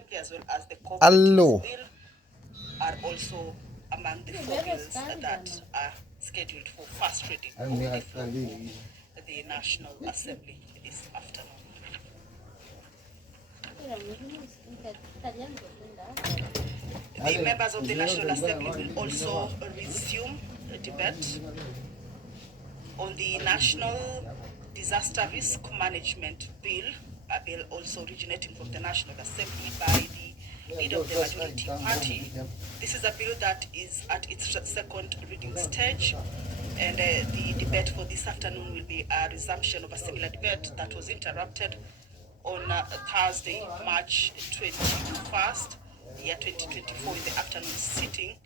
Assembly as well as the Cooperatives Bill are also among the 4 bills that are scheduled for first reading on the floor of the National Assembly this afternoon. The members of the National Assembly will also resume a debate on the National Disaster Risk Management Bill, a bill also originating from the National Assembly by the leader of the majority party. This is a bill that is at its second reading stage, and the debate for this afternoon will be a resumption of a similar debate that was interrupted on Thursday, March 21st, year 2024, in the afternoon sitting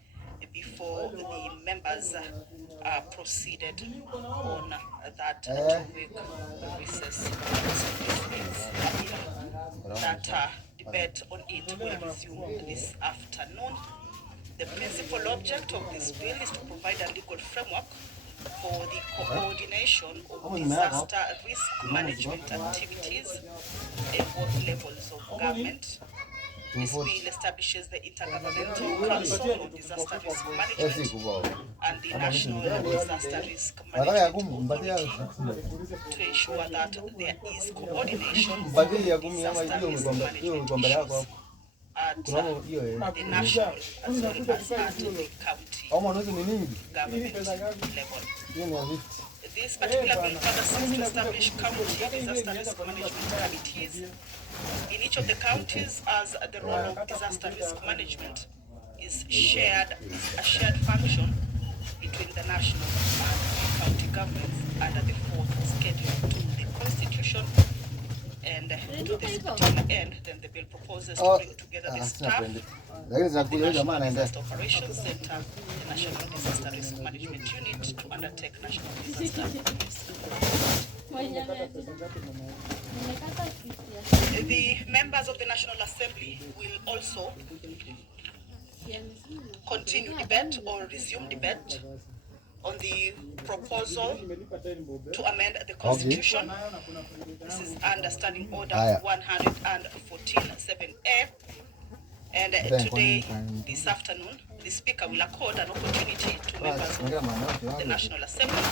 before the members proceeded on that 2-week recess. That debate on it will resume this afternoon. The principal object of this bill is to provide a legal framework for the coordination of disaster risk management activities at both levels of government. This bill establishes the Intergovernmental Council on Disaster Risk Management and the National Disaster Risk Management Authority to ensure that there is coordination of disaster risk management issues at the national as well as at the county government level. This particular bill further seeks to establish county disaster risk management committees in each of the counties, as the role of disaster risk management is a shared function between the national and county governments under the 4th schedule to the Constitution. And to this particular end, then the bill proposes to bring together the staff of the National Disaster Operations Center, the National Disaster Risk Management Unit, to undertake national disaster risk. The members of the National Assembly will also continue debate or resume debate on the proposal to amend the Constitution. This is under Standing Order 114.7a. And today, this afternoon, the Speaker will accord an opportunity to members of the National Assembly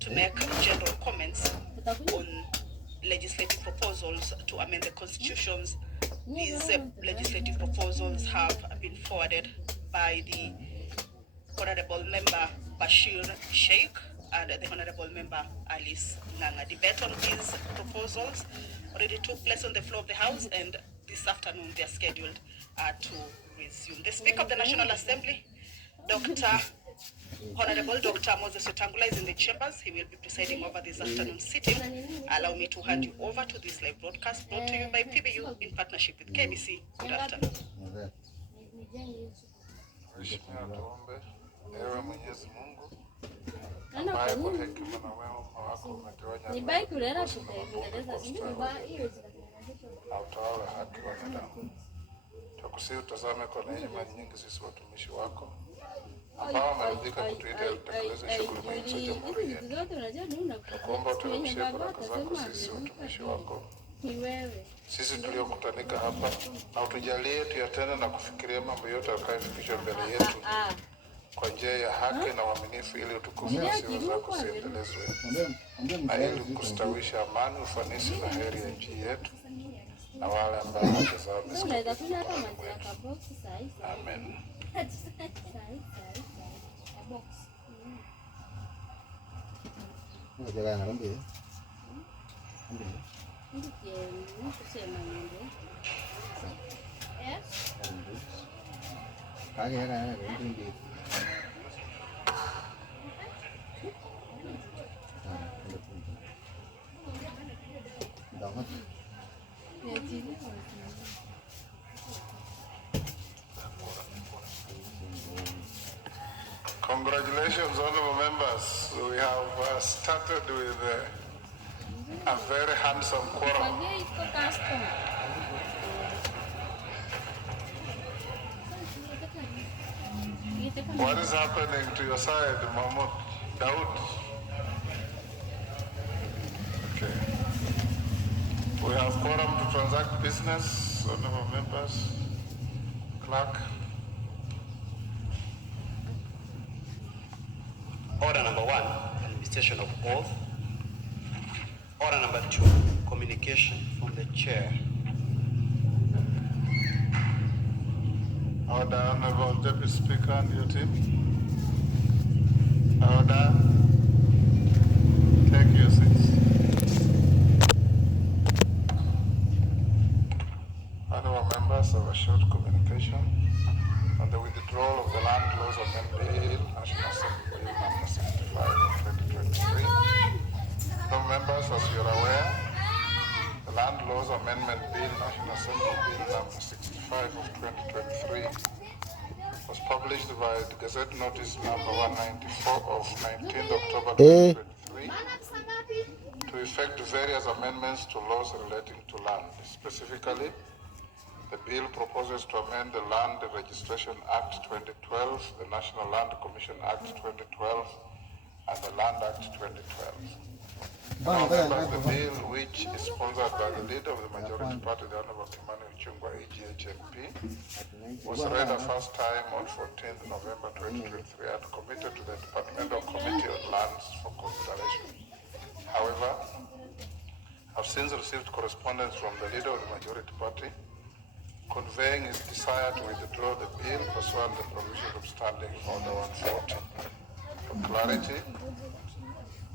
to make general comments on legislative proposals to amend the constitutions. These legislative proposals have been forwarded by the Honorable Member Bashir Sheikh and the Honorable Member Alice Nanga. Debate on these proposals already took place on the floor of the House, and this afternoon they are scheduled to resume. The Speaker of the National Assembly, Honorable Dr. Moses Wetangula, is in the chambers. He will be presiding over this afternoon sitting. Allow me to hand you over to this live broadcast brought to you by PBU in partnership with KBC. Good afternoon. Ewe Mwenyezi Mungu ambaye kwa hekima na wema wako umetawanya na utawala haki wa wanadamu. Tukusihi utazame kwa neema nyingi sisi watumishi wako ambao wameridhika kutuita kutekeleza shughuli muhimu za jamhuri yetu. Tukuomba uteremshie baraka zako sisi watumishi wako, sisi tuliokutanika hapa, na utujalie tuyatende na kufikiria mambo yote yatakayofikishwa mbele yetu kwa njia ya haki na uaminifu, ili utukufu wa sifa zako usiendelezwe, na ili kustawisha amani, ufanisi na heri ya nchi yetu na wale ambao hawajazaa wamesikia. Amen. Congratulations, honorable members. We have started with a very handsome quorum. What is happening to your side, Mahmoud Daoud? Okay. We have quorum to transact business. honorable members. Clerk. Order number 1, administration of oath. Order number 2, communication from the chair. Order, Honorable Deputy Speaker and your team. Order. Take your seats. Honorable members, of a short communication on the withdrawal of the Land Laws Amendment Bill, National Assembly Bill number 65 of 2023. Honorable members, as you are aware, the Land Laws Amendment Bill, National Assembly Bill number 65 of 2023 was published by the Gazette Notice number 194 of 19th October 2023 to effect various amendments to laws relating to land. Specifically, the bill proposes to amend the Land Registration Act 2012, the National Land Commission Act 2012, and the Land Act 2012. However, the bill, which is sponsored by the leader of the majority party, the Honorable Kimani Ichung'wah, AGHMP, was read a first time on 14th November 2023 and committed to the Departmental Committee on Lands for consideration. However, I've since received correspondence from the leader of the majority party conveying his desire to withdraw the bill pursuant to the provisions of Standing Order 140. For clarity,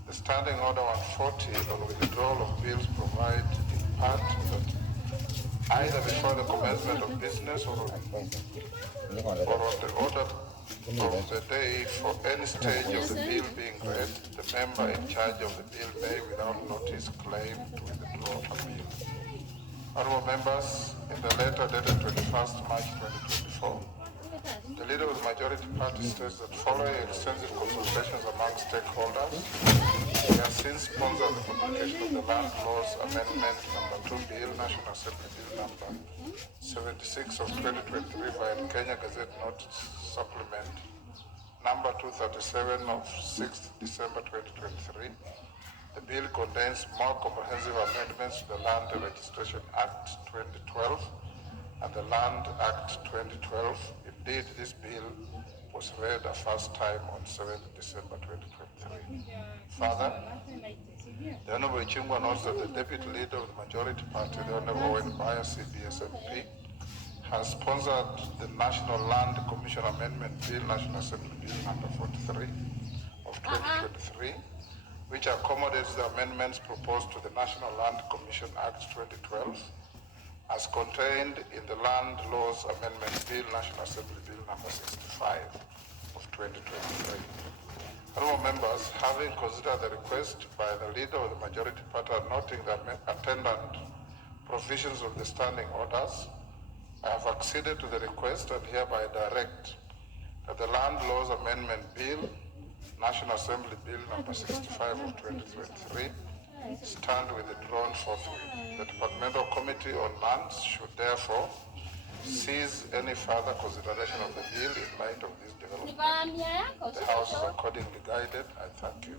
the Standing Order 140 on withdrawal of bills provide in part that either before the commencement of business or on the order of the day for any stage of the bill being read, the member in charge of the bill may, without notice, claim to withdraw a bill. Honorable members, in the letter dated 21st March 2024, the leader of the majority party states that following extensive consultations among stakeholders, we have since sponsored the publication of the Land Laws Amendment number 2 Bill, National Assembly Bill number 76 of 2023 via the Kenya Gazette Notice Supplement number 237 of 6th December 2023. The bill contains more comprehensive amendments to the Land Registration Act 2012 and the Land Act 2012. Indeed, this bill was read a first time on 7th December 2023. Further, the Honorable Ichung'wah notes that the Deputy Leader of the Majority Party, the Honorable Owen Baya, CBS MP, has sponsored the National Land Commission Amendment Bill, National Assembly Bill number 43 of 2023, which accommodates the amendments proposed to the National Land Commission Act 2012 as contained in the Land Laws Amendment Bill, National Assembly Bill number 65 of 2023. Honorable members, having considered the request by the leader of the majority party, noting the attendant provisions of the standing orders, I have acceded to the request and hereby direct that the Land Laws Amendment Bill, National Assembly Bill number 65 of 2023, stand withdrawn forthwith. The Departmental Committee on Lands should therefore cease any further consideration of the bill in light of this development. The House is accordingly guided. I thank you.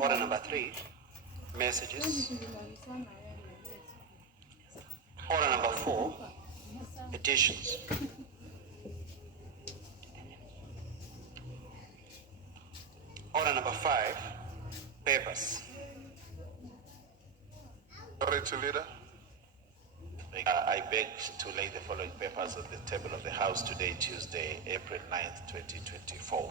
Order number 3, messages. Order number 4, petitions. Order number 5, papers. Majority Leader. I beg to lay the following papers on the table of the House today, Tuesday, April 9th, 2024.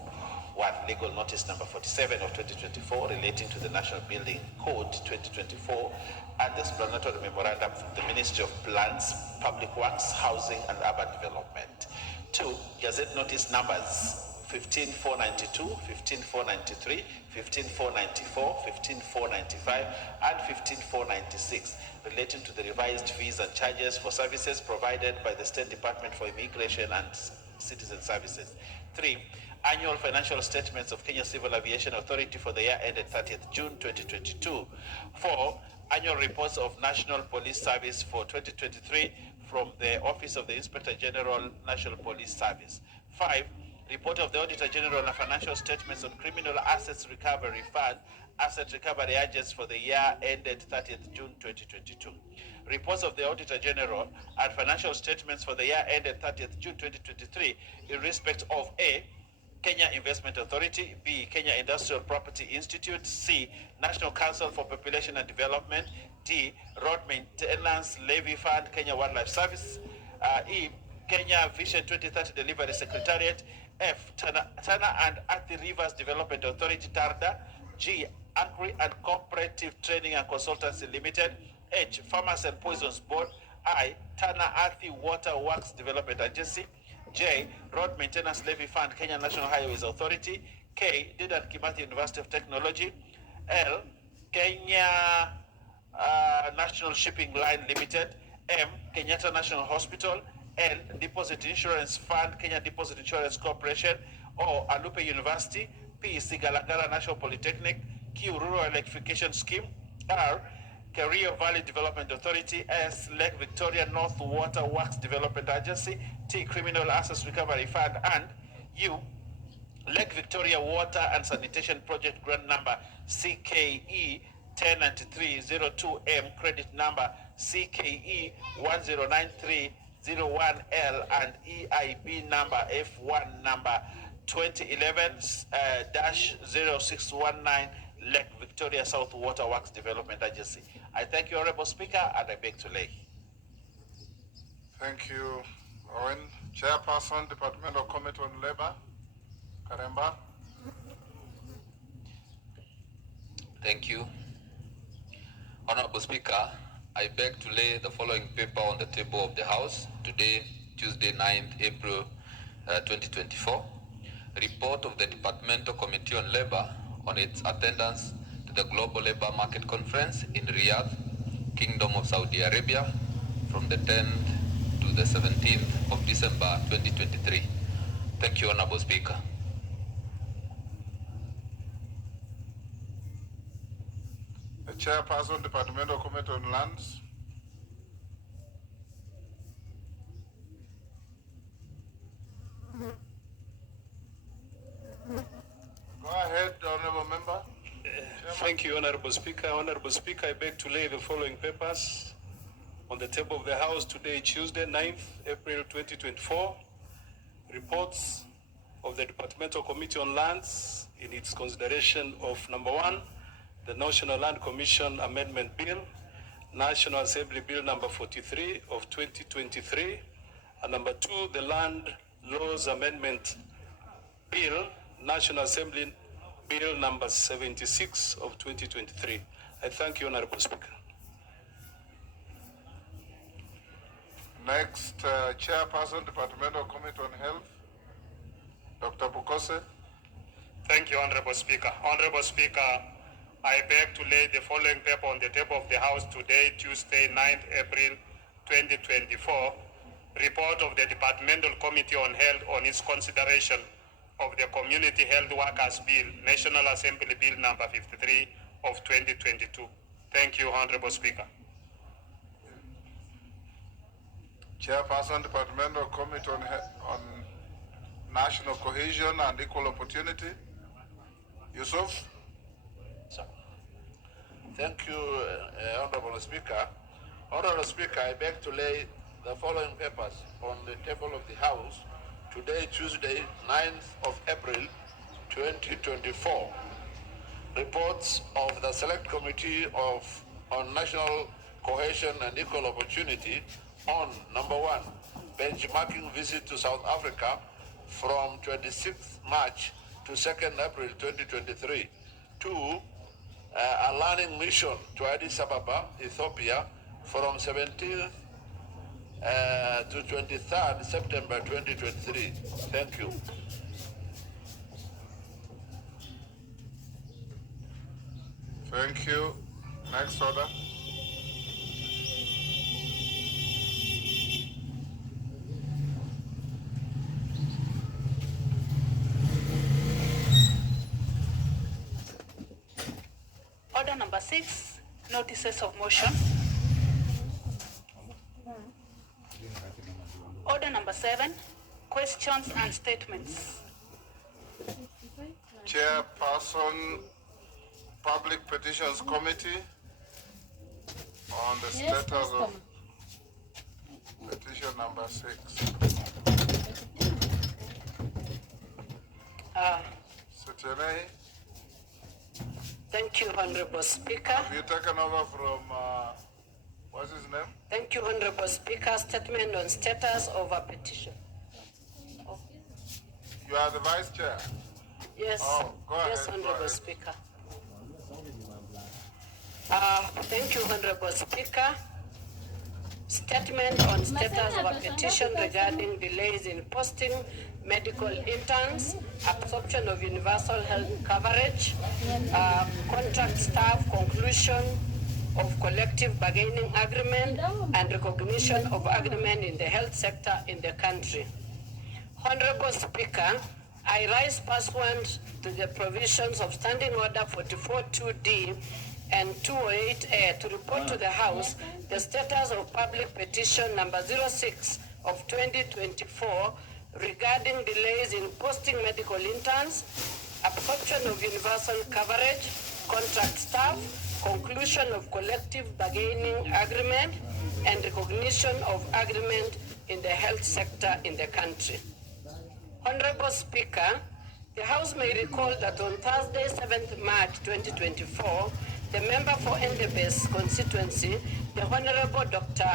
1. Legal notice number 47 of 2024 relating to the National Building Code 2024 and the explanatory memorandum from the Ministry of Plans, Public Works, Housing and Urban Development. 2. Gazette notice numbers 15492, 15493, 15494, 15495, and 15496 relating to the revised fees and charges for services provided by the State Department for Immigration and Citizen Services. 3. Annual financial statements of Kenya Civil Aviation Authority for the year ended 30th June 2022. 4. Annual reports of National Police Service for 2023 from the Office of the Inspector General, National Police Service. 5. Report of the Auditor General and financial statements on Criminal Assets Recovery Fund Asset Recovery Agency for the year ended 30th June 2022. Reports of the Auditor General and financial statements for the year ended 30th June 2023 in respect of A, Kenya Investment Authority, B, Kenya Industrial Property Institute, C, National Council for Population and Development, D, Road Maintenance Levy Fund, Kenya Wildlife Service, E, Kenya Vision 2030 Delivery Secretariat, F, Tana and Athi Rivers Development Authority, TARDA, G, Agri and Cooperative Training and Consultancy Limited, H, Farmers and Poisons Board, I, Tana Athi Water Works Development Agency, J, Road Maintenance Levy Fund, Kenya National Highways Authority, K, Dedan Kimathi University of Technology, L, Kenya National Shipping Line Limited, M, Kenyatta National Hospital, N, Deposit Insurance Fund, Kenya Deposit Insurance Corporation, O, Alupe University, P, Sigalagala National Polytechnic, Q, Rural Electrification Scheme, R, Career Valley Development Authority, S, Lake Victoria North Water Works Development Agency, T, Criminal Assets Recovery Fund, and U, Lake Victoria Water and Sanitation Project Grant Number CKE 109302M, credit number CKE 109301L, and EIB number F1 number 2011-0619, Lake Victoria South Water Works Development Agency. I thank you, Honorable Speaker, and I beg to lay. Thank you, Owen. Chairperson, Departmental Committee on Labor, Karemba. Thank you. Honorable Speaker, I beg to lay the following paper on the table of the House today, Tuesday, 9th April 2024. Report of the Departmental Committee on Labor on its attendance to the Global Labor Market Conference in Riyadh, Kingdom of Saudi Arabia, from the 10th to the 17th of December 2023. Thank you, Honorable Speaker. The Chairperson, Departmental Committee on Lands. Go ahead, Honorable Member. Thank you, Honorable Speaker. Honorable Speaker, I beg to lay the following papers on the table of the House today, Tuesday, 9th April 2024. Reports of the Departmental Committee on Lands in its consideration of number 1, the National Land Commission Amendment Bill, National Assembly Bill number 43 of 2023, and number 2, the Land Laws Amendment Bill, National Assembly Bill number 76 of 2023. I thank you, Honorable Speaker. Next, Chairperson, Departmental Committee on Health, Dr. Bukose. Thank you, Honorable Speaker. Honorable Speaker, I beg to lay the following paper on the table of the House today, Tuesday, 9th April 2024. Report of the Departmental Committee on Health on its consideration of the Community Health Workers Bill, National Assembly Bill number 53 of 2022. Thank you, Honorable Speaker. Chairperson, Departmental Committee on National Cohesion and Equal Opportunity, Yusuf. Thank you, Honorable Speaker. Honorable Speaker, I beg to lay the following papers on the table of the House today, Tuesday, 9th of April, 2024. Reports of the Select Committee on National Cohesion and Equal Opportunity on number 1, benchmarking visit to South Africa from 26th March to 2nd April 2023. 2, a learning mission to Addis Ababa, Ethiopia, from 17th to 23rd September 2023. Thank you. Thank you. Next order. Order number 6, notices of motion. Order number 7, questions and statements. Chairperson, Public Petitions Committee on the status of petition number 6. Setienei, Thank you, Honorable Speaker. have you taken over from, what's his name? Thank you, Honorable Speaker. Statement on status of a petition. You are the Vice Chair. Yes. Oh, go Yes, ahead, Honorable go ahead. Speaker. Thank you, Honorable Speaker. Statement on status of a petition regarding delays in posting medical interns, absorption of universal health coverage, contract staff, conclusion of collective bargaining agreement, and recognition of agreement in the health sector in the country. Honorable Speaker, I rise pursuant to the provisions of Standing Order 44.2D and 208A to report to the House the status of public petition number 06 of 2024 regarding delays in posting medical interns, absorption of universal coverage, contract staff, conclusion of collective bargaining agreement, and recognition of agreement in the health sector in the country. Honorable Speaker, the House may recall that on Thursday, 7th March 2024, the member for Endebess constituency, the Honorable Dr.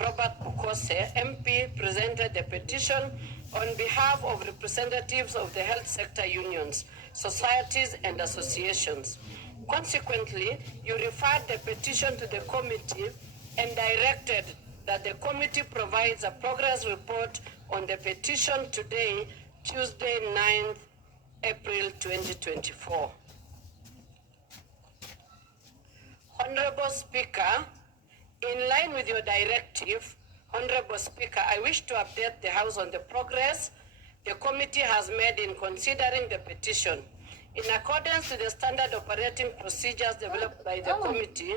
Robert Bukose, MP, presented the petition on behalf of representatives of the health sector unions, societies, and associations. Consequently, you referred the petition to the committee and directed that the committee provides a progress report on the petition today, Tuesday, 9th April 2024. Honorable Speaker, in line with your directive, Honorable Speaker, I wish to update the House on the progress the committee has made in considering the petition. In accordance with the standard operating procedures developed by the committee,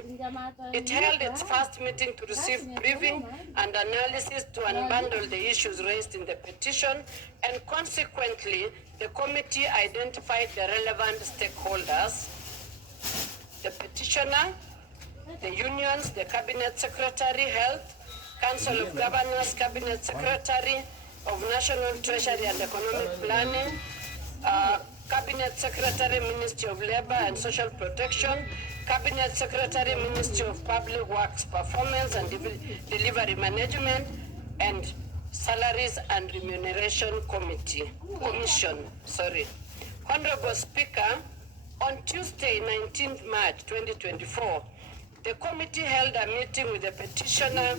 it held its first meeting to receive briefing and analysis to unbundle the issues raised in the petition, and consequently, the committee identified the relevant stakeholders, the petitioner, the unions, the Cabinet Secretary, Health, Council of Governors, Cabinet Secretary of National Treasury and Economic Planning, Cabinet Secretary, Ministry of Labor and Social Protection, Cabinet Secretary, Ministry of Public Works Performance and Delivery Management, and Salaries and Remuneration Commission. Honorable Speaker, on Tuesday, 19th March 2024, the committee held a meeting with the petitioner,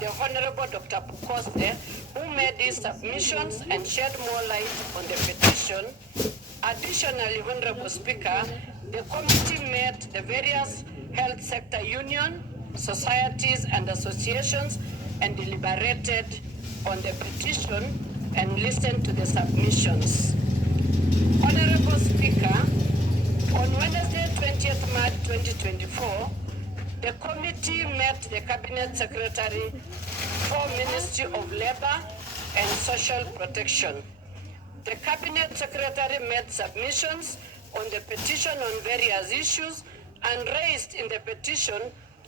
the Honorable Dr. Bukose, who made his submissions and shed more light on the petition. Additionally, Honorable Speaker, the committee met the various health sector union, societies, and associations and deliberated on the petition and listened to the submissions. Honorable Speaker, on Wednesday, 20th March 2024, the committee met the Cabinet Secretary for Ministry of Labor and Social Protection. The Cabinet Secretary made submissions on the petition on various issues and raised in the petition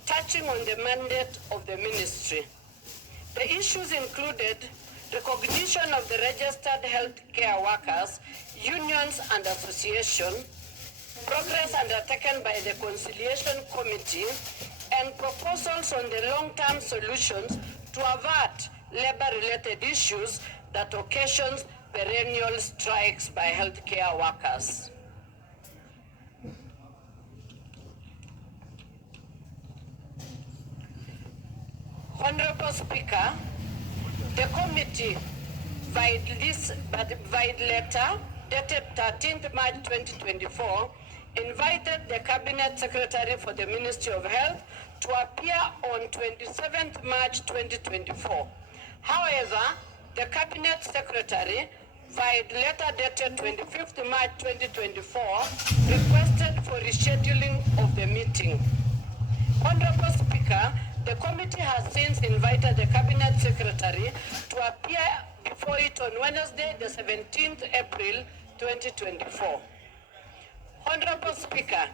touching on the mandate of the ministry. The issues included recognition of the registered healthcare workers, unions and associations, progress undertaken by the Conciliation Committee, and proposals on the long-term solutions to avert labor-related issues that occasions perennial strikes by healthcare workers. Honorable Speaker, the committee, via letter dated 13th March 2024, invited the Cabinet Secretary for the Ministry of Health to appear on 27th March 2024. However, the Cabinet Secretary, via letter dated 25th March 2024, requested for rescheduling of the meeting. Honorable Speaker, the committee has since invited the Cabinet Secretary to appear before it on Wednesday, the 17th April 2024. Honorable Speaker,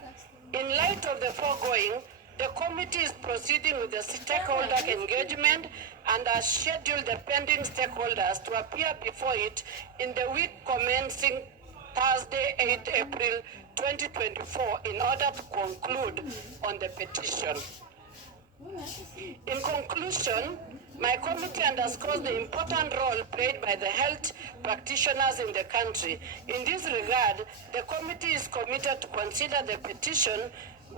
In light of the foregoing, the committee is proceeding with the stakeholder engagement and has scheduled the pending stakeholders to appear before it in the week commencing Thursday, 8 April 2024 in order to conclude on the petition. In conclusion, my committee underscores the important role played by the health practitioners in the country. In this regard, the committee is committed to consider the petition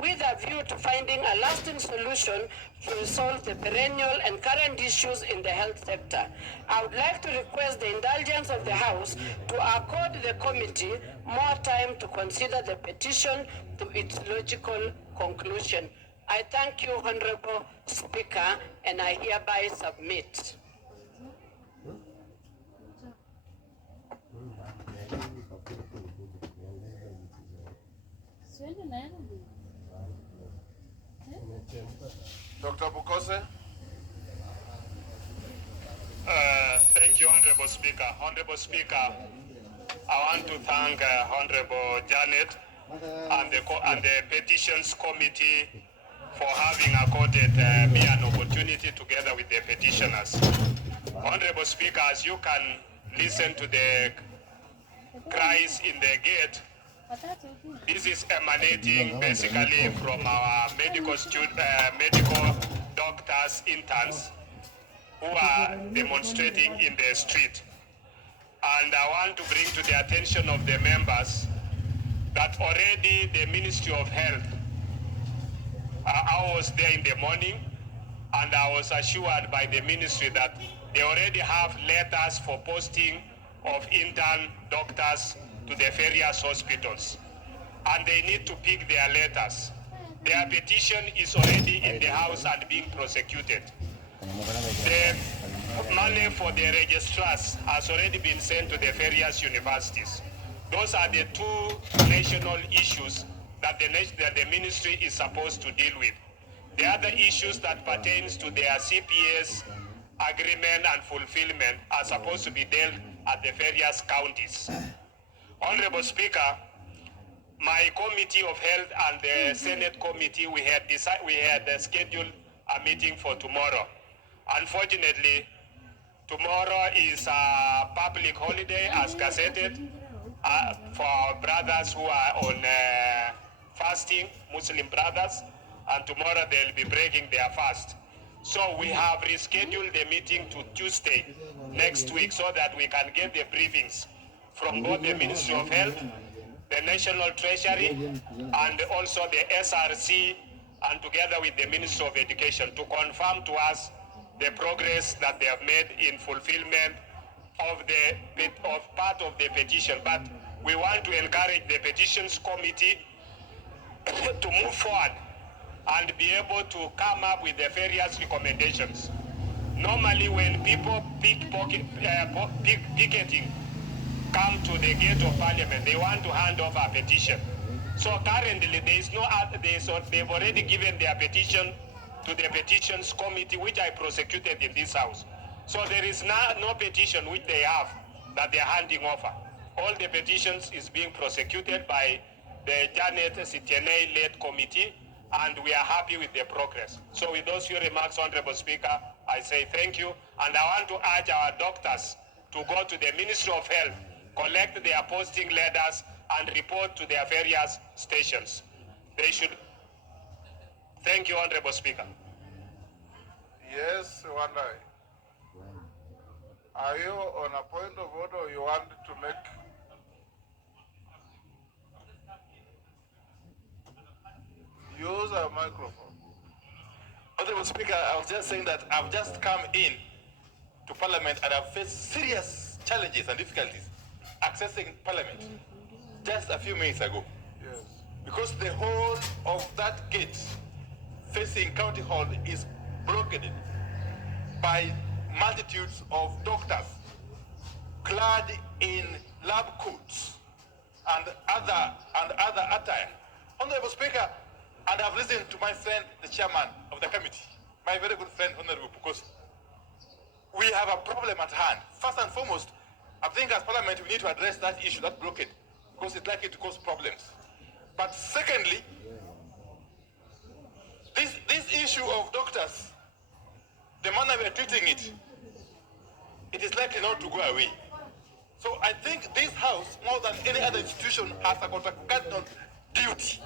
with a view to finding a lasting solution to resolve the perennial and current issues in the health sector. I would like to request the indulgence of the House to accord the committee more time to consider the petition to its logical conclusion. I thank you, Honorable Speaker, and I hereby submit. Dr. Bukose. Thank you, Honorable Speaker. Honorable Speaker, I want to thank Honorable Janet and the Petitions Committee for having accorded me an opportunity together with the petitioners. Honorable Speaker, as you can listen to the cries in the gate, this is emanating basically from our medical doctors, interns, who are demonstrating in the street. And I want to bring to the attention of the members that already the Ministry of Health, I was there in the morning, and I was assured by the ministry that they already have letters for posting of intern doctors to the various hospitals, and they need to pick their letters. Their petition is already in the House and being prosecuted. The money for the registrars has already been sent to the various universities. Those are the two national issues that the ministry is supposed to deal with. The other issues that pertains to their CPS agreement and fulfillment are supposed to be dealt at the various counties. Honorable Speaker, my Committee of Health and the Senate Committee, we had scheduled a meeting for tomorrow. Unfortunately, tomorrow is a public holiday as gazetted for our brothers who are on fasting, Muslim brothers, and tomorrow they'll be breaking their fast. So we have rescheduled the meeting to Tuesday next week so that we can get the briefings from both the Ministry of Health, the National Treasury, and also the SRC, and together with the Ministry of Education to confirm to us the progress that they have made in fulfillment of part of the petition. But we want to encourage the Petitions Committee to move forward and be able to come up with the various recommendations. Normally when people picketing come to the gate of Parliament, they want to hand off a petition. So currently there is no other, they've already given their petition to the Petitions Committee, which I prosecuted in this House. So there is no petition which they have that they are handing over. All the petitions is being prosecuted by the Janet Sitiene-led committee, and we are happy with the progress. So with those few remarks, Honorable Speaker, I say thank you, and I want to urge our doctors to go to the Ministry of Health, collect their posting letters, and report to their various stations. They should. Thank you, Honorable Speaker. Yes, Wandai. Are you on a point of order or you want to make? Use a microphone. Honorable Speaker, I was just saying that I've just come in to Parliament and I've faced serious challenges and difficulties accessing Parliament just a few minutes ago. Yes. Because the whole of that gate facing County Hall is blockaded by multitudes of doctors clad in lab coats and other attire. Honorable Speaker, and I've listened to my friend, the chairman of the committee, my very good friend, Honorable, because we have a problem at hand. First and foremost, I think as Parliament we need to address that issue, that blockade, because it's likely to cause problems. But secondly, This issue of doctors, the manner we are treating it, it is likely not to go away. So I think this house, more than any other institution, has a constitutional duty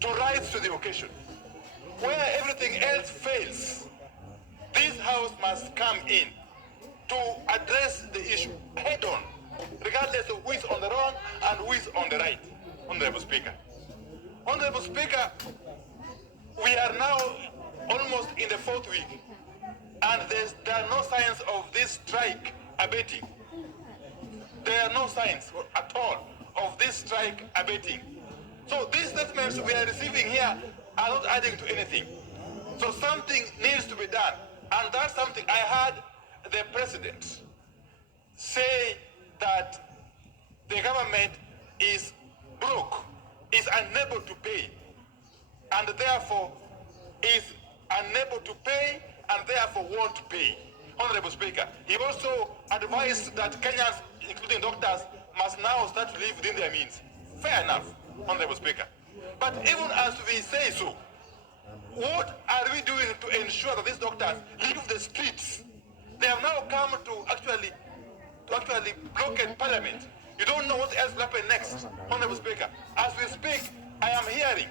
to rise to the occasion. Where everything else fails, this house must come in to address the issue head on, regardless of who is on the wrong and who is on the right. Honorable Speaker. Honorable Speaker, we are now almost in the 4th week, and there are no signs of this strike abating. There are no signs at all of this strike abating. So these statements we are receiving here are not adding to anything. So something needs to be done. And that's something I heard the president say, that the government is broke, is unable to pay, and therefore is unable to pay and therefore won't pay. Honorable Speaker, he also advised that Kenyans, including doctors, must now start to live within their means. Fair enough, Honorable Speaker. But even as we say so, what are we doing to ensure that these doctors leave the streets? They have now come to actually blockade Parliament. You don't know what else will happen next, Honorable Speaker. As we speak, I'm hearing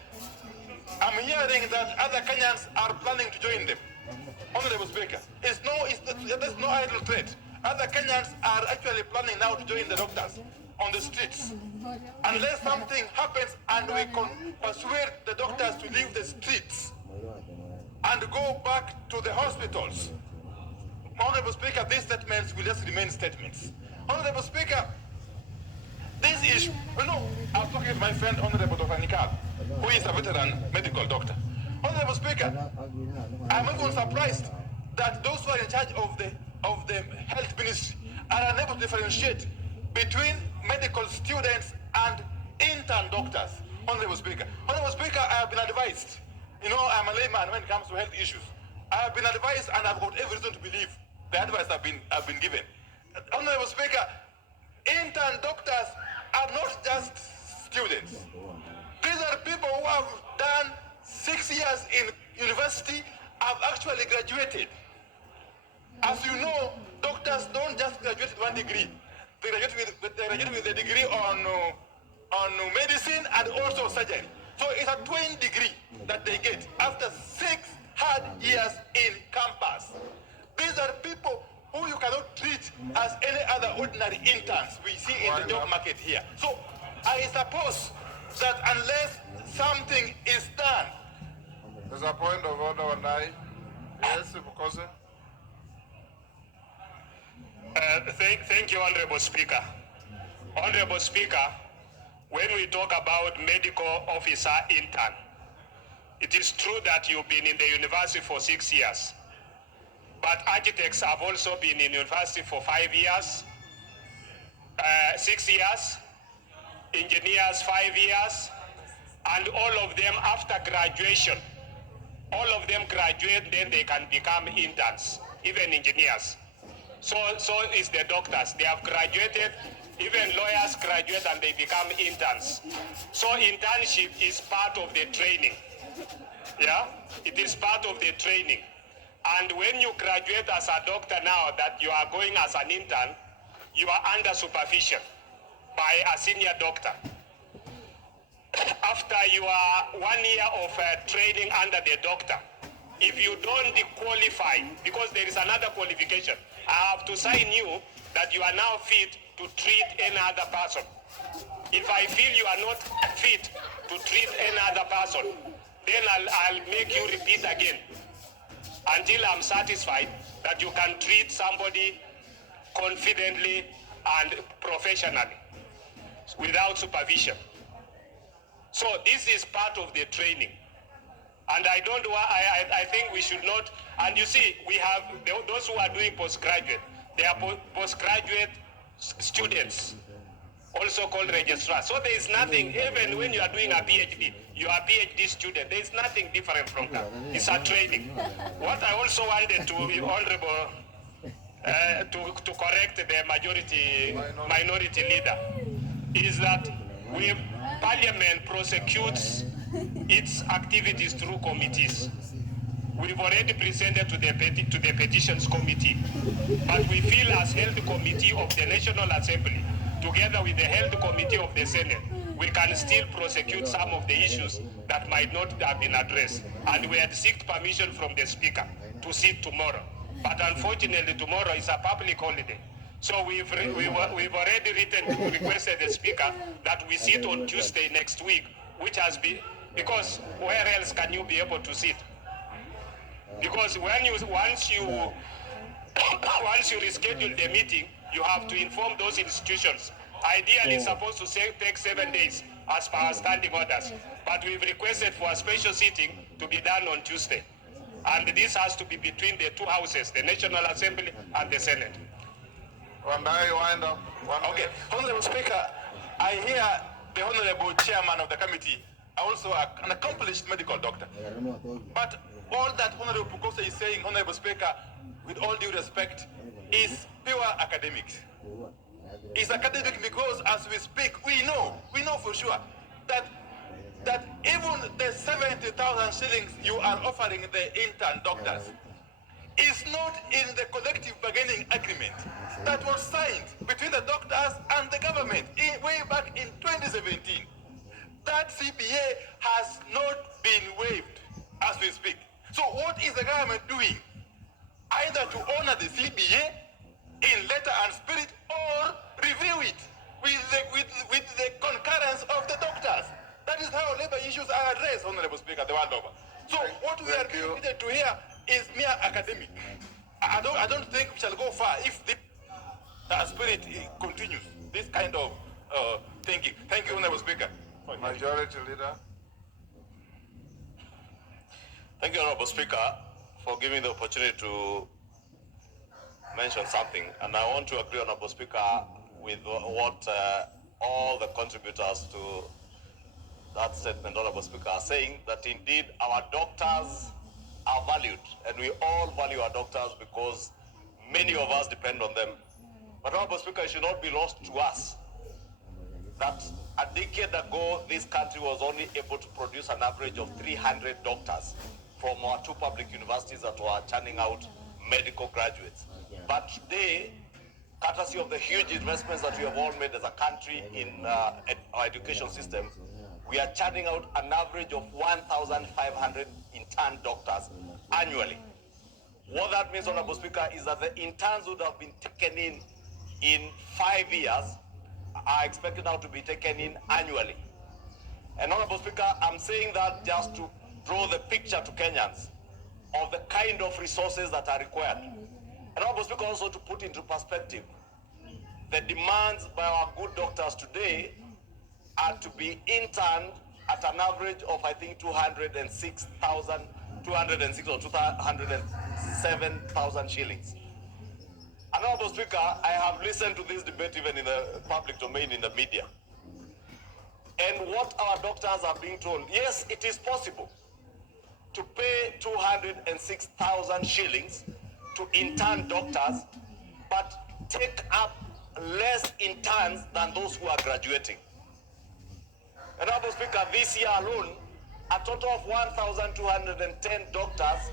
that other Kenyans are planning to join them. Honorable Speaker, there's no idle threat. Other Kenyans are actually planning now to join the doctors on the streets. Unless something happens and we can persuade the doctors to leave the streets and go back to the hospitals, Honorable Speaker, these statements will just remain statements. Honorable Speaker, this issue, I was talking with my friend, Honorable Dr. Nikal, who is a veteran medical doctor. Honorable Speaker, I'm even surprised that those who are in charge of the health ministry are unable to differentiate between medical students and intern doctors. Honorable Speaker, I have been advised, I'm a layman when it comes to health issues. I have been advised, and I've got every reason to believe the advice I've been given. Honorable Speaker, intern doctors are not just students. These are people who have done 6 years in university, have actually graduated. As you know, doctors don't just graduate with 1 degree. They graduate with a degree on medicine and also surgery. So it's a 20 degree that they get after 6 hard years in campus. These are people who you cannot treat as any other ordinary interns we see in the job market here. So I suppose that unless something is done. There's a point of order on I. Yes, because. Thank you, Honorable Speaker. Honorable Speaker, when we talk about medical officer intern, it is true that you've been in the university for 6 years. But architects have also been in university for 5 years, 6 years, engineers 5 years, and all of them after graduation, all of them graduate, then they can become interns, even engineers. So is the doctors. They have graduated, even lawyers graduate and they become interns. So internship is part of the training. Yeah, it is part of the training. And when you graduate as a doctor now, that you are going as an intern, you are under supervision by a senior doctor. After your 1 year of training under the doctor, if you don't qualify, because there is another qualification, I have to sign you that you are now fit to treat any other person. If I feel you are not fit to treat any other person, then I'll make you repeat again until I'm satisfied that you can treat somebody confidently and professionally without supervision. So this is part of the training. And I think we should not, and you see, we have those who are doing postgraduate, they are postgraduate students, also called registrars. So there is nothing, even when you are doing a PhD, you are a PhD student, there is nothing different from that. It's a training. What I also wanted to be honorable, to correct the minority leader, is that Parliament prosecutes its activities through committees. We've already presented to the petitions committee, but we feel as health committee of the National Assembly, together with the health committee of the Senate, we can still prosecute some of the issues that might not have been addressed. And we had sought permission from the speaker to sit tomorrow. But unfortunately, tomorrow is a public holiday. So we've already requested the speaker that we sit on Tuesday next week, which has been, because where else can you be able to sit? Because once you reschedule the meeting, you have to inform those institutions. Ideally, it's supposed to take 7 days as per our standing orders. But we've requested for a special sitting to be done on Tuesday. And this has to be between the two houses, the National Assembly and the Senate. Okay, Honorable Speaker, I hear the Honorable Chairman of the committee, also an accomplished medical doctor. But all that Honorable Pukose is saying, Honorable Speaker, with all due respect, is pure academics. It's academic because as we speak, we know for sure that even the 70,000 shillings you are offering the intern doctors is not in the collective bargaining agreement that was signed between the doctors and the government way back in 2017. That CBA has not been waived as we speak. So what is the government doing? Either to honor the CBA in letter and spirit or review it with the concurrence of the doctors. That is how labor issues are addressed, Honorable Speaker, the world over. So what we are committed to here is mere academic. I don't think we shall go far if the spirit continues this kind of thinking. Thank you, Honorable Speaker. Majority Leader. Thank you, Honorable Speaker, for giving the opportunity to mention something. And I want to agree, Honorable Speaker, with what all the contributors to that statement, Honorable Speaker, are saying, that indeed our doctors are valued, and we all value our doctors because many of us depend on them. But Honorable Speaker, it should not be lost to us that a decade ago, this country was only able to produce an average of 300 doctors from our two public universities that were churning out medical graduates. But today, courtesy of the huge investments that we have all made as a country in our education system, we are churning out an average of 1,500 intern doctors annually. What that means, Honorable Speaker, is that the interns would have been taken in 5 years are expected now to be taken in annually. And Honorable Speaker, I'm saying that just to draw the picture to Kenyans of the kind of resources that are required. And Honorable Speaker, also to put into perspective, the demands by our good doctors today are to be interned at an average of, I think, 206 or 207,000 shillings. Honorable Speaker, I have listened to this debate even in the public domain, in the media. And what our doctors are being told, yes, it is possible to pay 206,000 shillings to intern doctors, but take up less interns than those who are graduating. And Honorable Speaker, this year alone, a total of 1,210 doctors,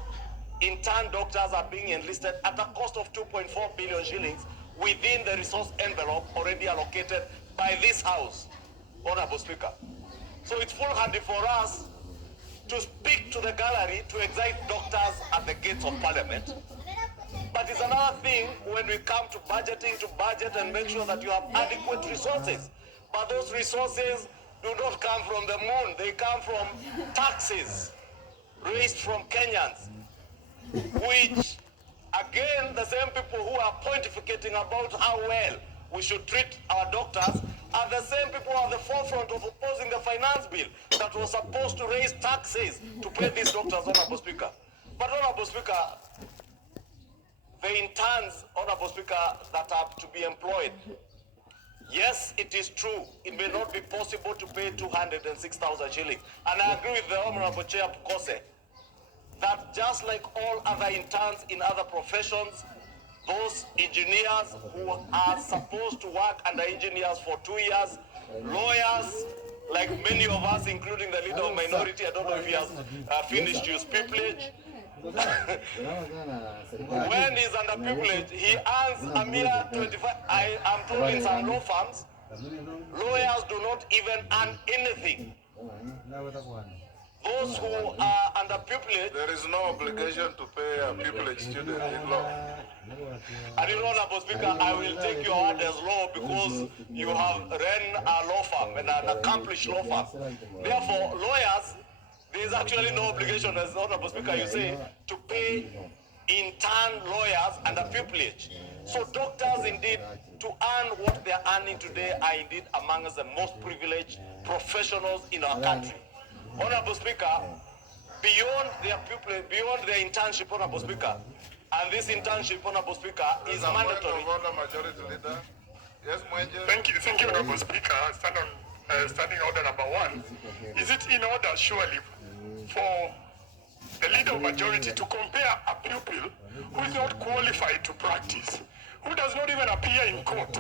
intern doctors, are being enlisted at a cost of 2.4 billion shillings within the resource envelope already allocated by this House, Honorable Speaker. So it's foolhardy for us to speak to the gallery to excite doctors at the gates of Parliament. But it's another thing when we come to budgeting, to budget and make sure that you have adequate resources. But those resources do not come from the moon. They come from taxes raised from Kenyans, which, again, the same people who are pontificating about how well we should treat our doctors are the same people at the forefront of opposing the finance bill that was supposed to raise taxes to pay these doctors, Honorable Speaker. But, Honorable Speaker, the interns, Honorable Speaker, that are to be employed, yes, it is true, it may not be possible to pay 206,000 shillings. And I agree with the Honorable Chair Pukose that just like all other interns in other professions, those engineers who are supposed to work under engineers for 2 years, lawyers, like many of us, including the leader of minority. I don't know if he has finished his pupillage. When he's under pupillage, he earns a mere 25. I am told in some law firms, lawyers do not even earn anything. Those who are under pupillage, There is no obligation to pay a pupillage student in law. and you know, Honorable Speaker, I will take your word as law because you have ran a law firm and an accomplished law firm. Therefore, lawyers, there is actually no obligation, as Honorable Speaker, you say, to pay intern lawyers under pupillage. So doctors, indeed, to earn what they are earning today, are indeed amongst the most privileged professionals in our country. Honorable Speaker, beyond their pupillage, beyond their internship, Honorable Speaker, and this internship, Honorable Speaker, is mandatory. Majority Leader. Yes, Mwenje. Thank you, Honorable Speaker. Standing order number 1. Is it in order, surely, for the leader of majority to compare a pupil who is not qualified to practice, who does not even appear in court,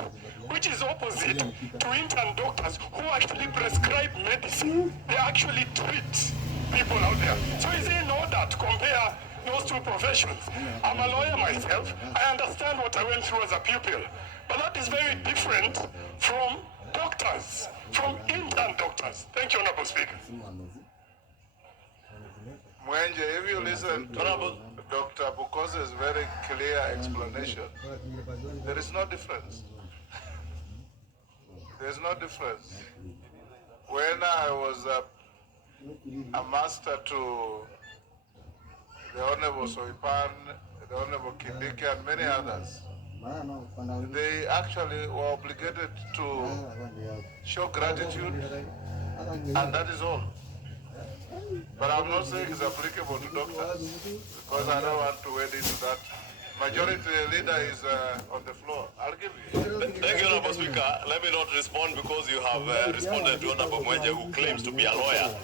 which is opposite to intern doctors who actually prescribe medicine? They actually treat people out there. So is it in order to compare those two professions? I'm a lawyer myself. I understand what I went through as a pupil. But that is very different from doctors, from intern doctors. Thank you, Honorable Speaker. Mwenje, if you listen to Dr. Bukose's very clear explanation, there is no difference. There's no difference. When I was a master to the Honorable Soipan, the Honorable Kindiki, and many others, they actually were obligated to show gratitude, and that is all. But I'm not saying it's applicable to doctors, because I don't want to wade into that. Majority Leader is on the floor. I'll give you. Thank you, Honorable Speaker. Let me not respond because you have responded to Honorable Mwenje, who claims to be a lawyer.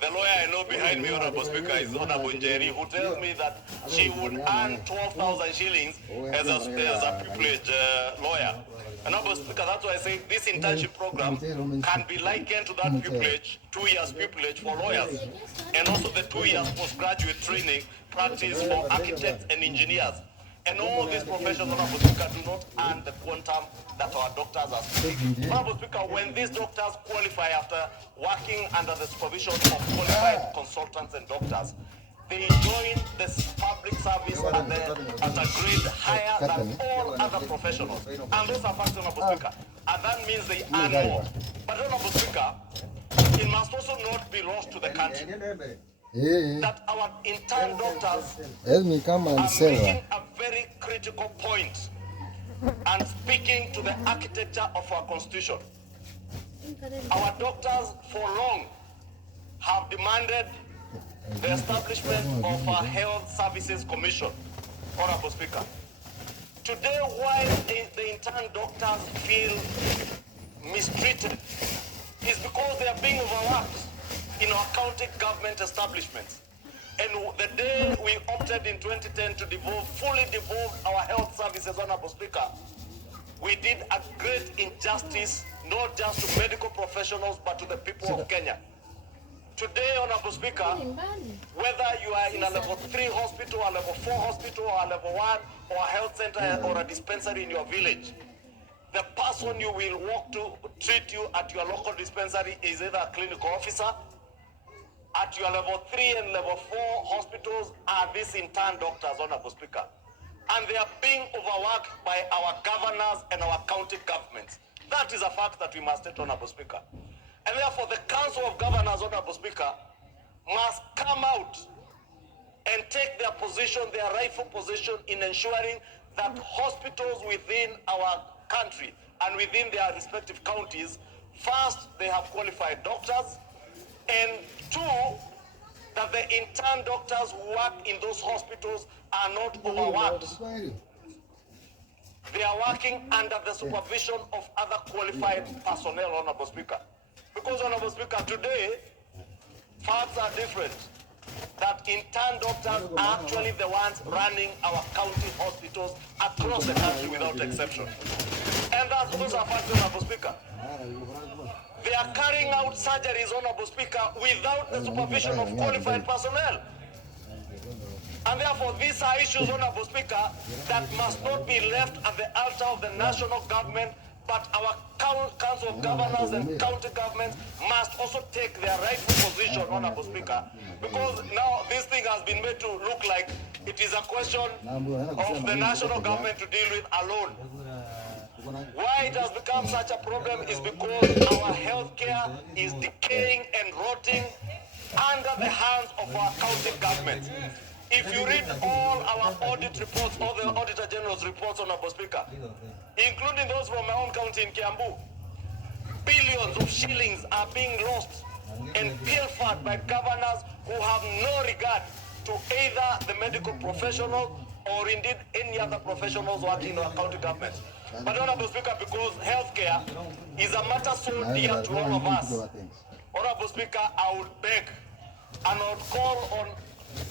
The lawyer I know behind me, Honorable Speaker, is Honorable Njeri, who tells me that she would earn 12,000 shillings as a pupillage lawyer. Honorable Speaker, that's why I say this internship program can be likened to that pupillage, 2 years pupillage for lawyers, and also the 2 years postgraduate training practice for architects and engineers. And all these professions, Honorable Speaker, do not earn the quantum that our doctors are speaking. Honorable Speaker, when these doctors qualify after working under the supervision of qualified consultants and doctors, they join this public service at a grade higher than all other professionals. And those are facts, Honorable Speaker. And that means they earn more. But Honorable Speaker, it must also not be lost to the country that our intern doctors are making a very critical point and speaking to the architecture of our constitution. Our doctors for long have demanded the establishment of a Health Services Commission, Honorable Speaker. Today, why the intern doctors feel mistreated is because they are being overworked in our county government establishments. And the day we opted in 2010 to fully devolve our health services, Honorable Speaker, we did a great injustice, not just to medical professionals, but to the people of Kenya. Today, Honorable Speaker, whether you are in a level 3 hospital, a level 4 hospital, or a level 1, or a health center, or a dispensary in your village, the person you will walk to treat you at your local dispensary is either a clinical officer. At your level 3 and level 4 hospitals are these intern doctors, Honorable Speaker. And they are being overworked by our governors and our county governments. That is a fact that we must state, Honorable Speaker. And therefore, the Council of Governors, Honorable Speaker, must come out and take their position, their rightful position in ensuring that hospitals within our country and within their respective counties, first, they have qualified doctors, and 2, that the intern doctors who work in those hospitals are not overworked. They are working under the supervision of other qualified personnel, Honorable Speaker. Because, Honorable Speaker, today, facts are different. That intern doctors are actually the ones running our county hospitals across the country without exception. And those are facts, Honorable Speaker. They are carrying out surgeries, Honorable Speaker, without the supervision of qualified personnel. And therefore, these are issues, Honorable Speaker, that must not be left at the altar of the national government, but our Council of Governors and county governments must also take their rightful position, Honorable Speaker, because now this thing has been made to look like it is a question of the national government to deal with alone. Why it has become such a problem is because our healthcare is decaying and rotting under the hands of our county governments. If you read all our audit reports, all the Auditor General's reports, Honorable Speaker, including those from my own county in Kiambu, billions of shillings are being lost and pilfered by governors who have no regard to either the medical professional or indeed any other professionals working in our county governments. But Honorable Speaker, because healthcare is a matter so dear to all of us, Honorable Speaker, I would beg and I would call on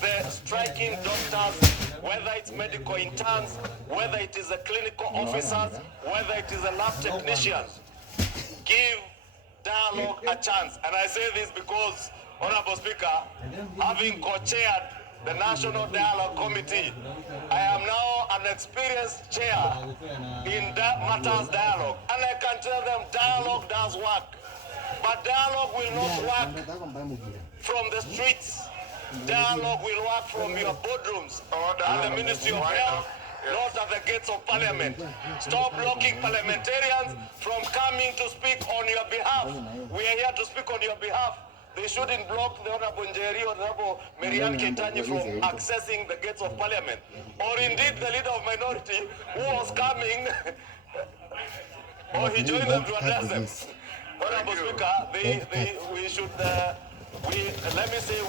the striking doctors, whether it's medical interns, whether it is the clinical officers, whether it is the lab technicians, give dialogue a chance. And I say this because, Honorable Speaker, having co-chaired the National Dialogue Committee, I am now an experienced chair in matters dialogue. And I can tell them dialogue does work. But dialogue will not work from the streets. Dialogue will work from your boardrooms and the Ministry of Health, not at the gates of Parliament. Stop blocking parliamentarians from coming to speak on your behalf. We are here to speak on your behalf. They shouldn't block the Honorable Njeri or the Honorable Marianne Ketanyi from accessing the gates of Parliament. Or indeed the leader of minority who was coming, or he joined them to address them. Honorable Speaker, we should... let me say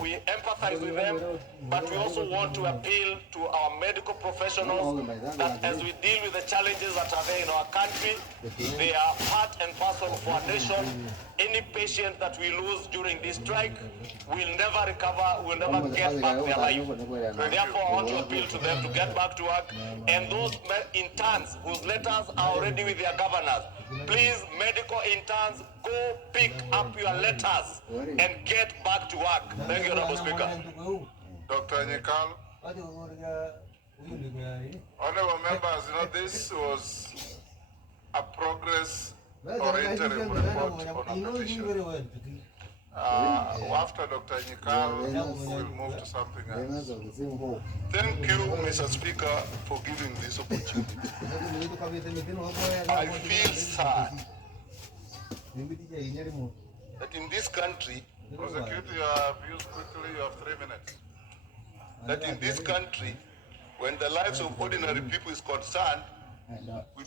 we empathize with them, but we also want to appeal to our medical professionals that as we deal with the challenges that are there in our country, they are part and parcel of our nation. Any patient that we lose during this strike will never recover, will never get back their life. Therefore, I want to appeal to them to get back to work. And those interns whose letters are already with their governors, please, medical interns, go pick up your letters and get back to work. Thank you, Honorable Speaker. Dr. Nyikal. Honorable members, this was a progress or interim report on a petition. After Dr. Nyikal, we'll move to something else. Thank you, Mr. Speaker, for giving this opportunity. I feel sad that in this country, prosecute your views quickly, you have 3 minutes. That in this country, when the lives of ordinary people is concerned, we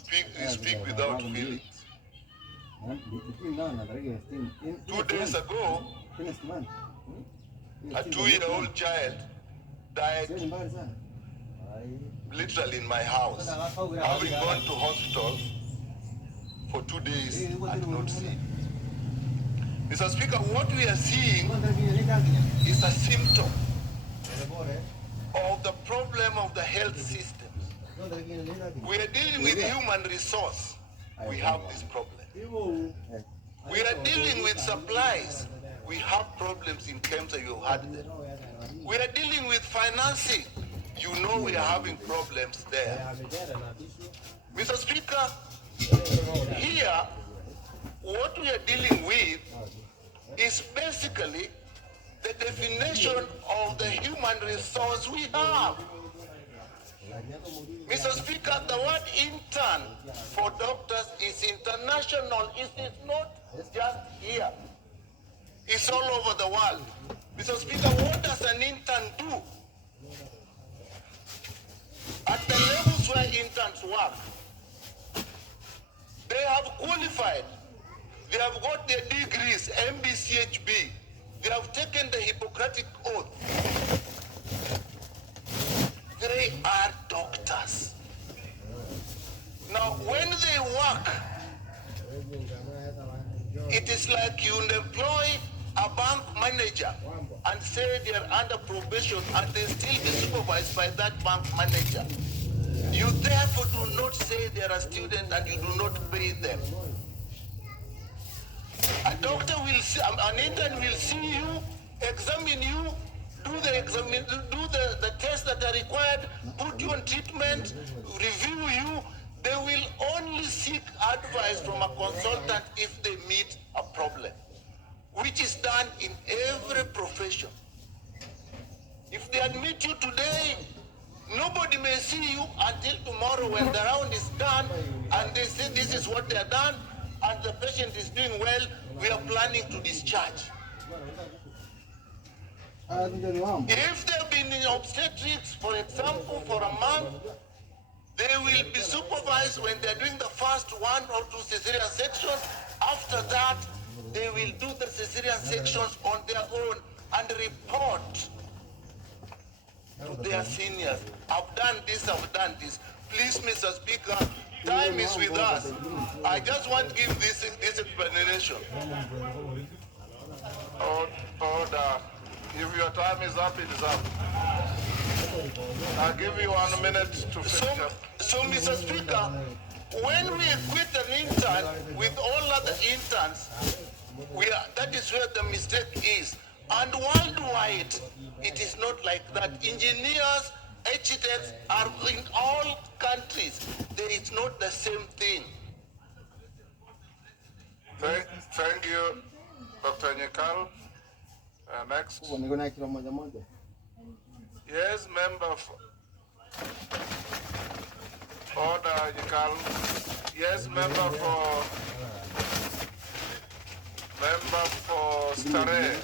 speak without feelings. 2 days ago, a 2-year-old child died literally in my house, having gone to hospital for 2 days and not seen. Mr. Speaker, what we are seeing is a symptom of the problem of the health system. We are dealing with human resource. We have this problem. We are dealing with supplies. We have problems in terms of you had them. We are dealing with financing. You know we are having problems there. Mr. Speaker, here, what we are dealing with is basically the definition of the human resource we have. Mr. Speaker, the word intern for doctors is international. It is not just here. It's all over the world. Mr. Speaker, what does an intern do? At the levels where interns work, they have qualified. They have got their degrees, MBCHB. They have taken the Hippocratic Oath. They are doctors. Now, when they work, it is like you employ a bank manager and say they are under probation and they still be supervised by that bank manager. You therefore do not say they are a student and you do not pay them. A doctor will see, an intern will see you, examine you, do the tests that are required, put you on treatment, review you. They will only seek advice from a consultant if they meet a problem, which is done in every profession. If they admit you today, nobody may see you until tomorrow when the round is done and they say this is what they have done and the patient is doing well, we are planning to discharge. If they've been in obstetrics, for example, for a month, they will be supervised when they're doing the first 1 or 2 cesarean sections. After that, they will do the cesarean sections on their own and report to their seniors. I've done this, I've done this. Please, Mr. Speaker, time is with us. I just want to give this explanation. Order. If your time is up, it is up. I'll give you 1 minute to finish up. So, Mr. Speaker, when we equate an intern with all other interns, that is where the mistake is. And worldwide, it is not like that. Engineers, architects are in all countries. There is not the same thing. Thank you, Dr. Nyekal. Next. Yes, member. Order, Nyekal. Yes, member for Stare.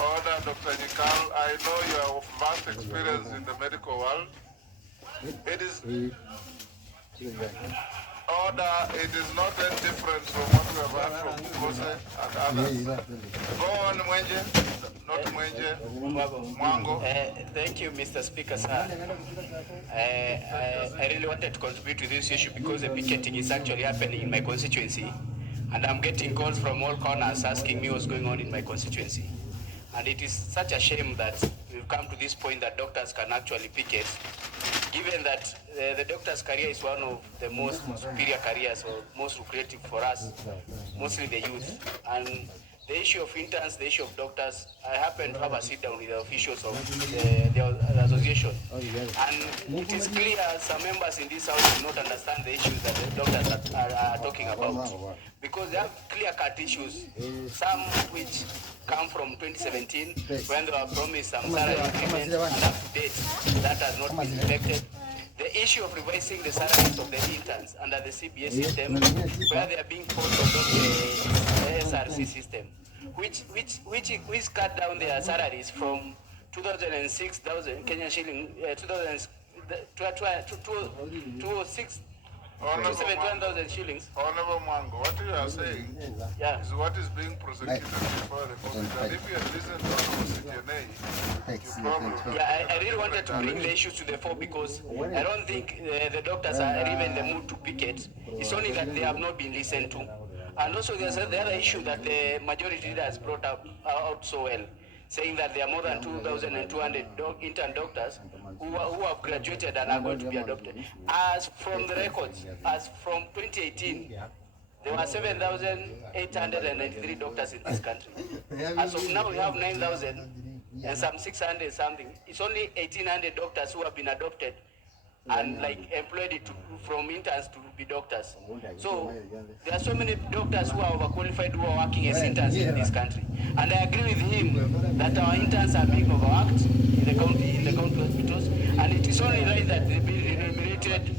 Order, Dr. Nyekal. I know you are of vast experience in the medical world. It is order. It is not that different from what we have heard from Kose and others. Go on, Mwenje. Not Mwenje. Mwango. Thank you, Mr. Speaker, sir. I really wanted to contribute to this issue because the picketing is actually happening in my constituency, and I'm getting calls from all corners asking me what's going on in my constituency. And it is such a shame that we've come to this point that doctors can actually picket, given that the doctor's career is one of the most superior careers or most lucrative for us, mostly the youth. And the issue of interns, the issue of doctors, I happen to have a sit down with the officials of the association. And it is clear some members in this house do not understand the issues that the doctors are talking about. Because they have clear-cut issues, some which come from 2017, when they were promised some salary increments, and up to date, that has not been reflected. The issue of revising the salaries of the interns under the CBS system, where they are being forced to adopt the SRC system, which cut down their salaries from 2006,000 Kenyan shilling, 271,000 shillings. Honorable Mwango, what you are saying is what is being prosecuted before the court. And if you had listened to Honorable CTNA, you probably... Yeah, I really wanted to bring the issues to the fore because I don't think the doctors are even in the mood to picket. It's only that they have not been listened to. And also there's the other issue that the majority leader has brought out so well, saying that there are more than 2,200 intern doctors who have graduated and are going to be adopted. As from the records, as from 2018, there were 7,893 doctors in this country. As of now, we have 9,000 and some 600 something. It's only 1,800 doctors who have been adopted and employed from interns to be doctors. So there are so many doctors who are overqualified who are working as interns in this country. And I agree with him that our interns are being overworked in the county hospitals, and it is only right that they be remunerated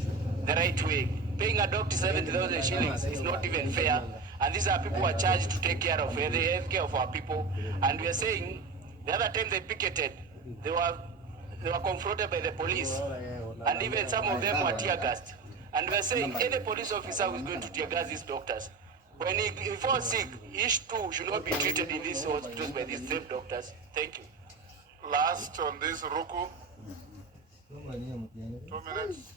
the right way. Paying a doctor 70,000 shillings is not even fair, and these are people who are charged to take care of the health care of our people. And we are saying the other time they picketed, they were confronted by the police, and even some of them were tear gassed. And we are saying any police officer who is going to tear gas these doctors, when he falls sick, he too should not be treated in these hospitals by these same doctors. Thank you. Last on this, Ruku. 2 minutes.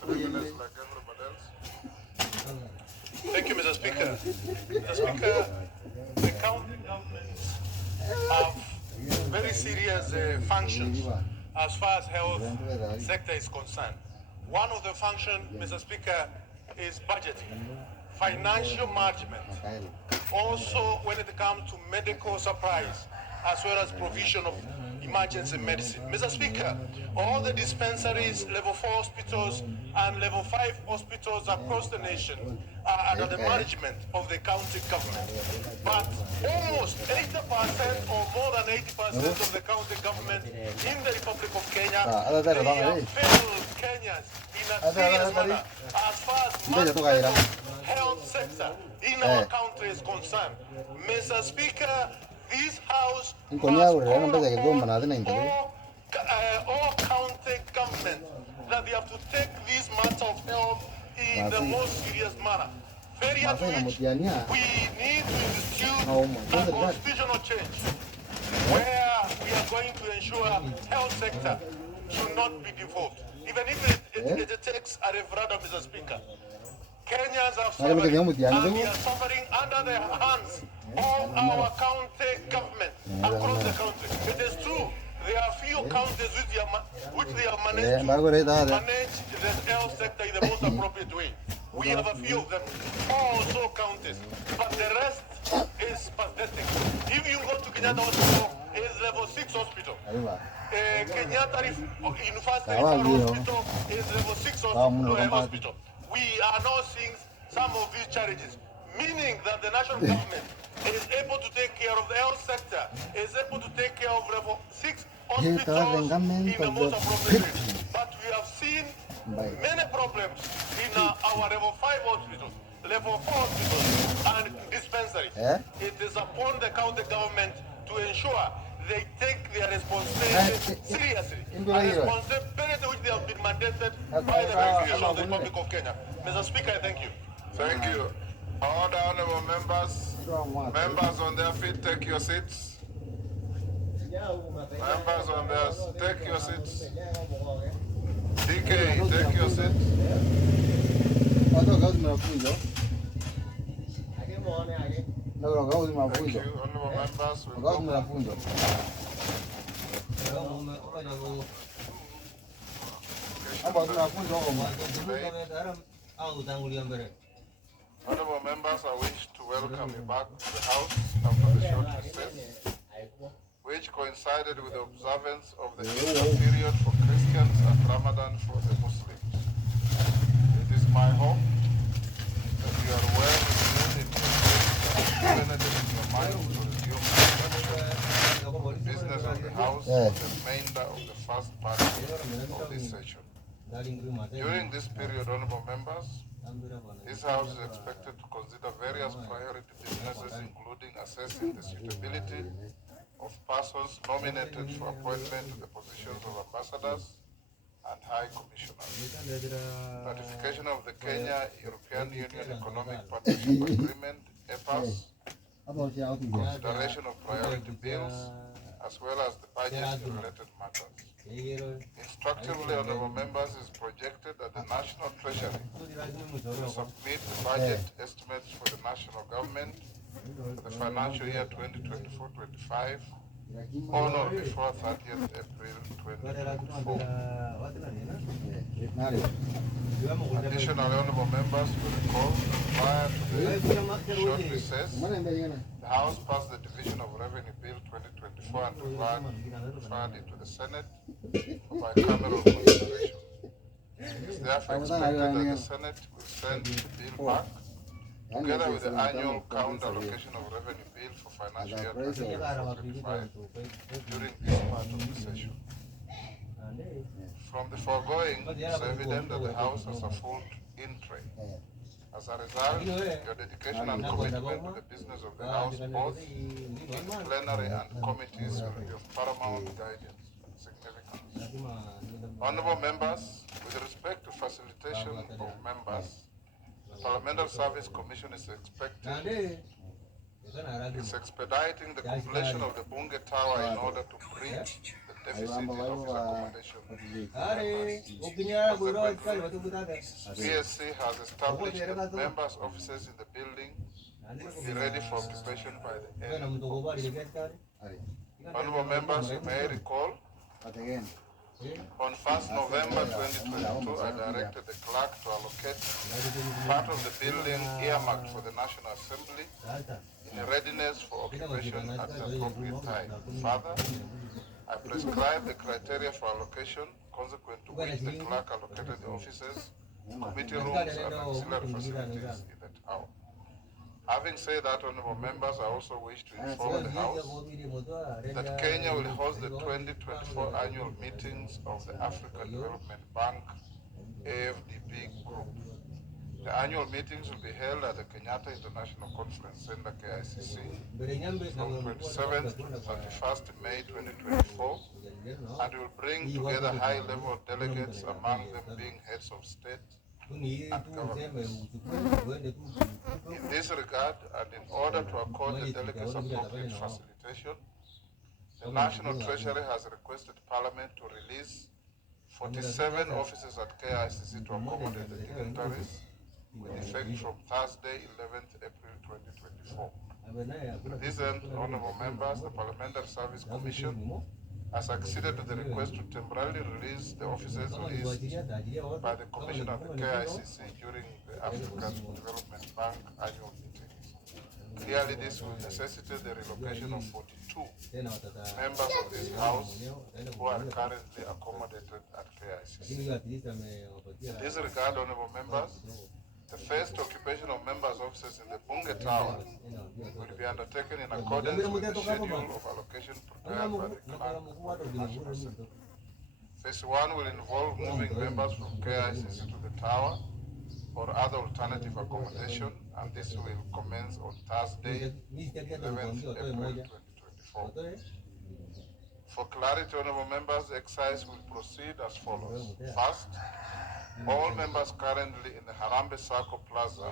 3 minutes like everybody else. Thank you, Mr. Speaker. Mr. Speaker, the county governments have very serious functions as far as health sector is concerned. One of the functions, Mr. Speaker, is budgeting, financial management. Also, when it comes to medical supplies, as well as provision of emergency medicine. Mr. Speaker, all the dispensaries, level 4 hospitals, and level 5 hospitals across the nation are under the management of the county government. But almost 80% or more than 80% of the county government in the Republic of Kenya, they have failed Kenyans in a serious manner as far as management of health sector in our country is concerned. Mr. Speaker, this House must call upon all county government that they have to take this matter of health in the most serious manner. Very at which we need to institute a constitutional change where we are going to ensure health sector should not be devolved. Even if it takes a referendum, Mr. Speaker. Kenyans are suffering, and we are suffering under the hands of our county government across the country. It is true, there are few counties which they have managed to manage the health sector in the most appropriate way. We have a few of them, also counties, but the rest is pathetic. If you go to Kenyatta Hospital, it's level 6 hospital. Kenyatta University Hospital is level 6 hospital. We are now seeing some of these challenges, meaning that the national government is able to take care of the health sector, is able to take care of level 6 hospitals in the most appropriate way. But we have seen many problems in our level 5 hospitals, level 4 hospitals, and dispensaries. It is upon the county government to ensure they take their responsibility seriously. A responsibility which they have been mandated by the Constitution of the Republic of Kenya. Mr. Speaker, I thank you. Thank you. All the honorable members, members on their feet, take your seats. Members on their, take your seats. DK, take your seats. Thank you, honorable members. Honorable members, I wish to welcome you back to the House after the short recess, which coincided with the observance of the Easter period for Christians and Ramadan for the Muslims. It is my hope that you are well renewed in your mind to resume the business of the House for the remainder of the first part of this session. During this period, honorable members, this House is expected to consider various priority businesses, including assessing the suitability of persons nominated for appointment to the positions of ambassadors and high commissioners, ratification of the Kenya-European Union Economic Partnership Agreement, EPAS, consideration of priority bills, as well as the budget and related matters. Instructively, honorable members, is projected that the National Treasury will submit the budget estimates for the national government for the financial year 2024-25 on or before 30th April 2024. Additionally, honorable members will recall that prior to the short recess, the House passed the Division of Revenue Bill 2024 and referred it to the Senate for bicameral consideration. It is therefore expected that the Senate will send the bill back together with the annual count allocation of revenue bill for financial year 2024-25 during this part of the session. From the foregoing, it's evident that the House has a full in-tray. As a result, your dedication and commitment to the business of the House, both in plenary and committees, will be of paramount guidance and significance. Honorable members, with respect to facilitation of members, the Parliamentary Service Commission is expediting the completion of the Bunge Tower in order to bridge the deficit in office accommodation. Consequently, PSC has established that members' offices in the building will be ready for occupation by the end of this month. Honorable members, you may recall On 1st November 2022, I directed the clerk to allocate part of the building earmarked for the National Assembly in readiness for occupation at the appropriate time. Further, I prescribed the criteria for allocation, consequent to which the clerk allocated the offices, committee rooms, and auxiliary facilities in the town. Having said that, honorable members, I also wish to inform the House that Kenya will host the 2024 annual meetings of the African Development Bank AFDB Group. The annual meetings will be held at the Kenyatta International Conference Center, KICC, from 27th to 31st May 2024, and will bring together high-level delegates, among them being heads of state and governments. In this regard, and in order to accord the delegates appropriate facilitation, the National Treasury has requested Parliament to release 47 offices at KICC to accommodate the dignitaries with effect from Thursday, 11th April 2024. To this end, honorable members, the Parliamentary Service Commission has acceded to the request to temporarily release the offices released by the Commission at the KICC during the African Development Bank annual meetings. Clearly, this will necessitate the relocation of 42 members of this House who are currently accommodated at KICC. In this regard, honorable members, the first occupation of members' offices in the Bunge Tower will be undertaken in accordance with the schedule of allocation prepared by the clerk of the National Assembly. Phase 1 will involve moving members from KICC to the tower or other alternative accommodation, and this will commence on Thursday, 11th April 2024. For clarity, honorable members, the exercise will proceed as follows. First, all members currently in the Harambee Circle Plaza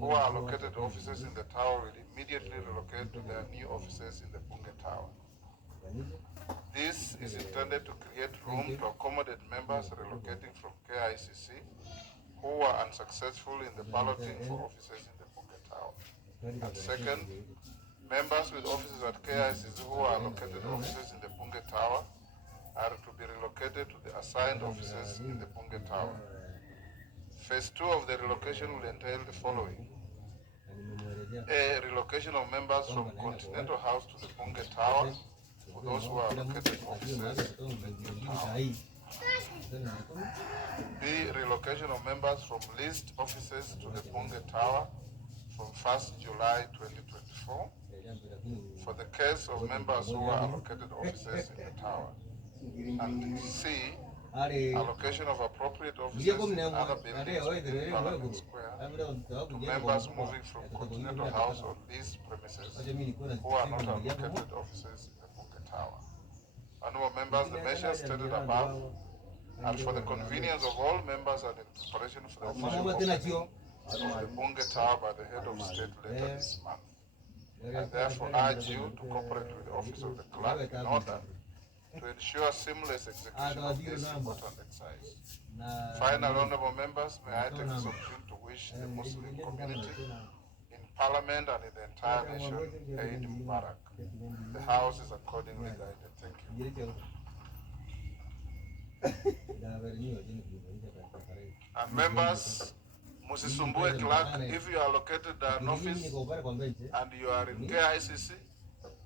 who are allocated offices in the tower will immediately relocate to their new offices in the Bunge Tower. This is intended to create room to accommodate members relocating from KICC who were unsuccessful in the balloting for offices in the Bunge Tower. And second, members with offices at KICC who are allocated offices in the Bunge Tower are to be relocated to the assigned offices in the Bunge Tower. Phase 2 of the relocation will entail the following. A relocation of members from Continental House to the Bunge Tower for those who are allocated offices in the new tower. B, relocation of members from leased offices to the Bunge Tower from 1st July 2024 for the case of members who are allocated offices in the tower. And C, allocation of appropriate offices in other buildings within Parliament Square to members moving from Continental House or leased premises who are not allocated offices in the Bunge Tower. Honorable members, the measures stated above are for the convenience of all members and in preparation for the official opening of the Bunge Tower by the head of state later this month. I therefore urge you to cooperate with the office of the clerk in order to ensure seamless execution of this important exercise. Finally, honorable members, may I take this opportunity to wish the Muslim community in Parliament and in the entire nation Eid Mubarak. The House is accordingly guided. Thank you. And members, Musisumbue clerk, if you are located at an office and you are in KICC,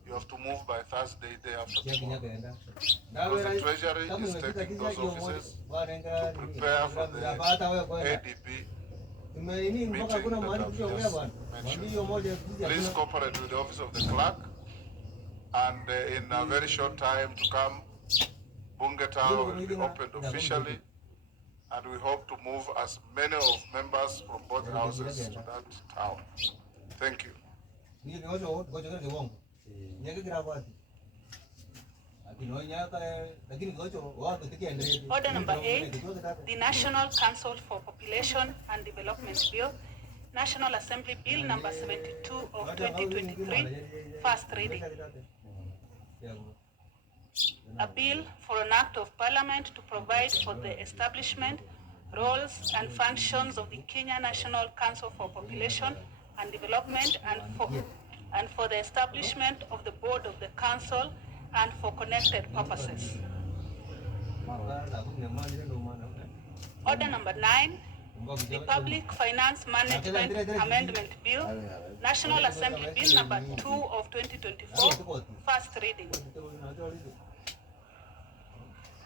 you have to move by Thursday, day after tomorrow. Because the Treasury is taking those offices to prepare for the ADB meeting that I've just mentioned. Please cooperate with the office of the clerk, and in a very short time to come, Bunge Tower will be opened officially, and we hope to move as many of members from both houses to that tower. Thank you. Order number 8, the National Council for Population and Development Bill, National Assembly Bill number 72 of 2023, first reading. A bill for an act of parliament to provide for the establishment, roles and functions of the Kenya National Council for Population and Development and for the establishment of the board of the council and for connected purposes. Order number 9, the Public Finance Management Amendment Bill, National Assembly Bill number 2 of 2024, first reading.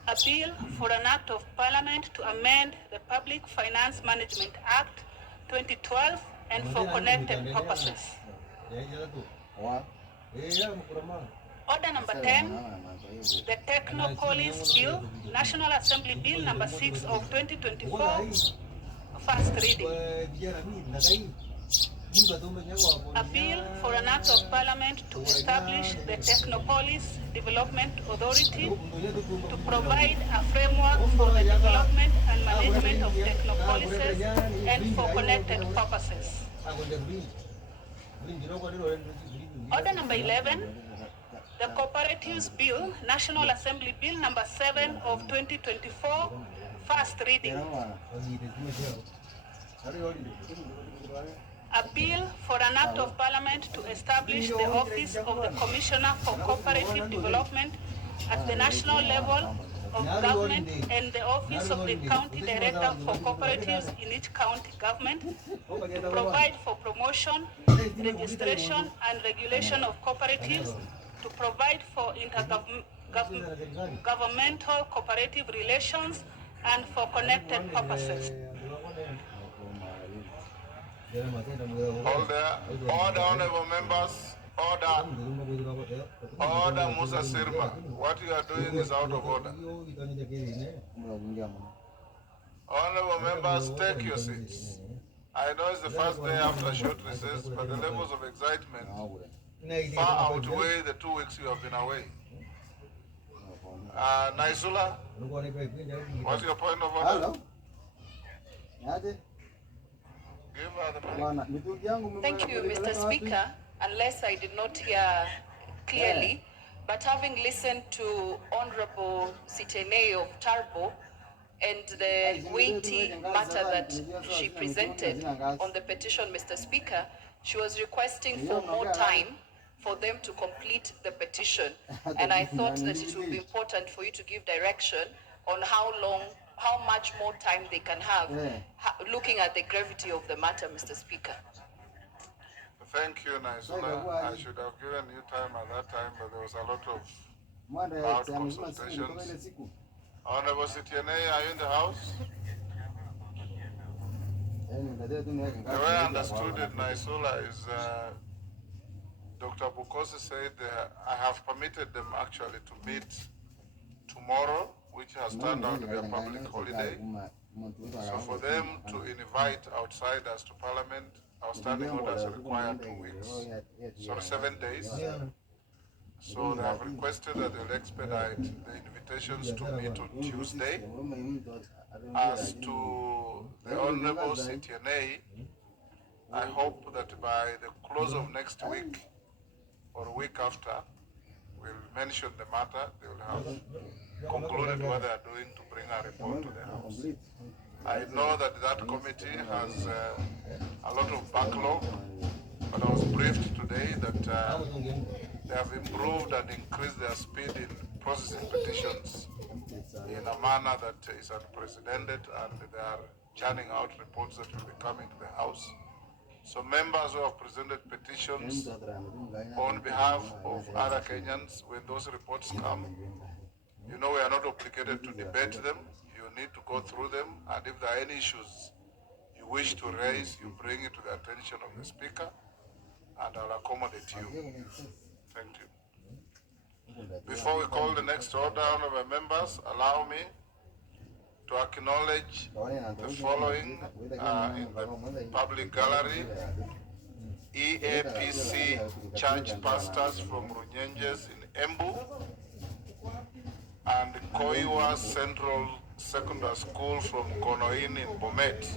A bill for an act of parliament to amend the Public Finance Management Act 2012 and for connected purposes. Order number 10, the Technopolis Bill, National Assembly Bill number 6 of 2024, first reading. A bill for an act of parliament to establish the Technopolis Development Authority to provide a framework for the development and management of technopolises and for connected purposes. Order number 11, the Cooperatives Bill, National Assembly Bill number 7 of 2024, first reading. A bill for an act of parliament to establish the office of the Commissioner for Cooperative Development at the national level of government and the office of the County Director for Cooperatives in each county government to provide for promotion, registration and regulation of cooperatives, to provide for intergovernmental cooperative relations and for connected purposes. Order, honorable members, order. Order, Musa Sirma. What you are doing is out of order. Honorable members, take your seats. I know it's the first day after a short recess, but the levels of excitement far outweigh the 2 weeks you have been away. Naisula, what's your point of order? Thank you, Mr. Speaker. Unless I did not hear clearly, but having listened to Honorable Sitene of Tarbo and the weighty matter that she presented on the petition, Mr. Speaker, she was requesting for more time for them to complete the petition. And I thought that it would be important for you to give direction on how much more time they can have, looking at the gravity of the matter, Mr. Speaker. Thank you, Naisula. I should have given you time at that time, but there was a lot of loud consultations. Honorable Sitiene, are you in the house? The way I understood it, Naisula, is Dr. Bukosi said I have permitted them actually to meet tomorrow, which has turned out to be a public holiday. So for them to invite outsiders to Parliament, our standing orders require 2 weeks, so 7 days. So they have requested that they'll expedite the invitations to meet on Tuesday. As to the Honorable CTNA, I hope that by the close of next week or a week after, we'll mention the matter. They will have concluded what they are doing to bring a report to the House. I know that that committee has a lot of backlog, but I was briefed today that they have improved and increased their speed in processing petitions in a manner that is unprecedented, and they are churning out reports that will be coming to the House. So members who have presented petitions on behalf of other Kenyans, when those reports come, you know we are not obligated to debate them. You need to go through them, and if there are any issues you wish to raise, you bring it to the attention of the Speaker, and I'll accommodate you. Thank you. Before we call the next order, honorable members, allow me to acknowledge the following in the public gallery: EAPC church pastors from Runyenjes in Embu and Koiwa Central Secondary School from Konoin in Bomet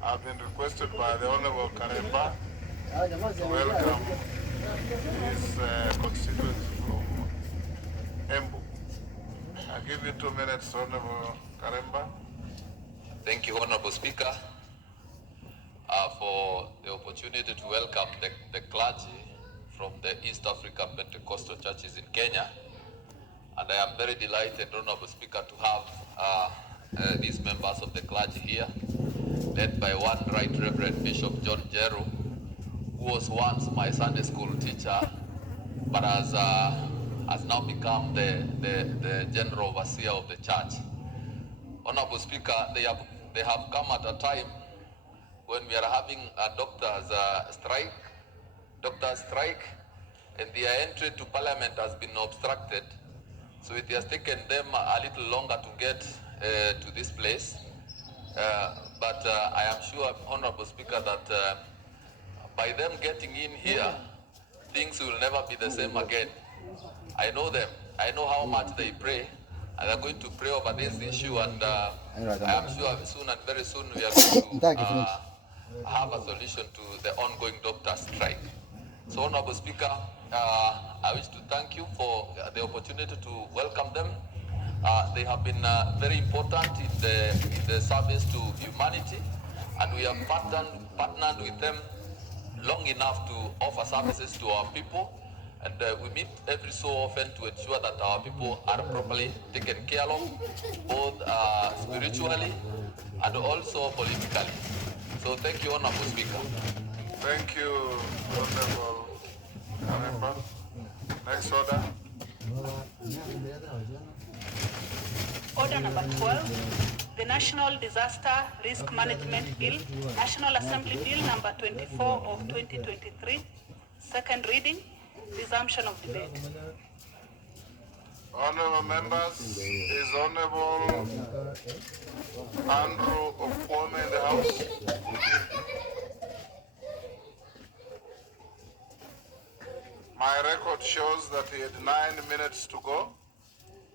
have been requested by the Honorable Karemba to welcome his constituents from Embu. I give you 2 minutes, Honorable Karemba. Thank you, Honorable Speaker, for the opportunity to welcome the clergy from the East African Pentecostal churches in Kenya And I am very delighted, Honorable Speaker, to have these members of the clergy here, led by one Right Reverend Bishop John Jeru, who was once my Sunday school teacher, but has now become the general overseer of the church. Honorable Speaker, they have come at a time when we are having a doctor's strike, and their entry to Parliament has been obstructed. So it has taken them a little longer to get to this place. But I am sure, Honorable Speaker, that by them getting in here, things will never be the same again. I know them. I know how much they pray, and they're going to pray over this issue, and I am sure soon and very soon we are going to have a solution to the ongoing doctor strike. So, Honorable Speaker, I wish to thank you for the opportunity to welcome them. They have been very important in the service to humanity, and we have partnered with them long enough to offer services to our people, and we meet every so often to ensure that our people are properly taken care of, both spiritually and also politically. So thank you, Honorable Speaker. Thank you, Honorable member. Next order. Order number 12, the National Disaster Risk Management Bill, National Assembly Bill number 24 of 2023, second reading, resumption of debate. Honorable members, is Honorable Andrew Okwome in the house? My record shows that he had 9 minutes to go.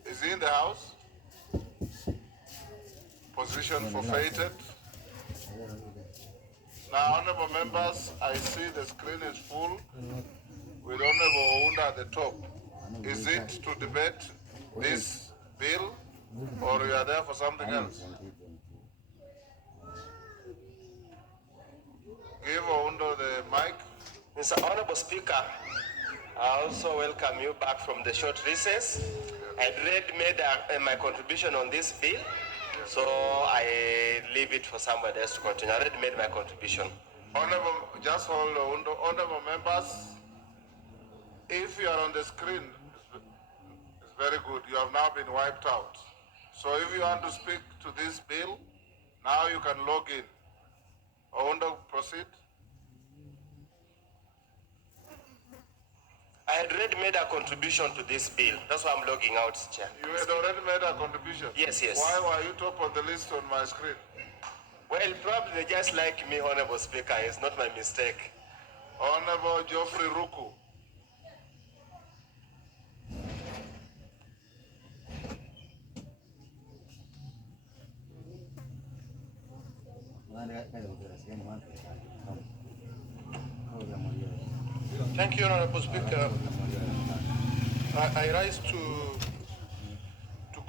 Is he in the house? Position forfeited. Now, honorable members, I see the screen is full with Honorable Ounda at the top. Is it to debate this bill, or you are there for something else? Give Ounda the mic. Mr. Honorable Speaker, I also welcome you back from the short recess. I already made my contribution on this bill, so I leave it for somebody else to continue. I already made my contribution. Honorable, just hold on. Honorable members, if you are on the screen, it's very good. You have now been wiped out. So if you want to speak to this bill, now you can log in. Ounda, proceed. I had already made a contribution to this bill. That's why I'm logging out, Chair. You had already made a contribution? Yes, yes. Why were you top on the list on my screen? Well, probably they just like me, Honorable Speaker. It's not my mistake. Honorable Geoffrey Ruku. Thank you, Honorable Speaker. I rise to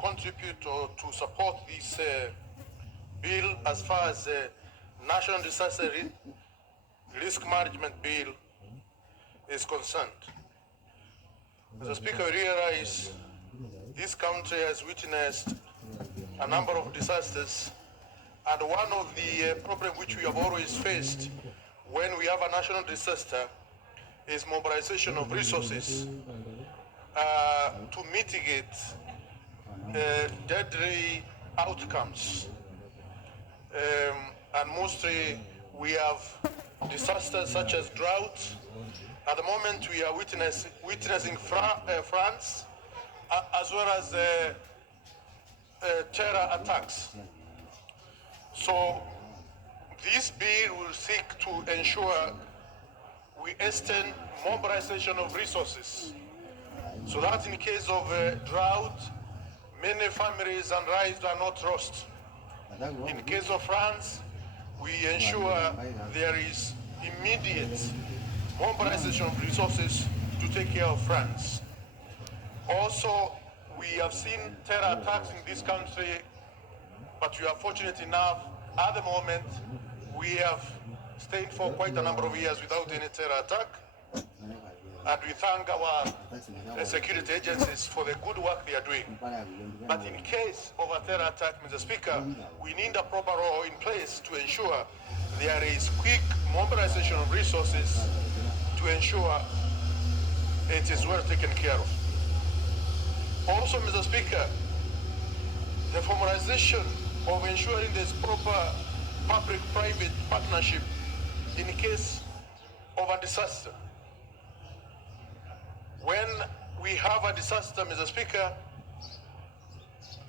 contribute or to support this bill as far as the National Disaster Risk Management Bill is concerned. As the Speaker realized, this country has witnessed a number of disasters, and one of the problems which we have always faced when we have a national disaster is mobilization of resources to mitigate deadly outcomes. And mostly we have disasters such as drought. At the moment we are witnessing France as well as terror attacks. So this bill will seek to ensure we extend mobilization of resources so that in case of drought, many families and lives are not lost. In case of France, we ensure there is immediate mobilization of resources to take care of France. Also, we have seen terror attacks in this country, but we are fortunate enough at the moment we have stayed for quite a number of years without any terror attack. And we thank our security agencies for the good work they are doing. But in case of a terror attack, Mr. Speaker, we need a proper law in place to ensure there is quick mobilization of resources to ensure it is well taken care of. Also, Mr. Speaker, the formalization of ensuring there's proper public-private partnership in case of a disaster. When we have a disaster, Mr. Speaker,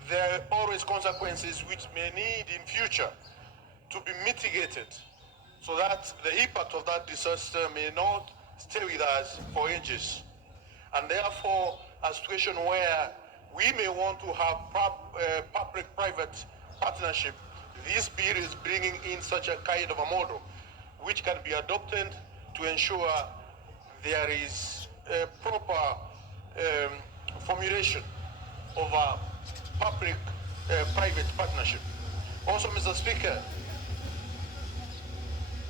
there are always consequences which may need in future to be mitigated so that the impact of that disaster may not stay with us for ages. And therefore, a situation where we may want to have public-private partnership, this bill is bringing in such a kind of a model which can be adopted to ensure there is a proper formulation of a public-private partnership. Also, Mr. Speaker,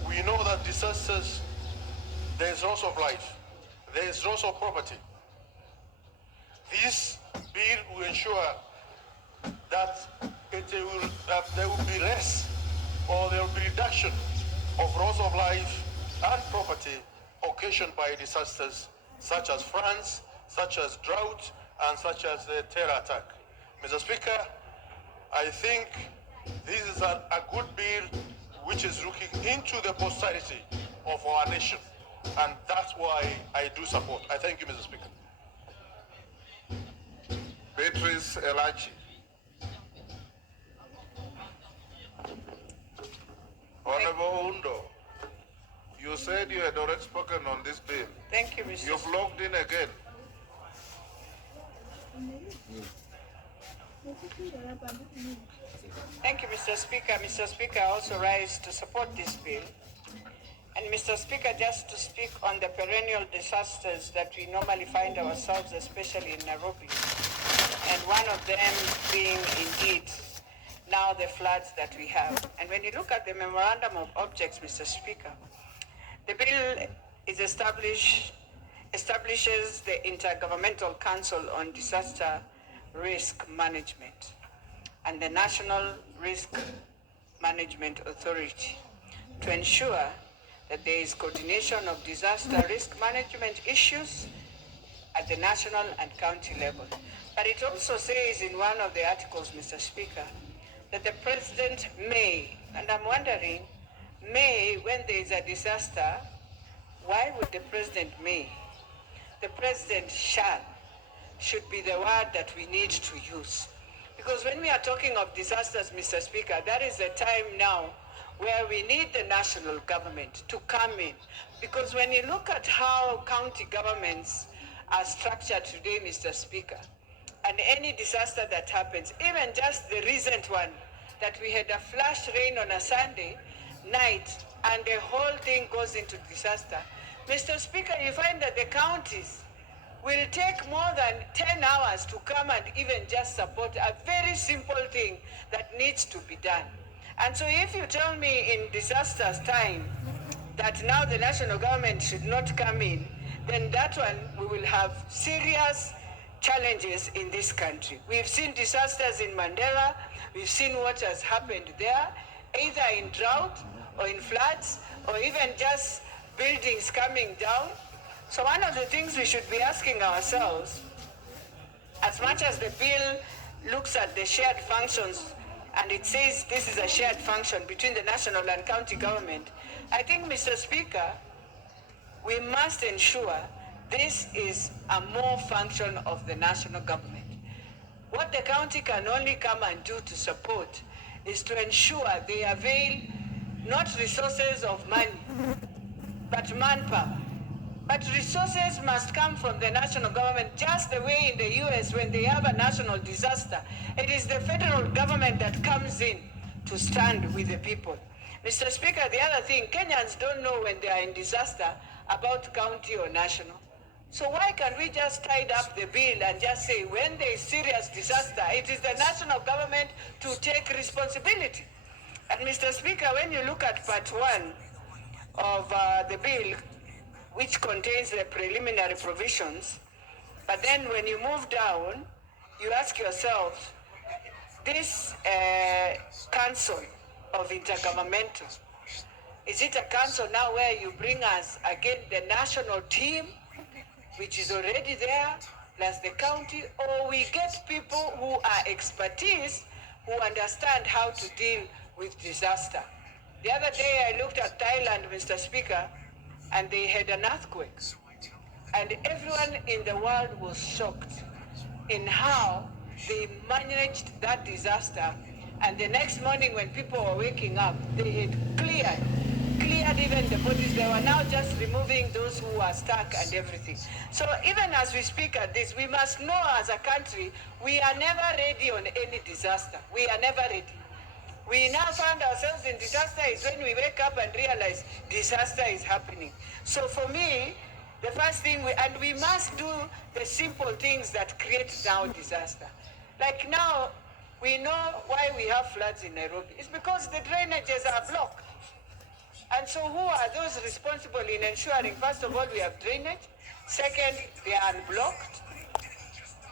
we know that disasters, there is loss of life, there is loss of property. This bill will ensure that there will be less, or there will be reduction of loss of life and property occasioned by disasters such as floods, such as drought, and such as the terror attack. Mr. Speaker, I think this is a good bill which is looking into the posterity of our nation, and that's why I do support. I thank you, Mr. Speaker. Beatrice Elachi. Honorable Undo, you said you had already spoken on this bill. Thank you, Mr. You've logged in again. Thank you, Mr. Speaker. Mr. Speaker, I also rise to support this bill. And Mr. Speaker, just to speak on the perennial disasters that we normally find ourselves, especially in Nairobi, and one of them being indeed now the floods that we have. And when you look at the memorandum of objects, Mr. Speaker, the bill is establishes the Intergovernmental Council on Disaster Risk Management and the National Risk Management Authority to ensure that there is coordination of disaster risk management issues at the national and county level. But it also says in one of the articles, Mr. Speaker, that the president may, and I'm wondering, may, when there is a disaster, why would the president may? The president shall should be the word that we need to use. Because when we are talking of disasters, Mr. Speaker, that is the time now where we need the national government to come in. Because when you look at how county governments are structured today, Mr. Speaker, and any disaster that happens, even just the recent one, that we had a flash rain on a Sunday night and the whole thing goes into disaster. Mr. Speaker, you find that the counties will take more than 10 hours to come and even just support a very simple thing that needs to be done. And so if you tell me in disaster's time that now the national government should not come in, then that one we will have serious challenges in this country. We've seen disasters in Mandera, we've seen what has happened there, either in drought or in floods, or even just buildings coming down. So one of the things we should be asking ourselves, as much as the bill looks at the shared functions, and it says this is a shared function between the national and county government, I think, Mr. Speaker, we must ensure this is a more function of the national government. What the county can only come and do to support is to ensure they avail not resources of money, but manpower. But resources must come from the national government, just the way in the US when they have a national disaster. It is the federal government that comes in to stand with the people. Mr. Speaker, the other thing, Kenyans don't know when they are in disaster about county or national. So why can't we just tie up the bill and just say when there is serious disaster, it is the national government to take responsibility? And Mr. Speaker, when you look at part 1 of the bill, which contains the preliminary provisions. But then when you move down, you ask yourself, this council of intergovernmental, is it a council now where you bring us again the national team, which is already there, plus the county, or we get people who are expertise, who understand how to deal with disaster? The other day I looked at Thailand, Mr. Speaker, and they had an earthquake. And everyone in the world was shocked in how they managed that disaster. And the next morning when people were waking up, they had cleared even the bodies. They were now just removing those who were stuck and everything. So even as we speak at this, we must know as a country, we are never ready on any disaster. We are never ready. We now find ourselves in disaster is when we wake up and realize disaster is happening. So for me, the first thing, we must do the simple things that create now disaster. Like now, we know why we have floods in Nairobi. It's because the drainages are blocked. And so who are those responsible in ensuring, first of all, we have drainage, second, they are unblocked?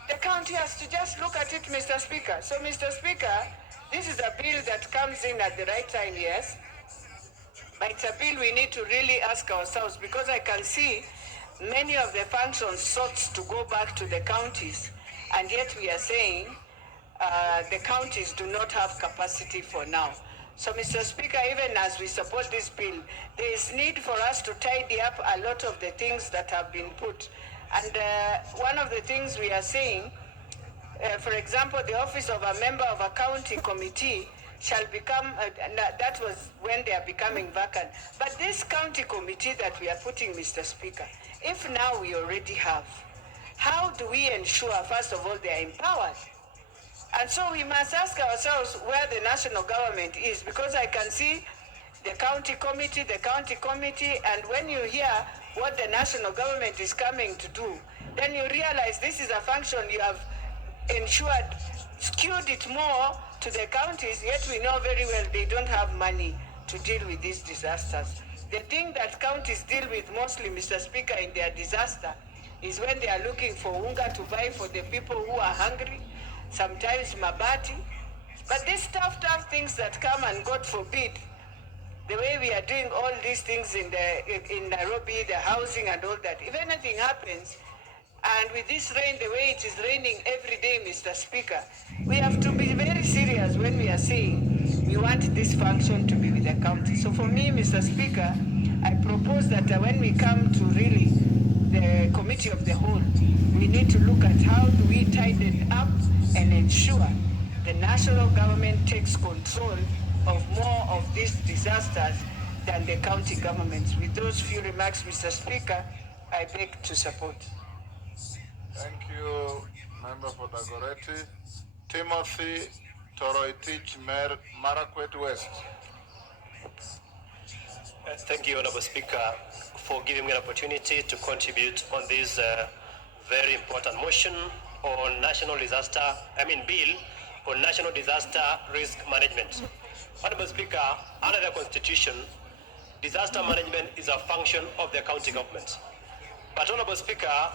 The county has to just look at it, Mr. Speaker. So, Mr. Speaker, this is a bill that comes in at the right time, yes, but it's a bill we need to really ask ourselves, because I can see many of the functions sought to go back to the counties, and yet we are saying the counties do not have capacity for now. So, Mr. Speaker, even as we support this bill, there is need for us to tidy up a lot of the things that have been put. And one of the things we are saying, for example, the office of a member of a county committee shall become, that was when they are becoming vacant. But this county committee that we are putting, Mr. Speaker, if now we already have, how do we ensure, first of all, they are empowered? And so we must ask ourselves where the national government is, because I can see the county committee, and when you hear what the national government is coming to do, then you realize this is a function you have ensured, skewed it more to the counties, yet we know very well they don't have money to deal with these disasters. The thing that counties deal with mostly, Mr. Speaker, in their disaster is when they are looking for unga to buy for the people who are hungry, sometimes mabati. But these tough things that come, and God forbid, the way we are doing all these things in Nairobi, the housing and all that, if anything happens, and with this rain, the way it is raining every day, Mr. Speaker, we have to be very serious when we are saying we want this function to be with the county. So for me, Mr. Speaker, I propose that when we come to really the committee of the whole, we need to look at how do we tighten up and ensure the national government takes control of more of these disasters than the county governments. With those few remarks, Mr. Speaker, I beg to support. Thank you, Member for Dagoretti. Timothy Toroitich, Marakwet West. Thank you, Honorable Speaker, for giving me an opportunity to contribute on this very important motion on bill on national disaster risk management. Honorable Speaker, under the Constitution, disaster management is a function of the county government. But Honorable Speaker,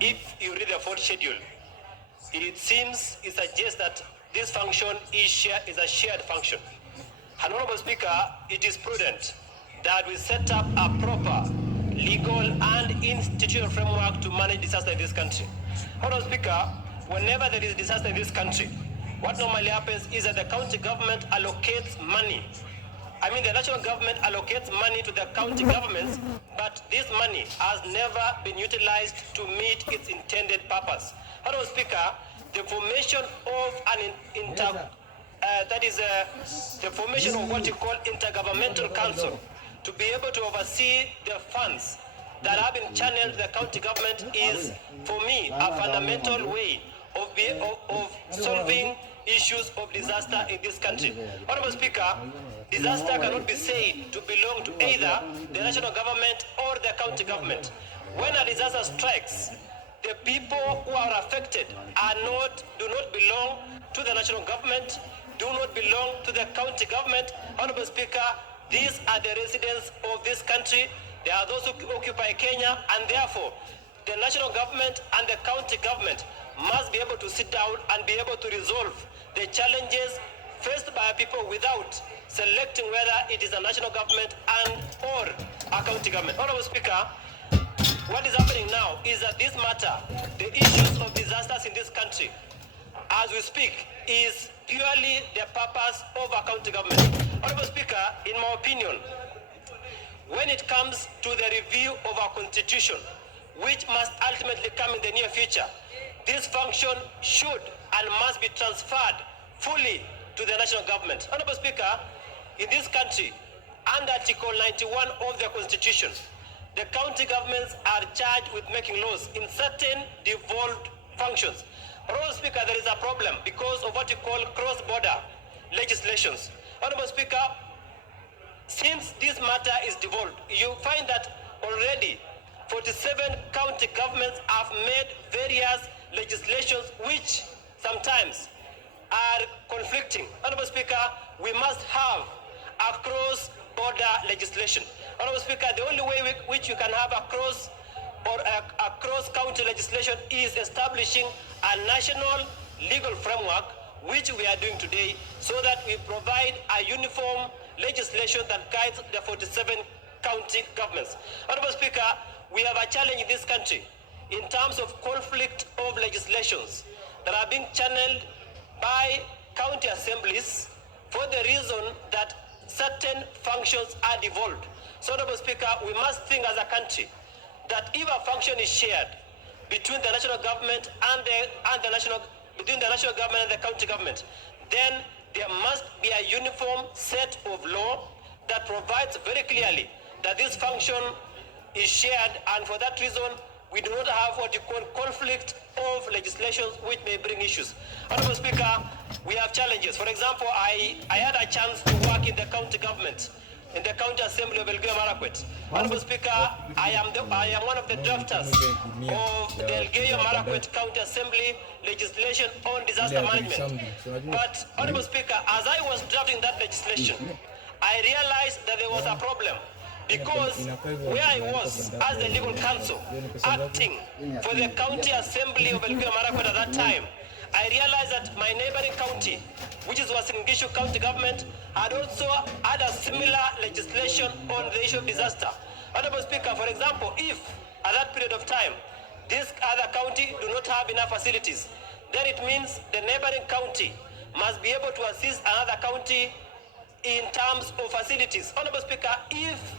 if you read the fourth schedule, it suggests that this function is a shared function. And Honorable Speaker, it is prudent that we set up a proper legal and institutional framework to manage disaster in this country. Honorable Speaker, whenever there is disaster in this country, what normally happens is that the county government allocates money. The national government allocates money to the county governments, but this money has never been utilized to meet its intended purpose. Honorable Speaker, the formation of the formation of what you call intergovernmental council to be able to oversee the funds that have been channeled to the county government is, for me, a fundamental way of solving issues of disaster in this country. Honorable Speaker, disaster cannot be said to belong to either the national government or the county government. When a disaster strikes, the people who are affected do not belong to the national government, do not belong to the county government. Honorable Speaker, these are the residents of this country. There are those who occupy Kenya, and therefore the national government and the county government must be able to sit down and be able to resolve the challenges faced by people without selecting whether it is a national government and or a county government. Honorable Speaker, what is happening now is that this matter, the issues of disasters in this country, as we speak, is purely the purpose of a county government. Honorable Speaker, in my opinion, when it comes to the review of our constitution, which must ultimately come in the near future, this function should and must be transferred fully to the national government. Honorable Speaker, in this country, under Article 91 of the Constitution, the county governments are charged with making laws in certain devolved functions. Honorable Speaker, there is a problem because of what you call cross-border legislations. Honorable Speaker, since this matter is devolved, you find that already 47 county governments have made various legislations which sometimes are conflicting. Honorable Speaker, we must have a cross-border legislation. Honorable Speaker, the only way which you can have a cross-county legislation is establishing a national legal framework, which we are doing today, so that we provide a uniform legislation that guides the 47 county governments. Honorable Speaker, we have a challenge in this country in terms of conflict of legislations that are being channeled by county assemblies for the reason that certain functions are devolved. So, Honorable Speaker, we must think as a country that if a function is shared between the national government between the national government and the county government, then there must be a uniform set of law that provides very clearly that this function is shared, and for that reason, we do not have what you call conflict of legislations which may bring issues. Honorable Speaker, we have challenges. For example, I had a chance to work in the county government, in the county assembly of Elgeyo Marakwet. Honorable Speaker, I am one of the drafters of the Elgeyo Marakwet County Assembly legislation on disaster management. But, Honorable Speaker, as I was drafting that legislation, I realized that there was a problem, because where I was as the legal counsel acting for the county assembly of Elgeyo Marakwet at that time, I realized that my neighboring county, which is Uasin Gishu County Government, had also had a similar legislation on the issue of disaster. Honorable Speaker, for example, if at that period of time, this other county do not have enough facilities, then it means the neighboring county must be able to assist another county in terms of facilities. Honorable Speaker, if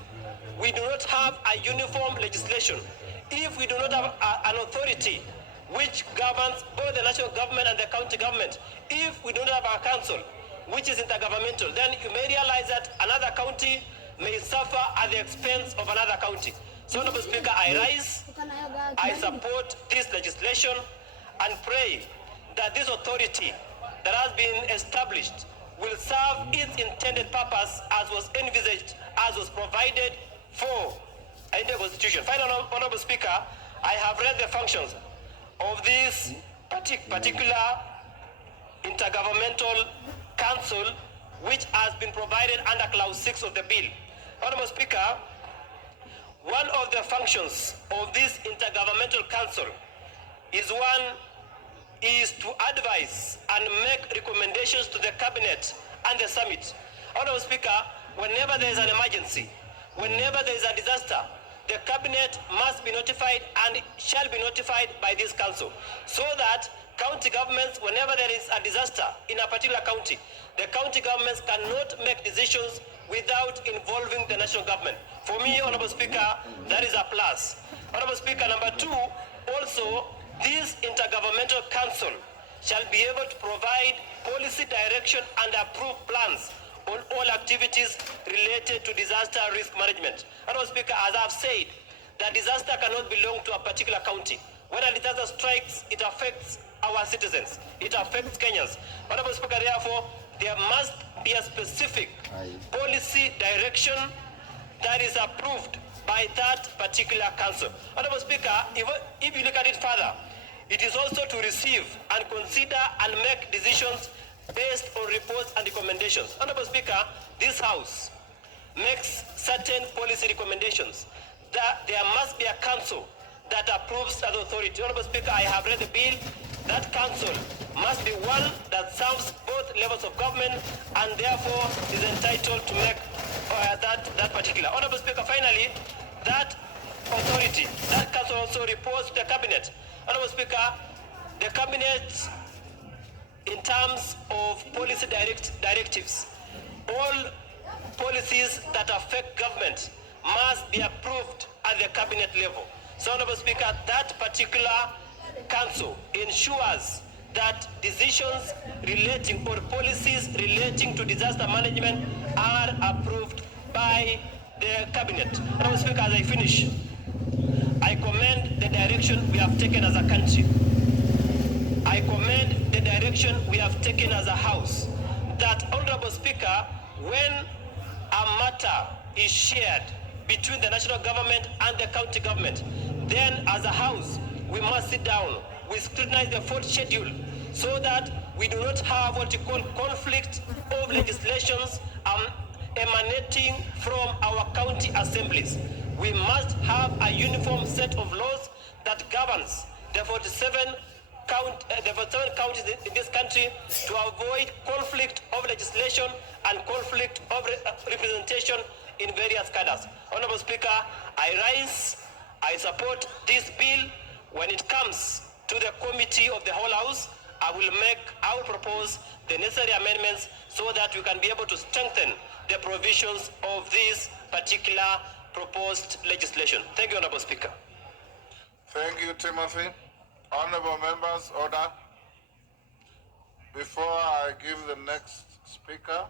we do not have a uniform legislation, if we do not have an authority which governs both the national government and the county government, if we don't have a council which is intergovernmental, then you may realize that another county may suffer at the expense of another county. So, Honorable Speaker, I rise, I support this legislation and pray that this authority that has been established will serve its intended purpose as was envisaged, as was provided for in the Constitution. Finally, Honorable Speaker, I have read the functions of this particular intergovernmental council, which has been provided under Clause 6 of the bill. Honorable Speaker, one of the functions of this intergovernmental council is to advise and make recommendations to the cabinet and the summit. Honorable Speaker, whenever there is an emergency, whenever there is a disaster, the cabinet must be notified and shall be notified by this council, so that county governments, whenever there is a disaster in a particular county, the county governments cannot make decisions without involving the national government. For me, Honorable Speaker, that is a plus. Honorable Speaker, number two, also, this intergovernmental council shall be able to provide policy direction and approve plans on all activities related to disaster risk management. Honorable Speaker, as I've said, the disaster cannot belong to a particular county. When a disaster strikes, it affects our citizens. It affects Kenyans. Honorable Speaker, therefore, there must be a specific policy direction that is approved by that particular council. Honorable Speaker, if you look at it further, it is also to receive and consider and make decisions based on reports and recommendations. Honorable Speaker, this House makes certain policy recommendations that there must be a council that approves that authority. Honorable Speaker, I have read the bill. That council must be one that serves both levels of government and therefore is entitled to make that particular. Honorable Speaker, finally, that authority, that council also reports to the cabinet. Honorable Speaker, the cabinet, in terms of policy directives, all policies that affect government must be approved at the cabinet level. So, Honorable Speaker, that particular council ensures that decisions relating or policies relating to disaster management are approved by the cabinet. Honorable Speaker, as I finish, I commend the direction we have taken as a country. I commend the direction we have taken as a House. That, Honorable Speaker, when a matter is shared between the national government and the county government, then as a House, we must sit down, we scrutinize the full schedule so that we do not have what you call conflict of legislations emanating from our county assemblies. We must have a uniform set of laws that governs the 47 counties in this country to avoid conflict of legislation and conflict of representation in various cadres. Honorable Speaker, I support this bill. When it comes to the committee of the whole House, I will propose the necessary amendments so that we can be able to strengthen the provisions of this particular proposed legislation. Thank you, Honorable Speaker. Thank you, Timothy. Honorable members, order. Before I give the next speaker,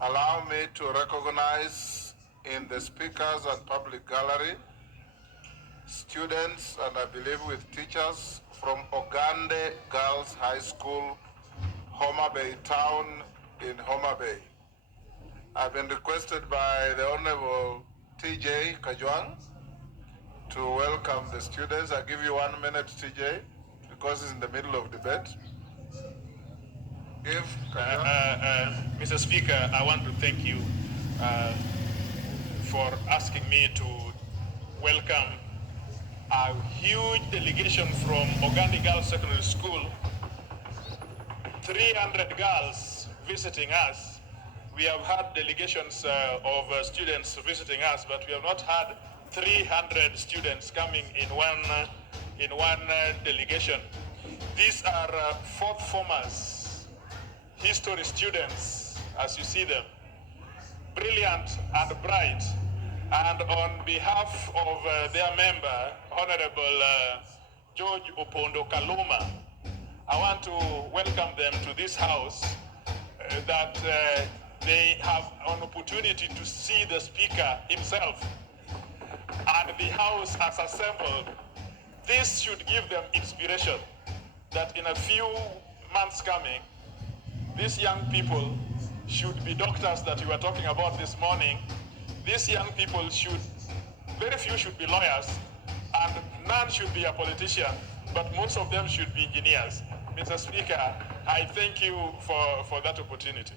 allow me to recognize in the speakers and public gallery students and I believe with teachers from Ogande Girls High School, Homa Bay Town in Homa Bay. I've been requested by the Honorable TJ Kajwang to welcome the students. I'll give you 1 minute, TJ, because it's in the middle of debate. Mr. Speaker, I want to thank you for asking me to welcome a huge delegation from Ogande Girls Secondary School, 300 girls visiting us. We have had delegations of students visiting us, but we have not had 300 students coming in one delegation. These are fourth formers, history students, as you see them, brilliant and bright. And on behalf of their member, Honorable George Opondo Kaluma, I want to welcome them to this House, that they have an opportunity to see the Speaker himself. And the House has assembled. This should give them inspiration that in a few months coming, these young people should be doctors that you were talking about this morning. These young people very few should be lawyers, and none should be a politician, but most of them should be engineers. Mr. Speaker, I thank you for that opportunity.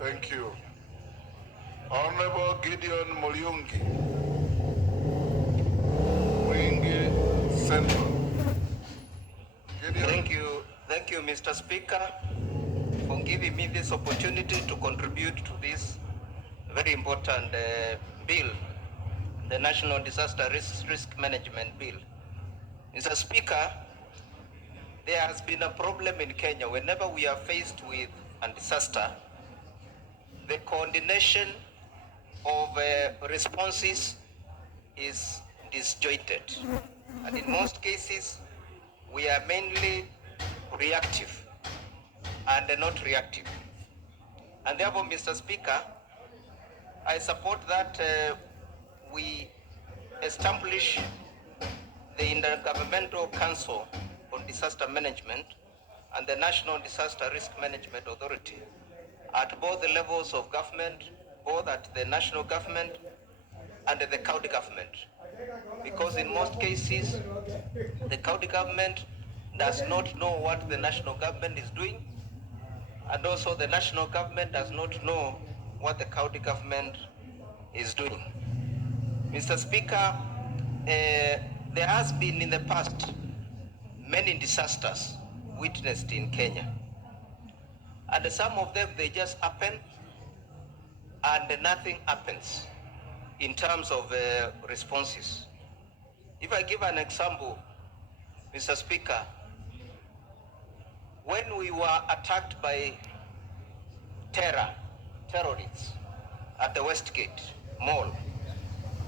Thank you. Honorable Gideon Mulyungi, Mwingi Central. Gideon. Thank you, Mr. Speaker, for giving me this opportunity to contribute to this very important bill, the National Disaster Risk Management Bill. Mr. Speaker, there has been a problem in Kenya. Whenever we are faced with a disaster, the coordination of responses is disjointed. And in most cases, we are mainly reactive and not reactive. And therefore, Mr. Speaker, I support that we establish the Intergovernmental Council on Disaster Management and the National Disaster Risk Management Authority at both the levels of government, both at the national government and at the county government. Because in most cases, the county government does not know what the national government is doing, and also the national government does not know what the county government is doing. Mr. Speaker, there has been in the past many disasters witnessed in Kenya. And some of them, they just happen and nothing happens in terms of responses. If I give an example, Mr. Speaker, when we were attacked by terrorists at the Westgate Mall,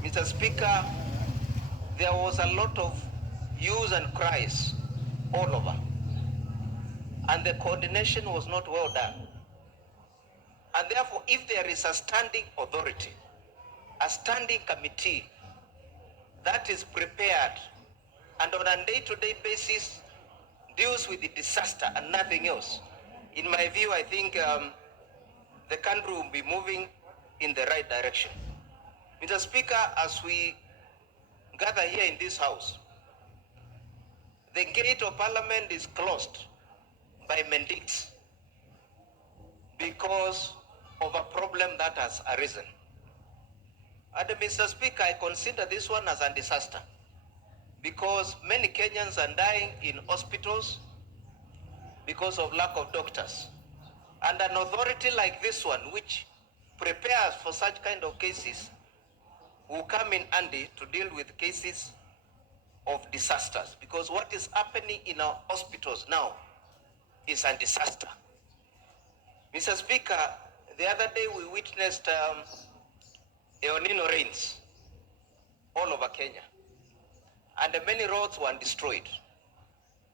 Mr. Speaker, there was a lot of hues and cries all over, and the coordination was not well done. And therefore, if there is a standing authority, a standing committee that is prepared and on a day-to-day basis deals with the disaster and nothing else, in my view, I think the country will be moving in the right direction. Mr. Speaker, as we gather here in this house, the gate of Parliament is closed by mandate because of a problem that has arisen. And Mr. Speaker, I consider this one as a disaster because many Kenyans are dying in hospitals because of lack of doctors. And an authority like this one, which prepares for such kind of cases, will come in handy to deal with cases of disasters, because what is happening in our hospitals now is a disaster. Mr. Speaker, the other day we witnessed El Nino rains all over Kenya, and many roads were destroyed.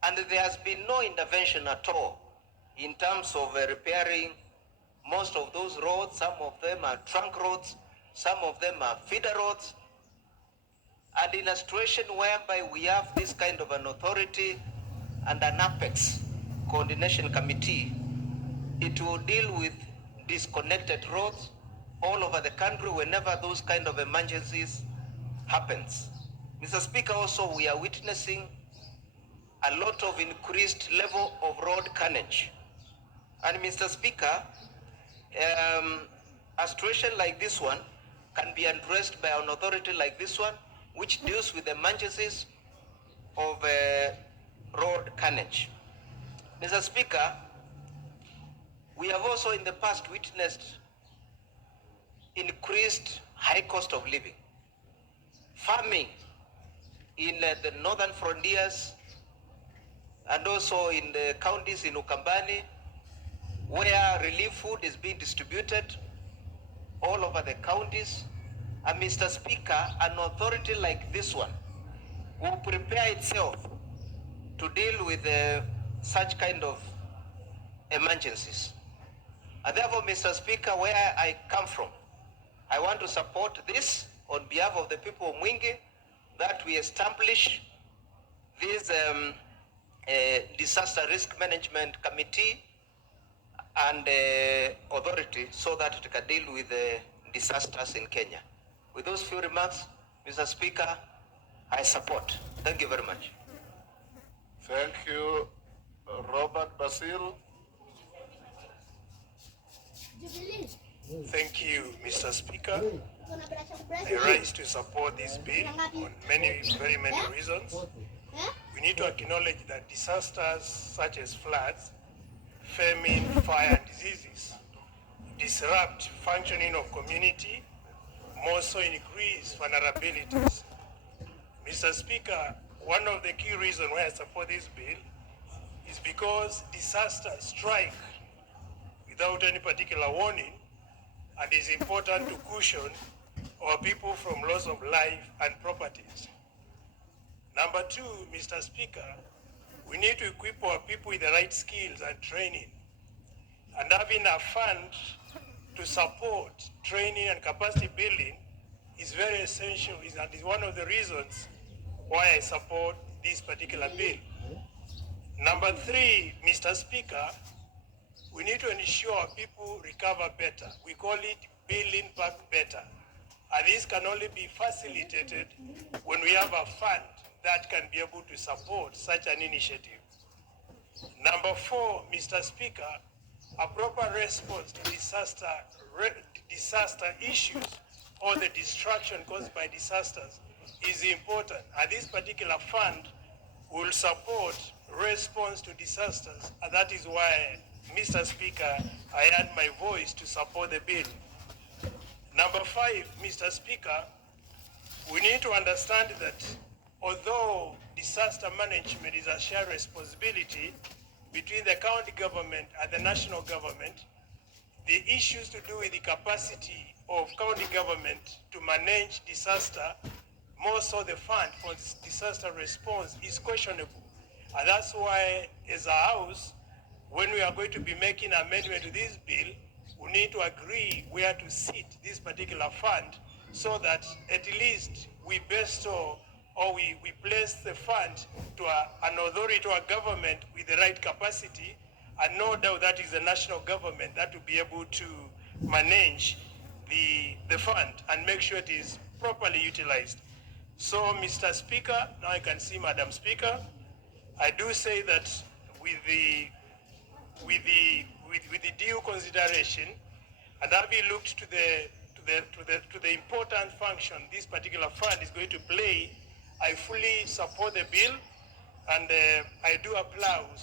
And there has been no intervention at all in terms of repairing most of those roads. Some of them are trunk roads, some of them are feeder roads. And in a situation whereby we have this kind of an authority and an apex coordination committee, it will deal with disconnected roads all over the country whenever those kind of emergencies happens. Mr. Speaker, also we are witnessing a lot of increased level of road carnage. And Mr. Speaker, a situation like this one can be addressed by an authority like this one, which deals with the emergencies of road carnage. Mr. Speaker, we have also in the past witnessed increased high cost of living. Farming in the northern frontiers and also in the counties in Ukambani, where relief food is being distributed all over the counties. And Mr. Speaker, an authority like this one will prepare itself to deal with such kind of emergencies. And therefore, Mr. Speaker, where I come from, I want to support this on behalf of the people of Mwingi, that we establish this disaster risk management committee and authority so that it can deal with disasters in Kenya. With those few remarks, Mr. Speaker, I support. Thank you very much. Thank you, Robert Basil. Thank you, Mr. Speaker. I rise to support this bill on very many reasons. We need to acknowledge that disasters such as floods, famine, fire, and diseases disrupt functioning of community, more so increase vulnerabilities. Mr. Speaker, one of the key reasons why I support this bill is because disasters strike without any particular warning, and it's important to cushion our people from loss of life and properties. Number two, Mr. Speaker, we need to equip our people with the right skills and training. And having a fund to support training and capacity building is very essential, and is one of the reasons why I support this particular bill. Number three, Mr. Speaker, we need to ensure our people recover better. We call it building back better. And this can only be facilitated when we have a fund that can be able to support such an initiative. Number four, Mr. Speaker, a proper response to disaster issues or the destruction caused by disasters is important. And this particular fund will support response to disasters. And that is why, Mr. Speaker, I add my voice to support the bill. Number 5, Mr. Speaker, we need to understand that although disaster management is a shared responsibility between the county government and the national government, the issues to do with the capacity of county government to manage disaster, more so the fund for disaster response, is questionable. And that's why, as a house, when we are going to be making amendment to this bill, we need to agree where to sit this particular fund so that at least we bestow or we place the fund to an authority or a government with the right capacity, and no doubt that is the national government that will be able to manage the fund and make sure it is properly utilized. So, Mr. Speaker, now I can see Madam Speaker, I do say that with the due consideration, and having looked to the important function this particular fund is going to play, I fully support the bill, and I do applaud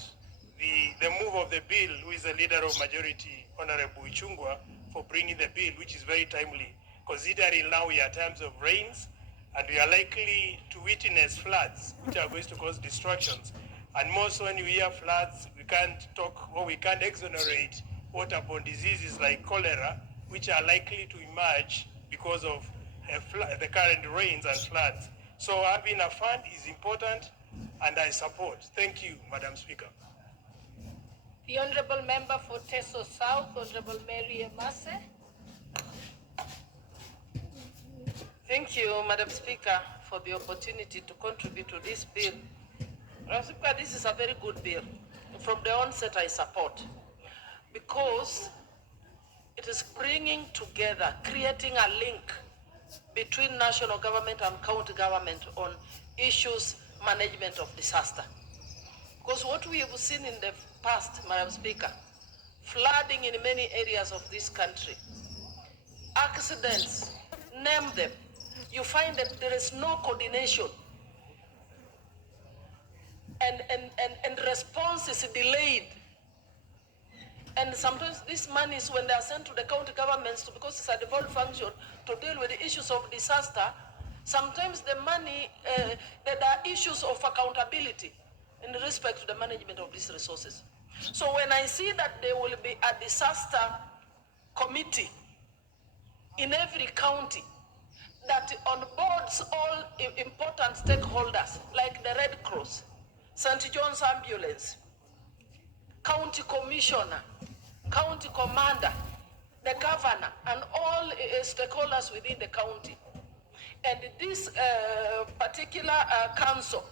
the move of the bill, who is the leader of majority, Honorable Ichungwa, for bringing the bill, which is very timely, considering now we are times of rains, and we are likely to witness floods, which are going to cause destructions. And more so when you hear floods, we can't talk or we can't exonerate waterborne diseases like cholera, which are likely to emerge because of the current rains and floods. So having a fund is important, and I support. Thank you, Madam Speaker. The Honourable Member for Teso South, Honourable Mary Emase. Thank you, Madam Speaker, for the opportunity to contribute to this bill. Madam Speaker, this is a very good bill. From the onset, I support, because it is bringing together, creating a link between national government and county government on issues management of disaster. Because what we have seen in the past, Madam Speaker, flooding in many areas of this country, accidents, name them, you find that there is no coordination, and response is delayed. And sometimes these monies, when they are sent to the county governments, because it's a devolved function to deal with the issues of disaster, sometimes the money, there are issues of accountability in respect to the management of these resources. So when I see that there will be a disaster committee in every county that onboards all important stakeholders, like the Red Cross, St. John's Ambulance, county commissioner, county commander, the governor, and all stakeholders within the county. And this particular council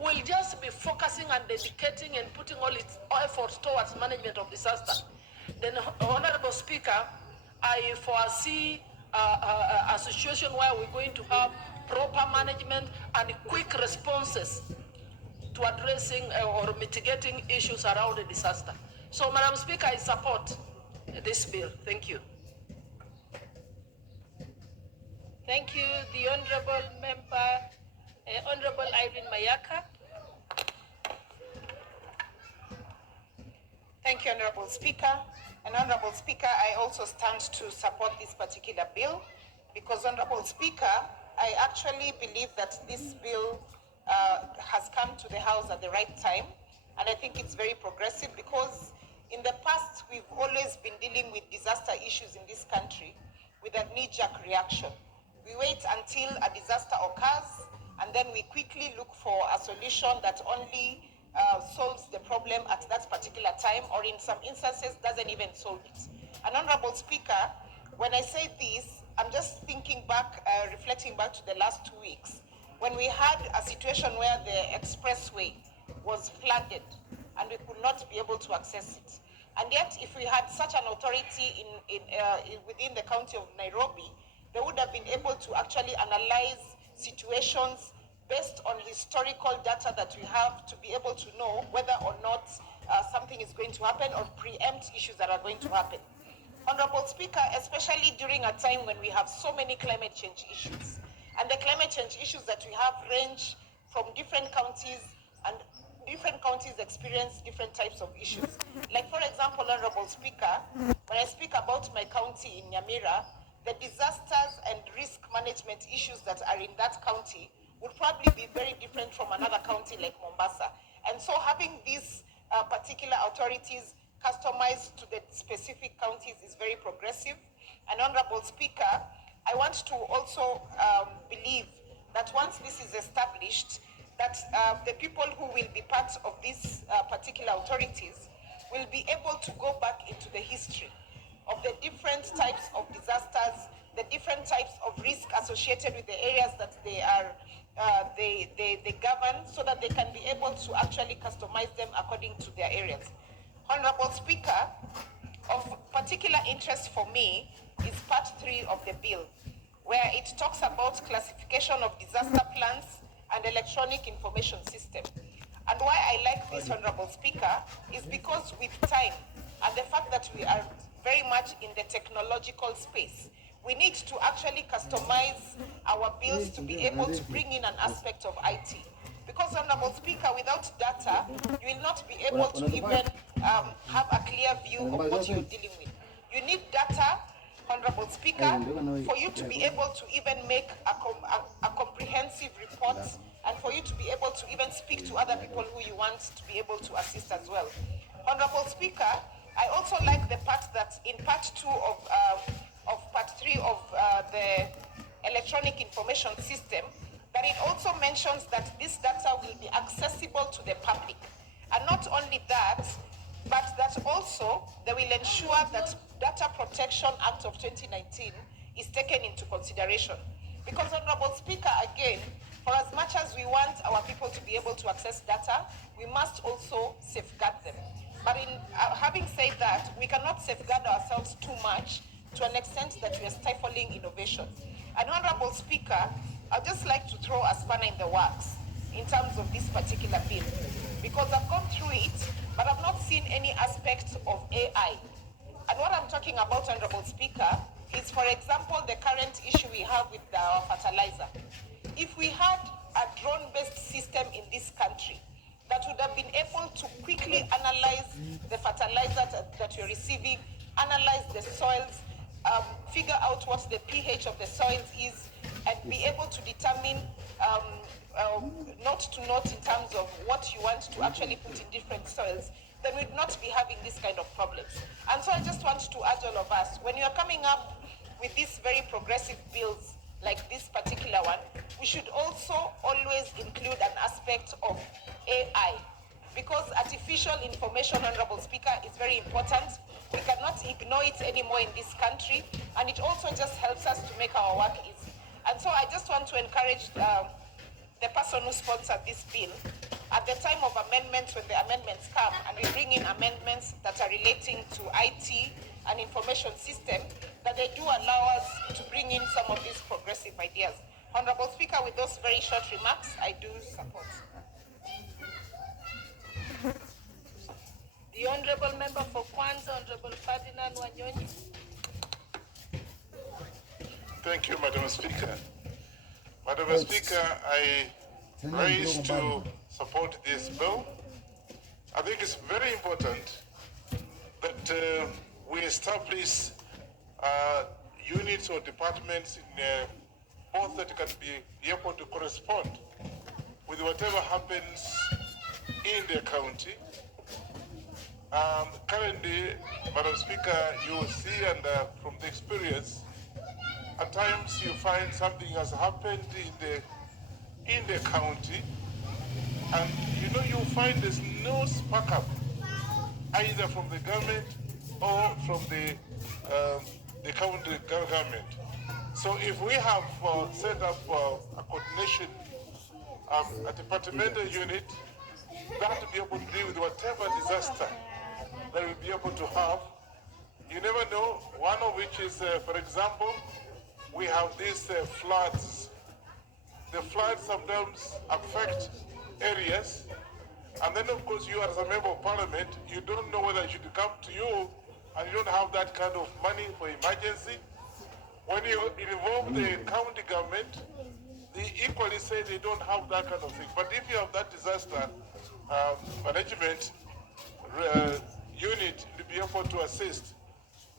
will just be focusing and dedicating and putting all its efforts towards management of disaster. Then, Honorable Speaker, I foresee a situation where we're going to have proper management and quick responses to addressing or mitigating issues around the disaster. So, Madam Speaker, I support this bill. Thank you. Thank you. The Honorable Member, Honorable Irene Mayaka. Thank you, Honorable Speaker. And Honorable Speaker, I also stand to support this particular bill because, Honorable Speaker, I actually believe that this bill has come to the House at the right time. And I think it's very progressive because in the past, we've always been dealing with disaster issues in this country with a knee-jerk reaction. We wait until a disaster occurs, and then we quickly look for a solution that only solves the problem at that particular time, or in some instances doesn't even solve it. And Honorable Speaker, when I say this, I'm just thinking back, reflecting back to the last 2 weeks, when we had a situation where the expressway was flooded and we could not be able to access it. And yet, if we had such an authority within the county of Nairobi, they would have been able to actually analyze situations based on historical data that we have to be able to know whether or not something is going to happen or preempt issues that are going to happen. Honorable Speaker, especially during a time when we have so many climate change issues. And the climate change issues that we have range from different counties, and different counties experience different types of issues. Like, for example, Honorable Speaker, when I speak about my county in Nyamira, the disasters and risk management issues that are in that county would probably be very different from another county like Mombasa. And so having these particular authorities customized to the specific counties is very progressive. And Honorable Speaker, I want to also believe that once this is established, that the people who will be part of these particular authorities will be able to go back into the history of the different types of disasters, the different types of risk associated with the areas that they are they govern, so that they can be able to actually customize them according to their areas. Honorable Speaker, of particular interest for me is part 3 of the bill, where it talks about classification of disaster plans and electronic information system. And why I like this, Honorable Speaker, is because with time and the fact that we are very much in the technological space, we need to actually customize our bills to be able to bring in an aspect of IT. Because, Honorable Speaker, without data, you will not be able to even have a clear view of what you're dealing with. You need data, Honorable Speaker, for you to be able to even make a comprehensive report, and for you to be able to even speak to other people who you want to be able to assist as well. Honorable Speaker, I also like the part that in part 2 of part 3 of the electronic information system, that it also mentions that this data will be accessible to the public. And not only that, but that also they will ensure that Data Protection Act of 2019 is taken into consideration. Because, Honorable Speaker, again, for as much as we want our people to be able to access data, we must also safeguard them. But in having said that, we cannot safeguard ourselves too much to an extent that we are stifling innovation. And Honorable Speaker, I'd just like to throw a spanner in the works in terms of this particular bill, because I've gone through it, but I've not seen any aspect of AI. And what I'm talking about, Honorable Speaker, is, for example, the current issue we have with our fertilizer. If we had a drone-based system in this country that would have been able to quickly analyze the fertilizer that you're receiving, analyze the soils, figure out what the pH of the soils is, and be able to determine note to note in terms of what you want to actually put in different soils, then we'd not be having this kind of problems. And so I just want to urge all of us, when you're coming up with these very progressive bills like this particular one, we should also always include an aspect of AI, because artificial information, Honorable Speaker, is very important. We cannot ignore it anymore in this country, and it also just helps us to make our work easy. And so I just want to encourage the person who sponsored this bill, at the time of amendments, when the amendments come, and we bring in amendments that are relating to IT and information system, that they do allow us to bring in some of these progressive ideas. Honorable Speaker, with those very short remarks, I do support. The Honorable Member for Kwanza, Honorable Ferdinand Wanyonyi. Thank you, Madam Speaker. Madam Speaker, I rise to support this bill. I think it's very important that we establish units or departments in both that can be able to correspond with whatever happens in the county. Currently, Madam Speaker, you will see, and from the experience, at times you find something has happened in the county, and you find there's no spark up either from the government or from the county government. So if we have set up a coordination, a departmental unit that will be able to deal with whatever disaster that we'll be able to have, you never know, one of which is, for example, we have these floods. The floods sometimes affect areas, and then of course you as a member of parliament, you don't know whether it should come to you and you don't have that kind of money for emergency, when you involve the county government, they equally say they don't have that kind of thing. But if you have that disaster management unit to be able to assist,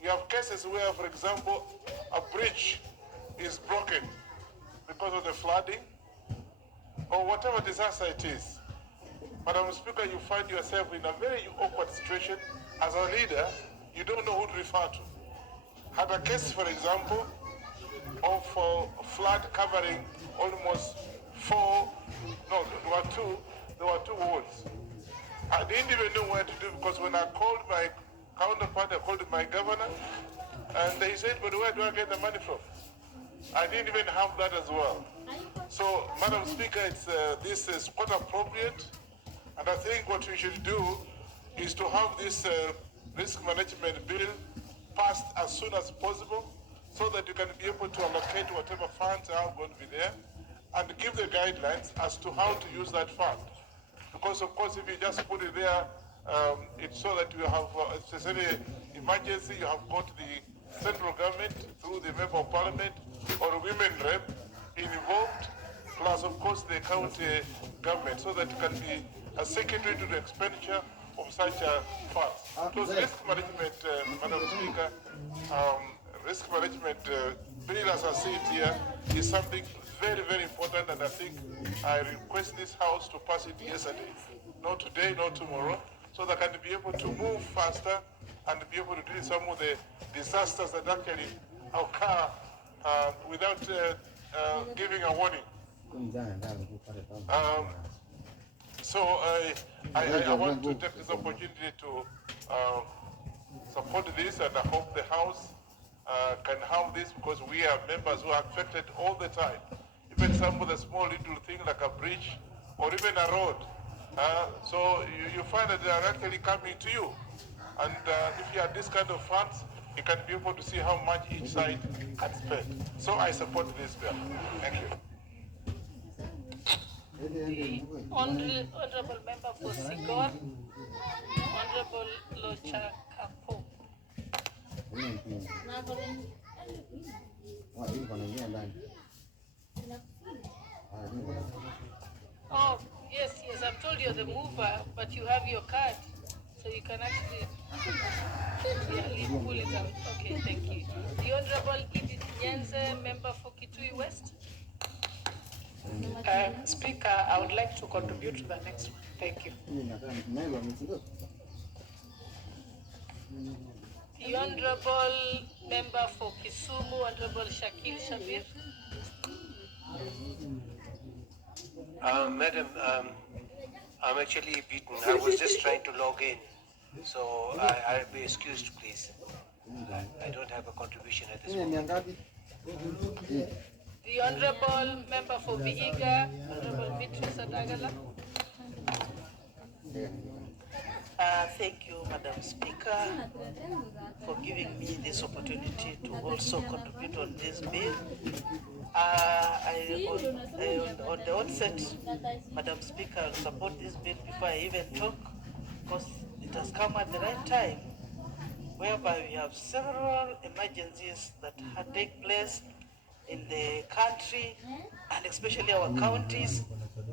you have cases where, for example, a bridge is broken because of the flooding or whatever disaster it is. Madam Speaker, you find yourself in a very awkward situation. As a leader, you don't know who to refer to. Had a case, for example, of flood covering almost there were two wards. I didn't even know where to do, because when I called my counterpart, I called my governor, and they said, but where do I get the money from? I didn't even have that as well. So, Madam Speaker, this is quite appropriate, and I think what we should do is to have this risk management bill passed as soon as possible, so that you can be able to allocate whatever funds are going to be there, and give the guidelines as to how to use that fund. Because of course, if you just put it there, it's so that you have, if there's any emergency, you have got the central government through the member of parliament or women rep involved, plus of course the county government, so that it can be a secretary to the expenditure of such a fund. So risk management, Madam Speaker, risk management bill as I see it here is something very, very important, and I think I request this House to pass it yesterday, not today, not tomorrow, so that I can be able to move faster and be able to deal with some of the disasters that actually occur without giving a warning. So I want to take this opportunity to support this, and I hope the House can have this, because we have members who are affected all the time. Even some of the small little things like a bridge or even a road. So you find that they are actually coming to you. And if you have this kind of funds, you can be able to see how much each side can spend. So I support this bill. Thank you. The Honorable Member for Sigor, Honorable Locha Kapo. Oh, yes, I've told you the mover, but you have your card, so you can actually pull it out. Okay, thank you. The Honorable Edith Nyenze, Member for Kitui West. Speaker, I would like to contribute to the next one. Thank you. The Honorable Member for Kisumu, Honorable Shakil Shabir. Madam, I'm actually beaten. I was just trying to log in, so I'll be excused, please. I don't have a contribution at this moment. The Honorable Member for Vihiga, Honorable Beatrice Adagala. Thank you, Madam Speaker, for giving me this opportunity to also contribute on this bill. On the onset, Madam Speaker, I'll support this bill before I even talk, because it has come at the right time, whereby we have several emergencies that take place in the country, and especially our counties.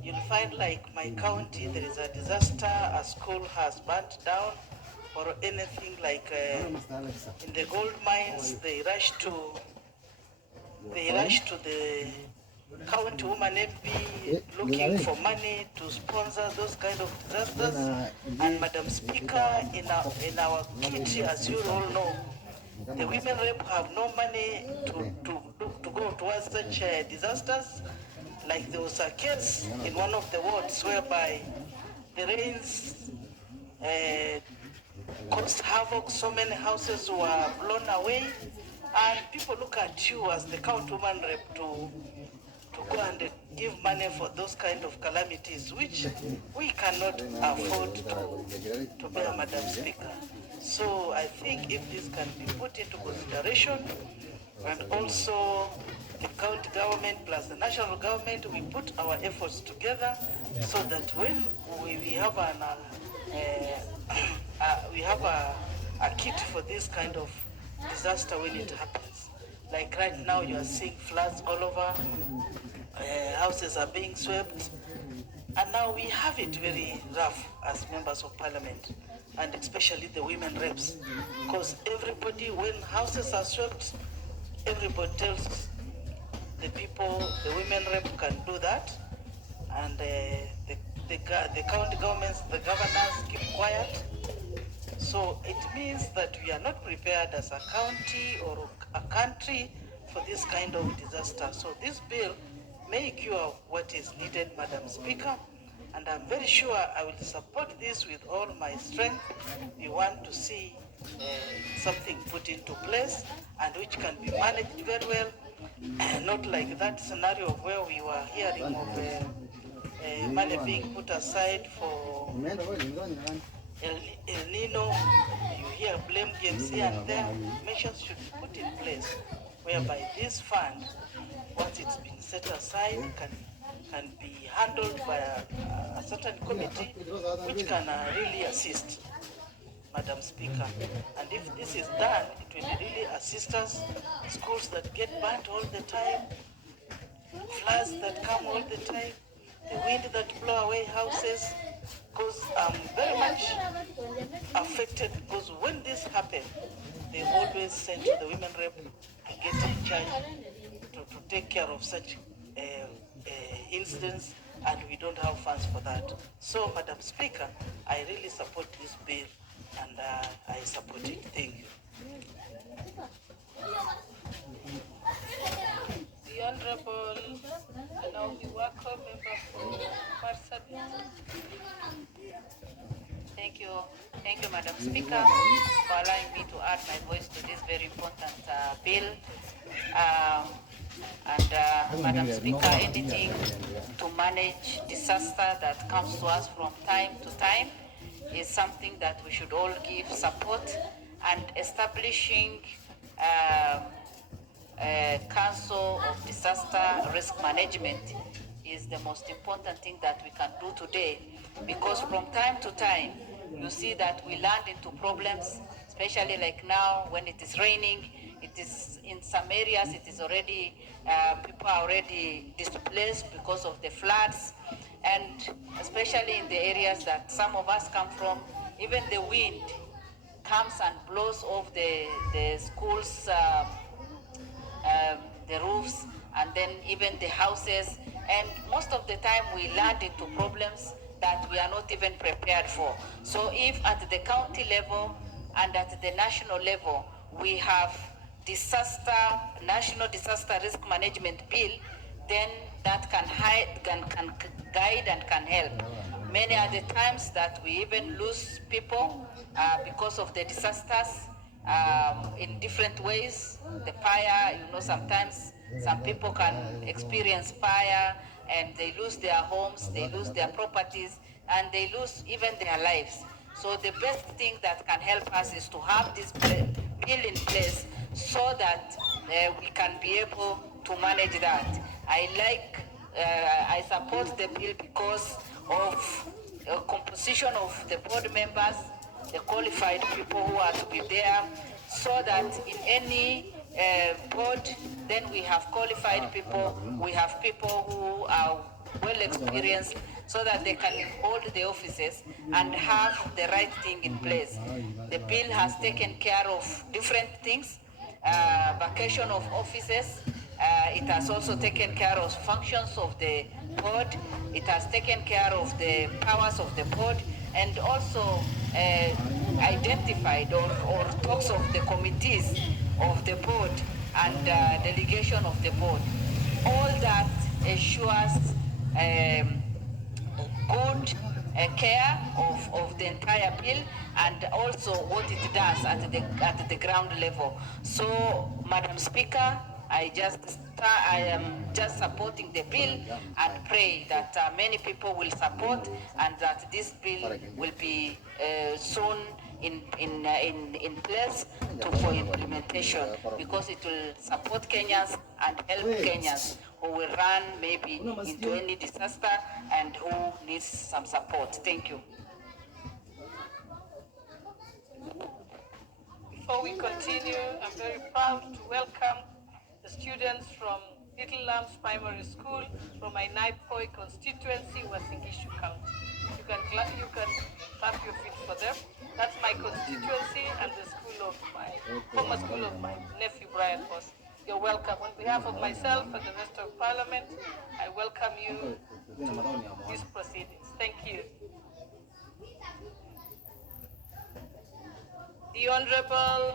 You'll find, like my county, there is a disaster, a school has burnt down, or anything like in the gold mines, they rush to the county woman MP looking for money to sponsor those kind of disasters. And Madam Speaker, in our kitty, as you all know, the women rep have no money to go towards such disasters. Like there was a case in one of the wards whereby the rains caused havoc, so many houses were blown away, and people look at you as the county woman rep to go and give money for those kind of calamities, which we cannot afford to bear, Madam Speaker. So I think if this can be put into consideration, and also the county government plus the national government, we put our efforts together so that when we have a a kit for this kind of disaster when it happens. Like right now, you are seeing floods all over, houses are being swept, and now we have it very rough as members of parliament, and especially the women reps, because everybody, when houses are swept, everybody tells the people, the women rep can do that, and the county governments, the governors keep quiet. So it means that we are not prepared as a county or a country for this kind of disaster. So this bill may cure what is needed, Madam Speaker, and I'm very sure I will support this with all my strength. We want to see something put into place and which can be managed very well, not like that scenario where we were hearing of money being put aside for El Nino. You hear blame games here and there. Measures should be put in place whereby this fund, once it's been set aside, can be handled by a certain committee which can really assist, Madam Speaker. And if this is done, it will really assist us. Schools that get burnt all the time, floods that come all the time, the wind that blow away houses, because I'm very much affected, because when this happened, they always send to the women rep to get in charge to take care of such incidents, and we don't have funds for that. So, Madam Speaker, I really support this bill, and I support it. Thank you. The Honorable Naomi Wako, member for Marsabit. Thank you, Madam Speaker, for allowing me to add my voice to this very important bill. Madam Speaker, anything to manage disaster that comes to us from time to time is something that we should all give support, and establishing a Council of Disaster Risk Management is the most important thing that we can do today, because from time to time you see that we land into problems, especially like now when it is raining. It is in some areas, it is already, people are already displaced because of the floods, and especially in the areas that some of us come from, even the wind comes and blows off the schools, the roofs, and then even the houses, and most of the time we land into problems that we are not even prepared for. So if at the county level and at the national level we have national disaster risk management bill, then that can guide and can help. Many are the times that we even lose people because of the disasters. In different ways. The fire, sometimes some people can experience fire and they lose their homes, they lose their properties, and they lose even their lives. So the best thing that can help us is to have this bill in place so that we can be able to manage that. I support the bill because of the composition of the board members, the qualified people who are to be there, so that in any board, then we have qualified people, we have people who are well experienced, so that they can hold the offices and have the right thing in place. The bill has taken care of different things, vacation of offices. It has also taken care of functions of the board. It has taken care of the powers of the board, and also identified or talks of the committees of the board and delegation of the board. All that ensures good care of the entire bill, and also what it does at the ground level. So, Madam Speaker, I am just supporting the bill and pray that many people will support, and that this bill will be soon in place for implementation, because it will support Kenyans and help Kenyans who will run maybe into any disaster and who needs some support. Thank you. Before we continue, I'm very proud to welcome the students from Little Lambs Primary School from my Naipoi constituency, Wasingishu County. You can clap your feet for them. That's my constituency and the school of my former school of my nephew Brian Boss. You're welcome. On behalf of myself and the rest of Parliament, I welcome you to these proceedings. Thank you. The Honorable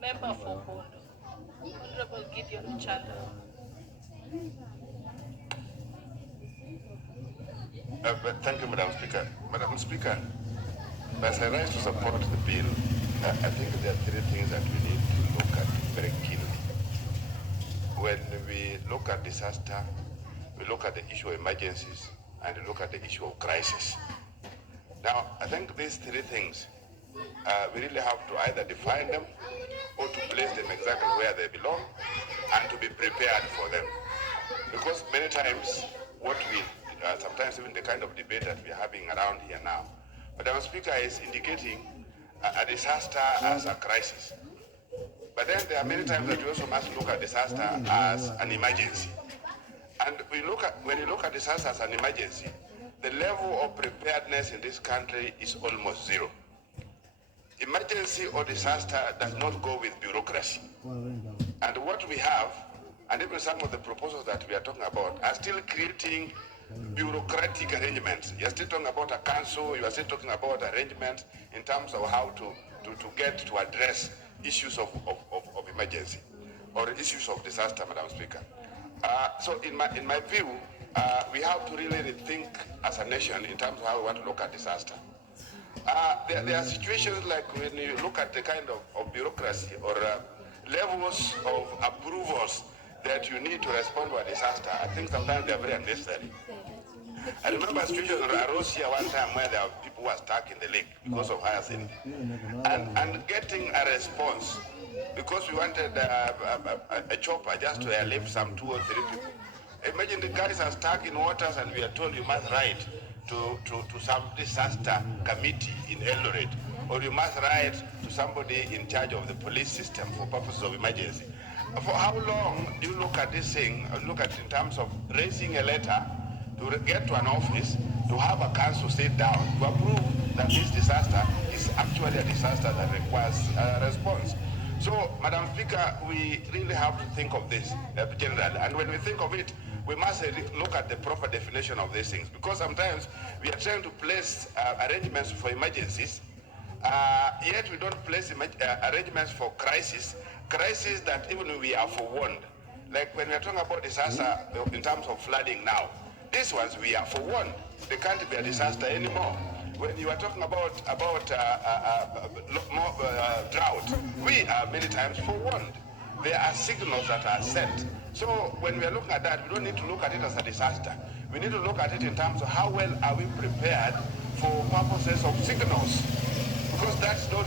Member for Bondo, Honorable Gideon Chanda. Thank you, Madam Speaker. Madam Speaker, as I rise to support the bill, I think there are three things that we need to look at very keenly. When we look at disaster, we look at the issue of emergencies, and we look at the issue of crisis. Now, I think these three things, we really have to either define them or to place them exactly where they belong and to be prepared for them. Because many times, what we, sometimes even the kind of debate that we are having around here now, Madam Speaker is indicating a disaster as a crisis. But then there are many times that we also must look at disaster as an emergency. And when you look at disaster as an emergency, the level of preparedness in this country is almost zero. Emergency or disaster does not go with bureaucracy. And what we have, and even some of the proposals that we are talking about, are still creating bureaucratic arrangements. You're still talking about a council, you are still talking about arrangements in terms of how to get to address issues of emergency or issues of disaster, Madam Speaker. So in my view, we have to really rethink as a nation in terms of how we want to look at disaster. There are situations like when you look at the kind of bureaucracy or levels of approvals that you need to respond to a disaster. I think sometimes they are very unnecessary. I remember a situation in Russia one time where there were people who were stuck in the lake because of hyacinth. And getting a response, because we wanted a chopper just to airlift some 2 or 3 people. Imagine the guys are stuck in waters and we are told you must write to some disaster committee in Eldoret, or you must write to somebody in charge of the police system for purposes of emergency. For how long do you look at this thing, look at in terms of raising a letter to get to an office, to have a council sit down to approve that this disaster is actually a disaster that requires a response? So, Madam Speaker, we really have to think of this generally. And when we think of it, we must look at the proper definition of these things. Because sometimes we are trying to place arrangements for emergencies, yet we don't place arrangements for crises that even we are forewarned. Like when we are talking about disaster in terms of flooding now, these ones we are forewarned. They can't be a disaster anymore. When you are talking about drought, we are many times forewarned. There are signals that are sent. So when we are looking at that, we don't need to look at it as a disaster. We need to look at it in terms of how well are we prepared for purposes of signals. Because that's not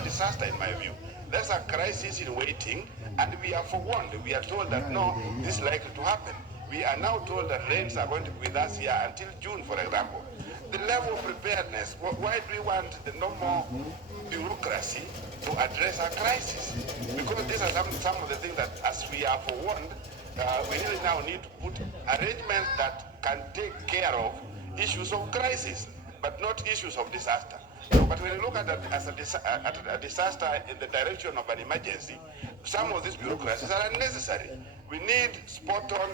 a disaster in my view. That's a crisis in waiting, and we are forewarned. We are told that no, this is likely to happen. We are now told that rains are going to be with us here until June, for example. The level of preparedness, why do we want the normal bureaucracy to address a crisis? Because these are some of the things that, as we are forewarned, we really now need to put arrangements that can take care of issues of crisis, but not issues of disaster. But when you look at that as a disaster in the direction of an emergency, some of these bureaucracies are unnecessary. We need spot-on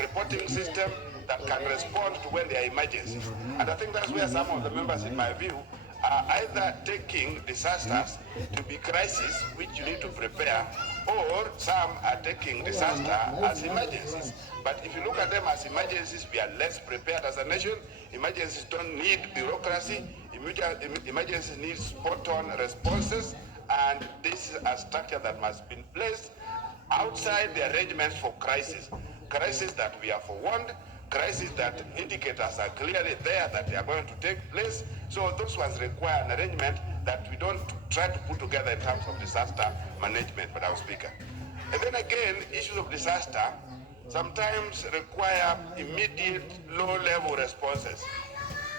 reporting system that can respond to when there are emergencies. And I think that's where some of the members, in my view, are either taking disasters to be crises which you need to prepare, or some are taking disaster as emergencies. But if you look at them as emergencies, we are less prepared as a nation. Emergencies don't need bureaucracy. Emergencies need spot-on responses, and this is a structure that must be placed outside the arrangements for crisis. Crises that we are forewarned, crises that indicators are clearly there that they are going to take place. So those ones require an arrangement that we don't try to put together in terms of disaster management, Madam Speaker. And then again, issues of disaster sometimes require immediate low-level responses.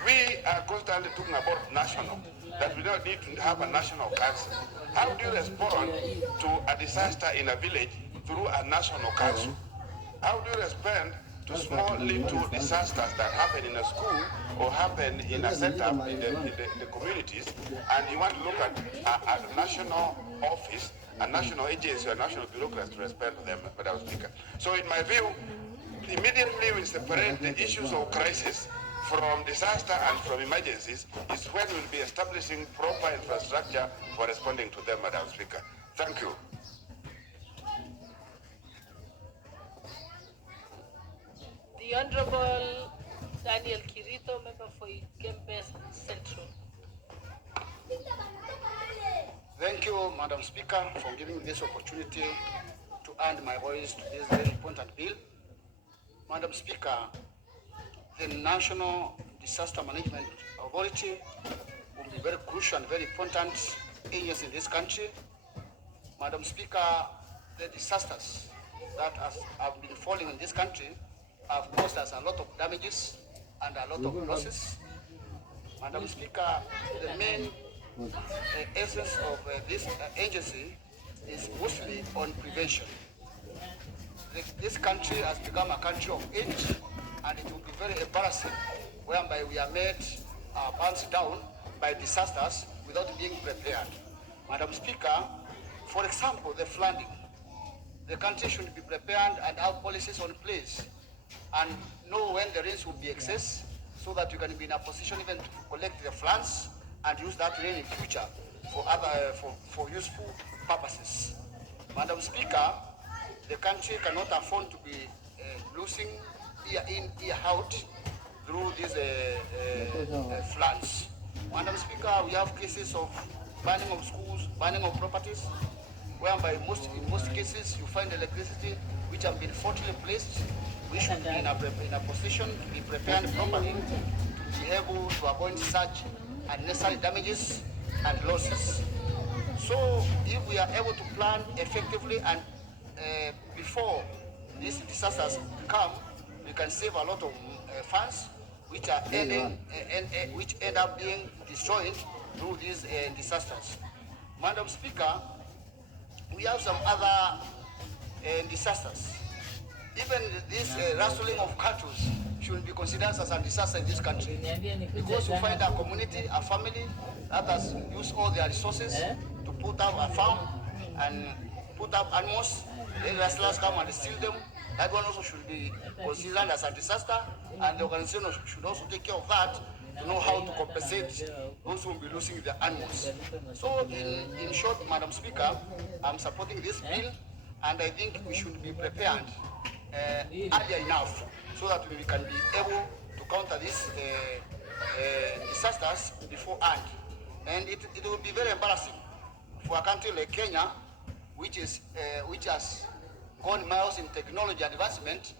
We are constantly talking about national, that we don't need to have a national council. How do you respond to a disaster in a village through a national council? How do you respond to small little disasters that happen in a school or happen in a setup in the communities, and you want to look at a national office, a national agency, or a national bureaucracy to respond to them, Madam Speaker? So in my view, immediately we separate the issues of crisis from disaster and from emergencies is when we'll be establishing proper infrastructure for responding to them, Madam Speaker. Thank you. The Honorable Daniel Kirito, member for Gembe Central. Thank you, Madam Speaker, for giving me this opportunity to add my voice to this very important bill. Madam Speaker, the National Disaster Management Authority will be very crucial and very important agency in this country. Madam Speaker, the disasters that have been falling in this country have caused us a lot of damages and a lot of losses. Madam Speaker, the main essence of this agency is mostly on prevention. This country has become a country of age, and it will be very embarrassing whereby we are made pants down by disasters without being prepared. Madam Speaker, for example, the flooding. The country should be prepared and have policies on place and know when the rains will be excess so that you can be in a position even to collect the floods and use that rain in future for other for useful purposes. Madam Speaker, the country cannot afford to be losing year in, year out through these floods. Madam Speaker, we have cases of burning of schools, burning of properties, whereby in most cases you find electricity which have been faultily placed. We should be in a position to be prepared properly to be able to avoid such unnecessary damages and losses. So if we are able to plan effectively and before these disasters come, we can save a lot of funds which are which end up being destroyed through these disasters. Madam Speaker, we have some other disasters. Even this rustling of cattle should be considered as a disaster in this country, because you find a community, a family that has used all their resources to put up a farm and put up animals. Then rustlers come and steal them. That one also should be considered as a disaster, and the organization should also take care of that to know how to compensate those who will be losing their animals. So in short, Madam Speaker, I'm supporting this bill, and I think we should be prepared earlier enough so that we can be able to counter these disasters beforehand. And it will be very embarrassing for a country like Kenya, which has gone miles in technology advancement,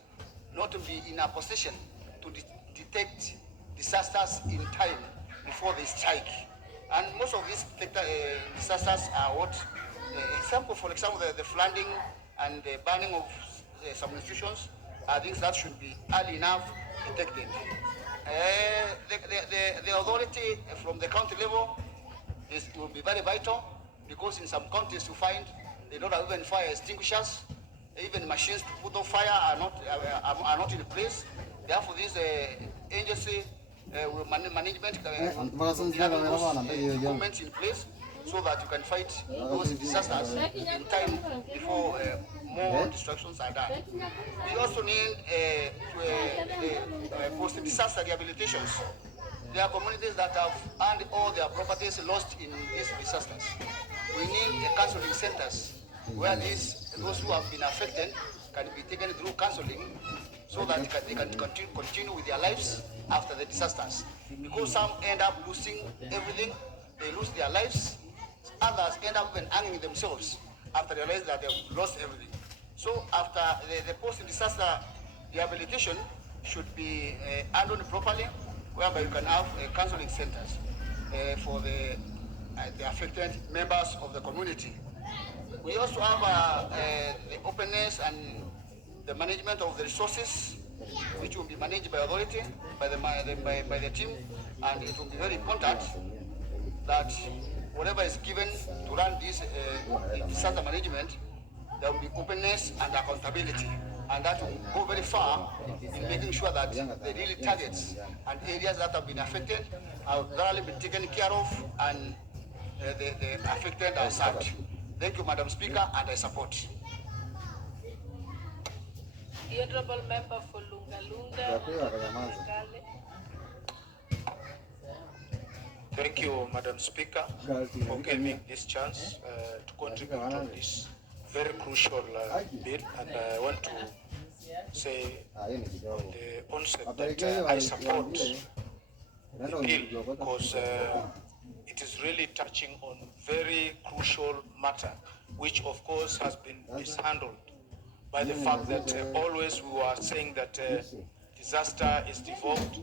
not to be in a position to detect disasters in time before they strike. And most of these disasters are what? For example, the flooding and the burning of some institutions are things that should be early enough detected. The authority from the county level will be very vital, because in some counties you find they don't have even fire extinguishers, even machines to put on fire are not in place. Therefore, this agency management governments in place so that you can fight those disasters in time before more destructions are done. We also need post-disaster rehabilitations. There are communities that have earned all their properties lost in these disasters. We need counseling centers where those who have been affected can be taken through counseling so that they can continue with their lives after the disasters. Because some end up losing everything, they lose their lives. Others end up even hanging themselves after they realize that they've lost everything. So after the post-disaster rehabilitation should be handled properly, whereby you can have counseling centers for the affected members of the community. We also have the openness and the management of the resources, which will be managed by authority, by the team, And it will be very important that whatever is given to run this disaster management, there will be openness and accountability. And that will go very far in making sure that the real targets and areas that have been affected have thoroughly been taken care of and the affected are served. Thank you, Madam Speaker, and I support. The Honorable Member for Lunga Lunga. Thank you, Madam Speaker, for giving this chance to contribute on this very crucial bill. And I want to say on the onset that I support the bill because it is really touching on very crucial matter, which of course has been mishandled by the fact that always we were saying that disaster is devolved.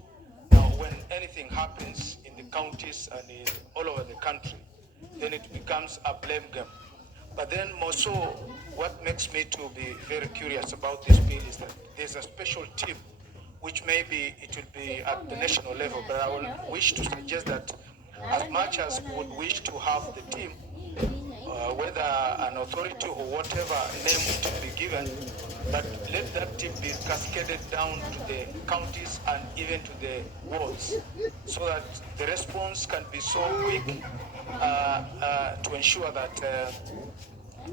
Now, when anything happens in the counties and all over the country, then it becomes a blame game. But then more so, what makes me to be very curious about this bill is that there's a special team, which maybe it will be at the national level, but I will wish to suggest that as much as we would wish to have the team, whether an authority or whatever name to be given, but let that team be cascaded down to the counties and even to the wards, so that the response can be so quick to ensure that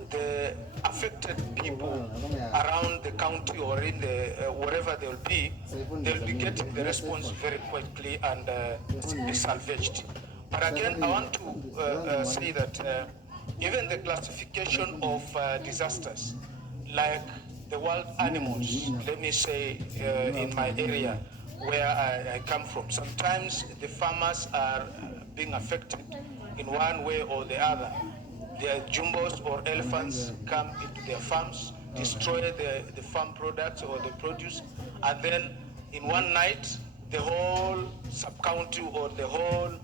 the affected people around the county or in the wherever they'll be getting the response very quickly and be salvaged. But again, I want to say that even the classification of disasters, like the wild animals, let me say in my area where I come from, sometimes the farmers are being affected in one way or the other. The jumbos or elephants come into their farms, destroy the farm products or the produce, and then in one night, the whole sub-county or the whole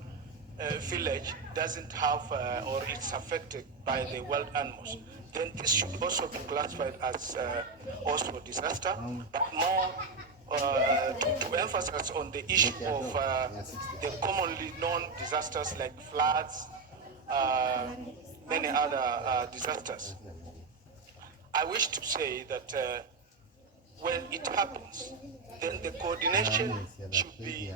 village doesn't have or it's affected by the wild animals. Then this should also be classified as also disaster, but more to emphasize on the issue of the commonly known disasters like floods, many other disasters. I wish to say that when it happens, then the coordination should be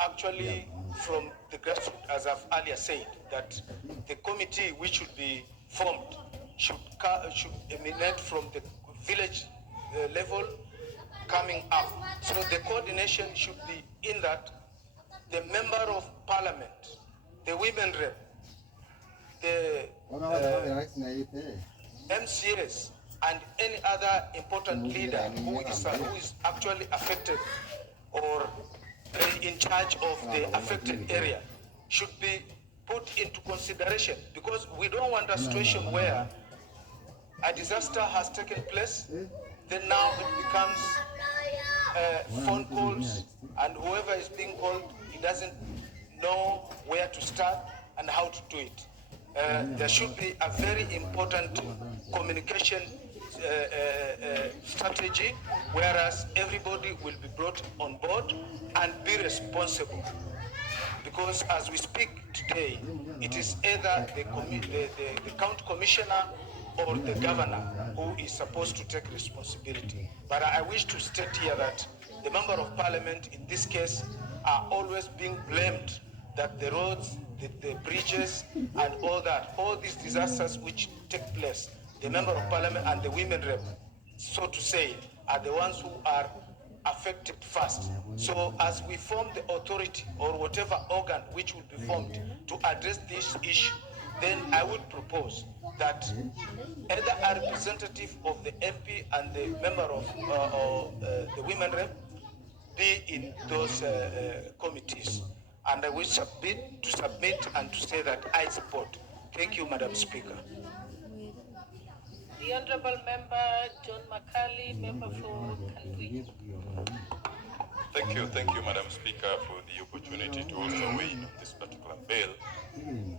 actually from the grassroots, as I've earlier said, that the committee which should be formed should emanate from the village level coming up. So the coordination should be in that the member of parliament, the women rep, the MCAs, and any other important leader who is actually affected or in charge of the affected area should be put into consideration, because we don't want a situation where a disaster has taken place, then now it becomes phone calls, and whoever is being called, he doesn't know where to start and how to do it. There should be a very important communication strategy, whereas everybody will be brought on board and be responsible. Because as we speak today, it is either the county commissioner or the governor who is supposed to take responsibility. But I wish to state here that the member of parliament in this case are always being blamed, that the roads, the bridges, and all these disasters which take place, the member of parliament and the women rep, so to say, are the ones who are affected first. So as we form the authority or whatever organ which will be formed to address this issue, then I would propose that either a representative of the MP and the member of the women rep be in those committees. And I will submit and to say that I support. Thank you, Madam Speaker. The Honorable Member John Makali, Member for Kanbui. Thank you, Madam Speaker, for the opportunity to also weigh in on this particular bill.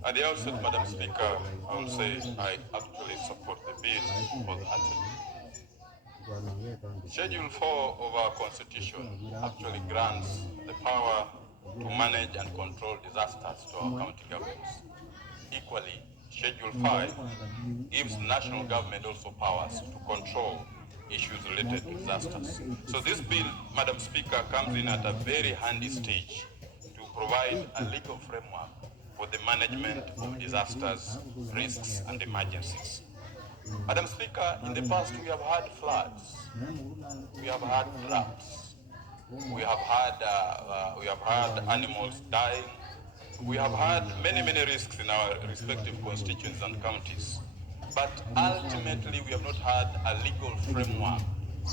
At the outset, Madam Speaker, I will say I actually support the bill wholeheartedly. Schedule 4 of our Constitution actually grants the power to manage and control disasters to our county governments. Equally, Schedule 5 gives national government also powers to control issues related to disasters. So this bill, Madam Speaker, comes in at a very handy stage to provide a legal framework for the management of disasters, risks, and emergencies. Madam Speaker, in the past we have had floods, we have had droughts, we have had animals dying, we have had many risks in our respective constituencies and counties. But ultimately, we have not had a legal framework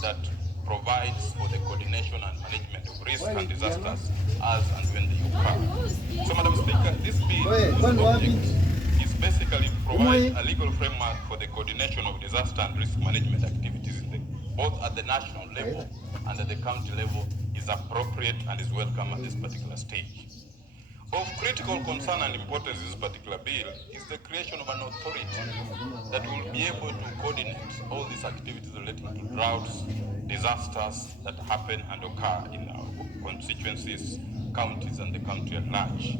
that provides for the coordination and management of risks and disasters as and when they occur. So, Madam Speaker, this bill, object is basically to provide a legal framework for the coordination of disaster and risk management activities both at the national level and at the county level is appropriate and is welcome at this particular stage. Of critical concern and importance in this particular bill is the creation of an authority that will be able to coordinate all these activities relating to droughts, disasters that happen and occur in our constituencies, counties, and the country at large.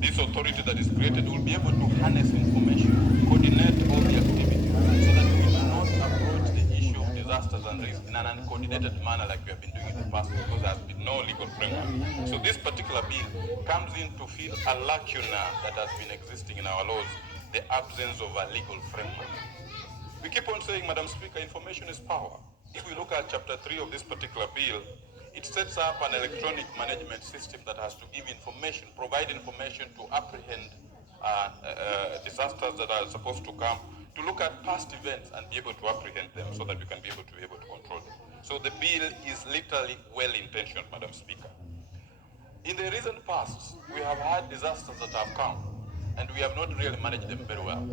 This authority that is created will be able to harness information, coordinate all the activities, so that we do not approach the issue of disasters and risks in an uncoordinated manner like we have been doing in the past, because there has been no legal framework. So this particular bill comes in to fill a lacuna that has been existing in our laws, the absence of a legal framework. We keep on saying, Madam Speaker, information is power. If we look at Chapter 3 of this particular bill, it sets up an electronic management system that has to give information, provide information to apprehend disasters that are supposed to come, to look at past events and be able to apprehend them so that we can be able to control them. So the bill is literally well-intentioned, Madam Speaker. In the recent past, we have had disasters that have come, and we have not really managed them very well.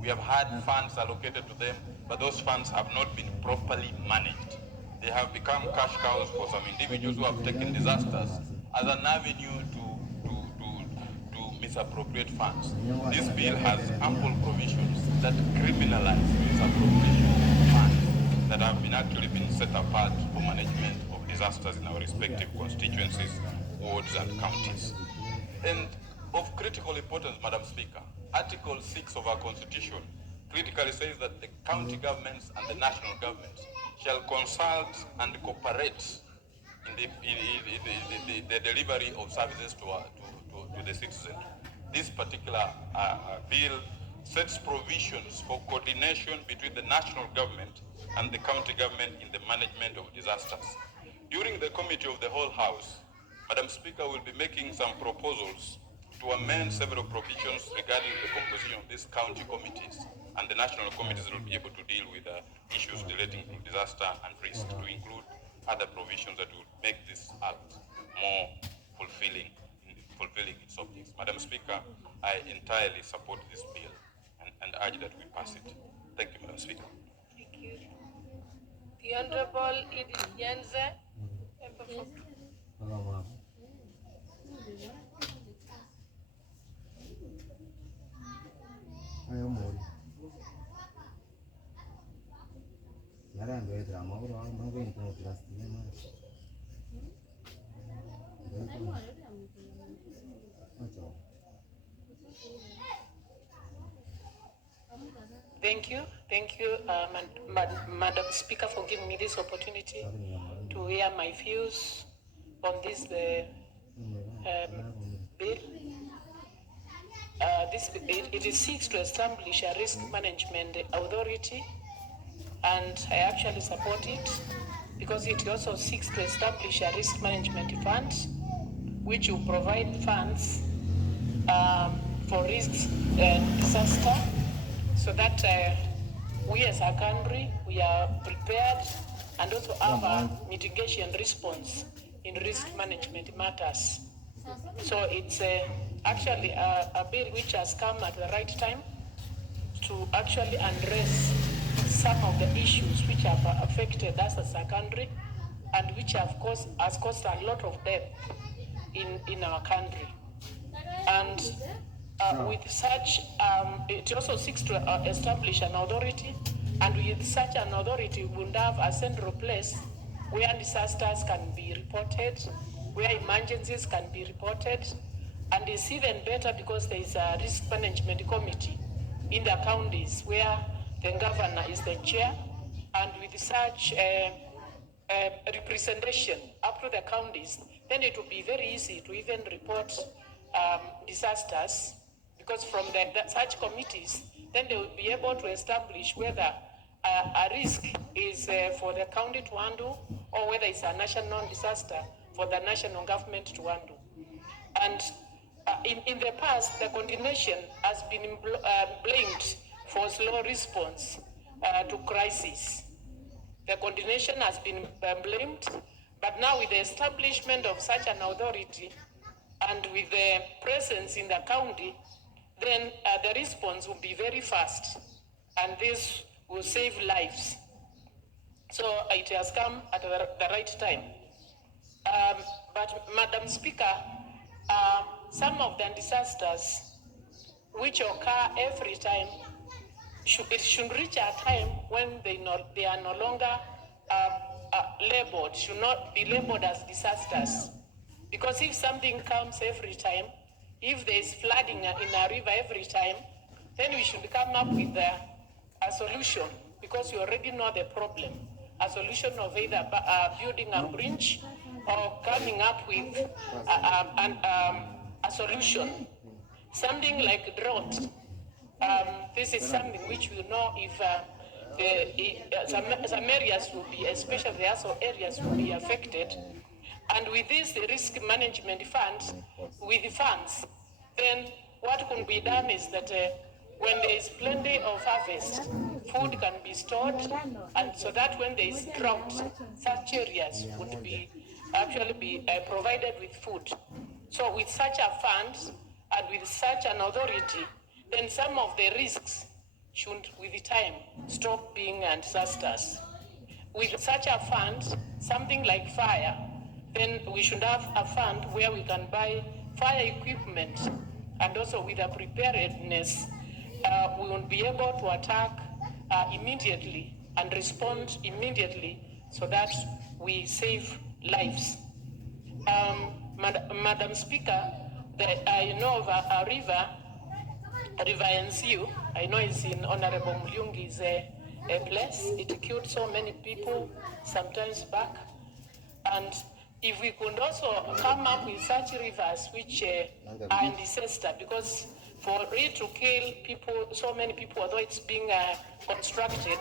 We have had funds allocated to them, but those funds have not been properly managed. They have become cash cows for some individuals who have taken disasters as an avenue to misappropriate funds. This bill has ample provisions that criminalize misappropriation of funds that have actually been set apart for management of disasters in our respective constituencies, wards, and counties. And of critical importance, Madam Speaker, Article 6 of our Constitution critically says that the county governments and the national governments shall consult and cooperate in the delivery of services to the citizen. This particular bill sets provisions for coordination between the national government and the county government in the management of disasters. During the Committee of the Whole House, Madam Speaker will be making some proposals to amend several provisions regarding the composition of these county committees, and the national committees will be able to deal with issues relating to disaster and risk, to include other provisions that will make this act more fulfilling its objects. Madam Speaker, I entirely support this bill and urge that we pass it. Thank you, Madam Speaker. Thank you. The Honorable Edith Yenze, member for... Thank you, Madam Speaker, for giving me this opportunity to hear my views on this bill. It seeks to establish a risk management authority, and I actually support it because it also seeks to establish a risk management fund, which will provide funds for risks and disaster, so that we as a country, we are prepared and also have a mitigation response in risk management matters. So it's actually a bill which has come at the right time to actually address some of the issues which have affected us as a country and which has caused a lot of death in our country. And with such, it also seeks to establish an authority, and with such an authority, we would have a central place where disasters can be reported where emergencies can be reported. And it's even better because there is a risk management committee in the counties where the governor is the chair, and with such representation up to the counties, then it will be very easy to even report disasters, because from such committees, then they will be able to establish whether a risk is for the county to handle, or whether it's a national disaster for the national government to handle. And in the past, the coordination has been blamed for slow response to crisis. The coordination has been blamed, but now with the establishment of such an authority and with the presence in the county, then the response will be very fast, and this will save lives. So it has come at the right time. But Madam Speaker, some of the disasters which occur every time, it should reach a time when they are no longer labeled, should not be labeled as disasters. Because if something comes every time, if there is flooding in a river every time, then we should come up with a solution, because you already know the problem. A solution of either building a bridge or coming up with a solution. Something like drought. This is something which we know if some areas will be, especially the ASO areas, will be affected. And with this risk management fund, with the funds, then what can be done is that when there is plenty of harvest, food can be stored, and so that when there is drought, such areas would be provided with food. So with such a fund and with such an authority, then some of the risks should, with the time, stop being disasters. With such a fund, something like fire, then we should have a fund where we can buy fire equipment, and also with a preparedness, we will be able to attack immediately and respond immediately, so that we save lives. Madam Speaker, I know of a river NCU, I know it's in Honorable Mliungi's a place. It killed so many people sometimes back. And if we could also come up with such rivers which are in disaster, because for it to kill people, so many people, although it's being constructed,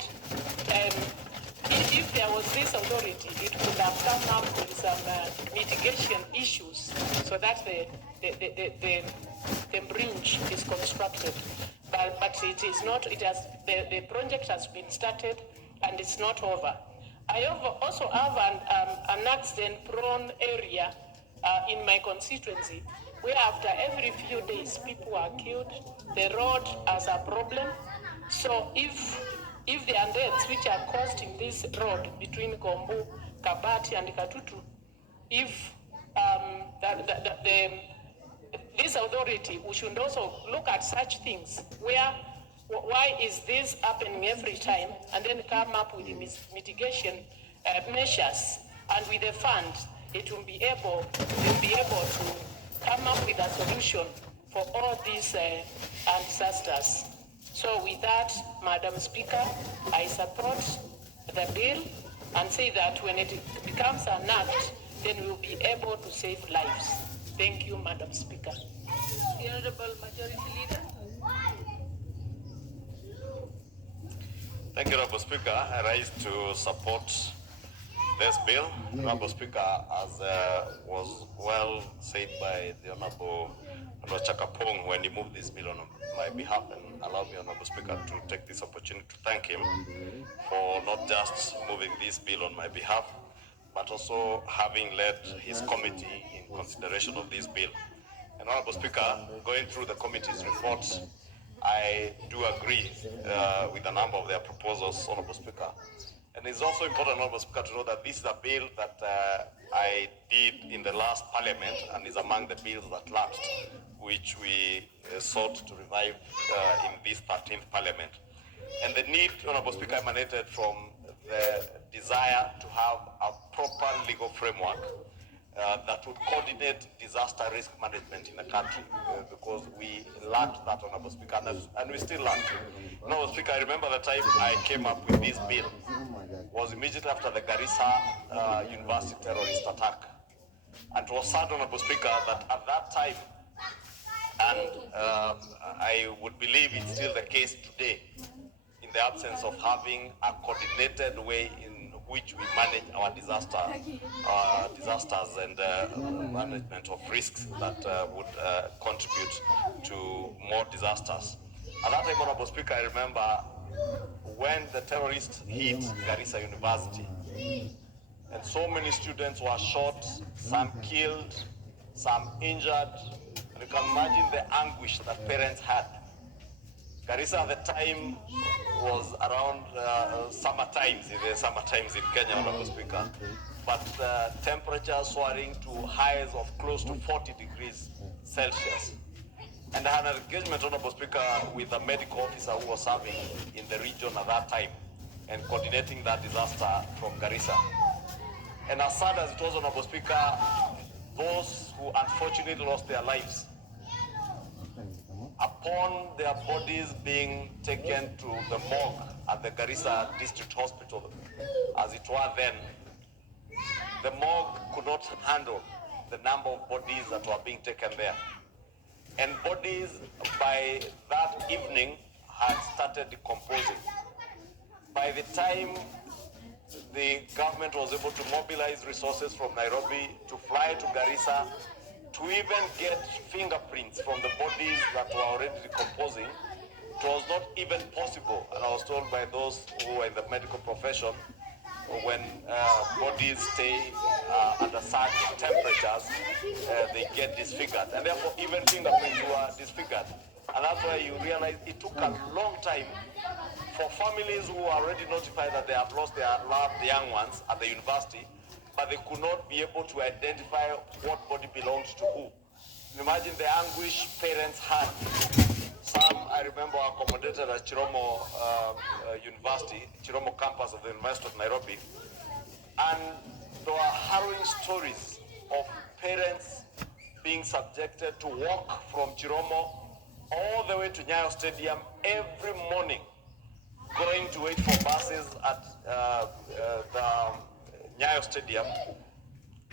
if there was this authority, it could have come up with some mitigation issues, so that the bridge is constructed. But it is not, the project has been started and it's not over. I also have an accident-prone area in my constituency, where after every few days people are killed. The road has a problem. So if there are deaths which are caused in this road between Kombu, Kabati, and Katutu, if this authority, we should also look at such things, why is this happening every time, and then come up with mitigation measures, and with the fund, it will be able to come up with a solution for all these disasters. So with that, Madam Speaker, I support the bill and say that when it becomes an act, then we'll be able to save lives. Thank you, Madam Speaker. The Honorable Majority Leader. Thank you, Honorable Speaker. I rise to support this bill. Honorable Speaker, as was well said by the Honorable Chakapong when he moved this bill on my behalf, and allow me, Honorable Speaker, to take this opportunity to thank him for not just moving this bill on my behalf, but also having led his committee in consideration of this bill. And Honorable Speaker, going through the committee's reports, I do agree with a number of their proposals, Honorable Speaker. And it's also important, Honorable Speaker, to know that this is a bill that I did in the last Parliament, and is among the bills that lapsed, which we sought to revive in this 13th Parliament. And the need, Honorable Speaker, emanated from the desire to have a proper legal framework that would coordinate disaster risk management in the country, because we lacked that, Honorable Speaker, and we still lack. Honorable Speaker, I remember the time I came up with this bill was immediately after the Garissa University terrorist attack. And it was sad, Honorable Speaker, that at that time, and I would believe it's still the case today, in the absence of having a coordinated way in which we manage our disasters and management of risks that would contribute to more disasters. At that time, Honorable Speaker, I remember when the terrorists hit Garissa University, and so many students were shot, some killed, some injured. You can imagine the anguish that parents had. Garissa at the time was around summer times in Kenya, Honorable Speaker, but temperatures soaring to highs of close to 40 degrees Celsius. And I had an engagement, Honorable Speaker, with a medical officer who was serving in the region at that time and coordinating that disaster from Garissa. And as sad as it was, Honorable Speaker, those who unfortunately lost their lives, upon their bodies being taken to the morgue at the Garissa District Hospital, as it were then, the morgue could not handle the number of bodies that were being taken there. And bodies by that evening had started decomposing. By the time the government was able to mobilize resources from Nairobi to fly to Garissa, to even get fingerprints from the bodies that were already decomposing, it was not even possible. And I was told by those who are in the medical profession, when bodies stay under such temperatures, they get disfigured. And therefore, even fingerprints were disfigured. And that's why you realize it took a long time for families who are already notified that they have lost their loved young ones at the university, but they could not be able to identify what body belonged to who. Imagine the anguish parents had. Some, I remember, were accommodated at Chiromo University, Chiromo campus of the University of Nairobi. And there were harrowing stories of parents being subjected to walk from Chiromo all the way to Nyayo Stadium every morning, going to wait for buses at the Nyayo Stadium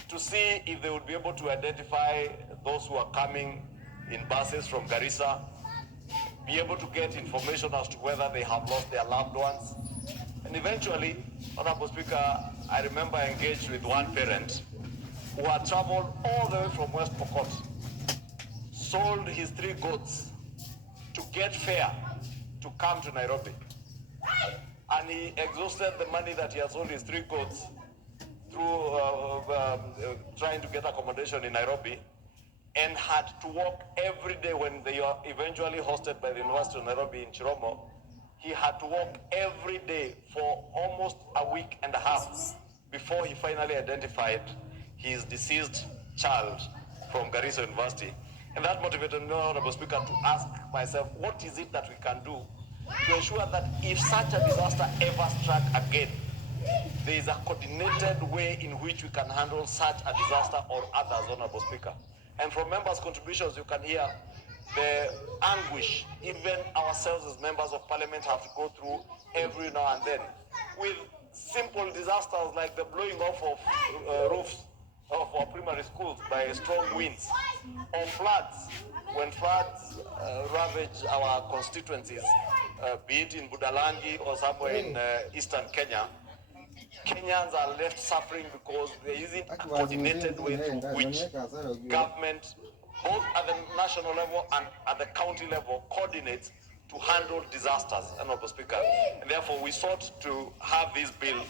to see if they would be able to identify those who are coming in buses from Garissa, be able to get information as to whether they have lost their loved ones. And eventually, Honorable Speaker, I remember I engaged with one parent who had traveled all the way from West Pokot, sold his 3 goats to get fare to come to Nairobi. And he exhausted the money that he had sold his 3 goats through trying to get accommodation in Nairobi, and had to walk every day when they were eventually hosted by the University of Nairobi in Chiromo. He had to walk every day for almost a week and a half before he finally identified his deceased child from Garissa University. And that motivated me, Honorable Speaker, to ask myself, what is it that we can do to ensure that if such a disaster ever struck again, there is a coordinated way in which we can handle such a disaster or others, Honorable Speaker. And from members' contributions, you can hear the anguish even ourselves as members of parliament have to go through every now and then, with simple disasters like the blowing off of roofs of our primary schools by strong winds, or floods. When floods ravage our constituencies, be it in Budalangi or somewhere in eastern Kenya, Kenyans are left suffering because there isn't a coordinated way through which government, both at the national level and at the county level, coordinates to handle disasters, Honorable Speaker. And therefore, we sought to have this bill,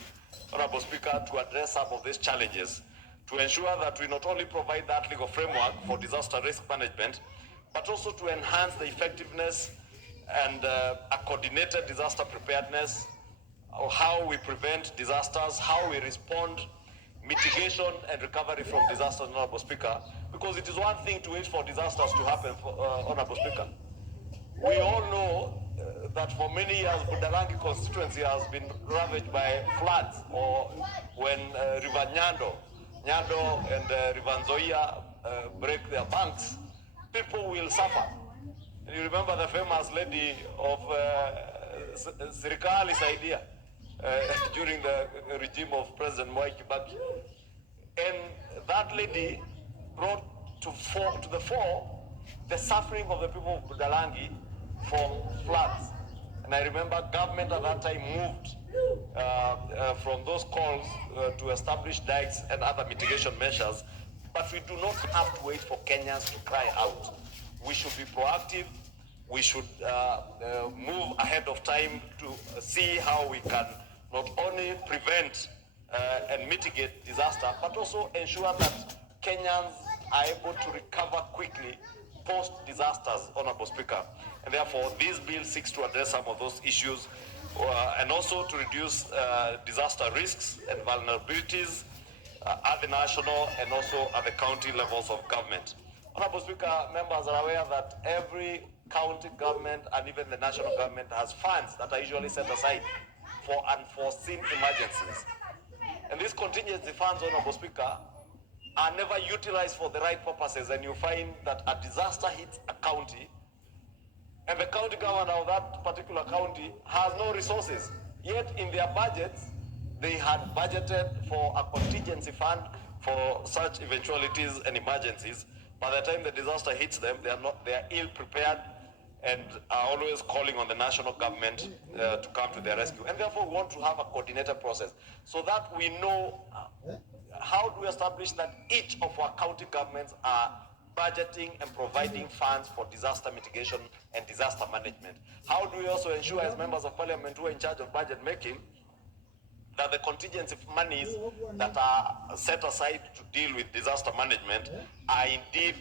Honorable Speaker, to address some of these challenges, to ensure that we not only provide that legal framework for disaster risk management, but also to enhance the effectiveness and a coordinated disaster preparedness, or how we prevent disasters, how we respond, mitigation and recovery from disasters, Honorable Speaker. Because it is one thing to wait for disasters to happen, Honorable Speaker. We all know that for many years, Budalangi constituency has been ravaged by floods, or when River Nyando Nyando and Rivanzoia break their banks, people will suffer. And you remember the famous lady of Sirikali's idea during the regime of President Mwai Kibaki. And that lady brought to the fore the suffering of the people of Budalangi from floods. And I remember government at that time moved from those calls to establish dikes and other mitigation measures. But we do not have to wait for Kenyans to cry out. We should be proactive. We should move ahead of time to see how we can not only prevent and mitigate disaster, but also ensure that Kenyans are able to recover quickly post-disasters, Honorable Speaker. And therefore, this bill seeks to address some of those issues and also to reduce disaster risks and vulnerabilities at the national and also at the county levels of government. Honorable Speaker, members are aware that every county government and even the national government has funds that are usually set aside for unforeseen emergencies. And these contingency funds, Honorable Speaker, are never utilized for the right purposes, and you find that a disaster hits a county and the county governor of that particular county has no resources. Yet in their budgets, they had budgeted for a contingency fund for such eventualities and emergencies. By the time the disaster hits them, they are ill prepared and are always calling on the national government to come to their rescue. And therefore, we want to have a coordinated process so that we know how do we establish that each of our county governments are budgeting and providing funds for disaster mitigation and disaster management. How do we also ensure, as members of parliament who are in charge of budget making, that the contingency monies that are set aside to deal with disaster management are indeed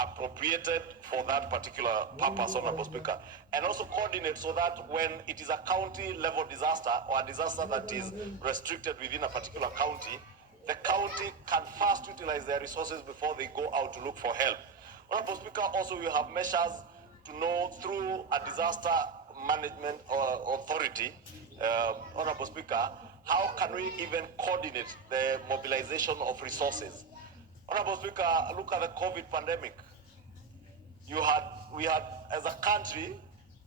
appropriated for that particular purpose, Honorable Speaker, and also coordinate so that when it is a county level disaster or a disaster that is restricted within a particular county, the county can first utilize their resources before they go out to look for help. Honorable Speaker, also we have measures to know through a disaster management authority, Honorable Speaker, how can we even coordinate the mobilization of resources? Honorable Speaker, look at the COVID pandemic. We had, as a country,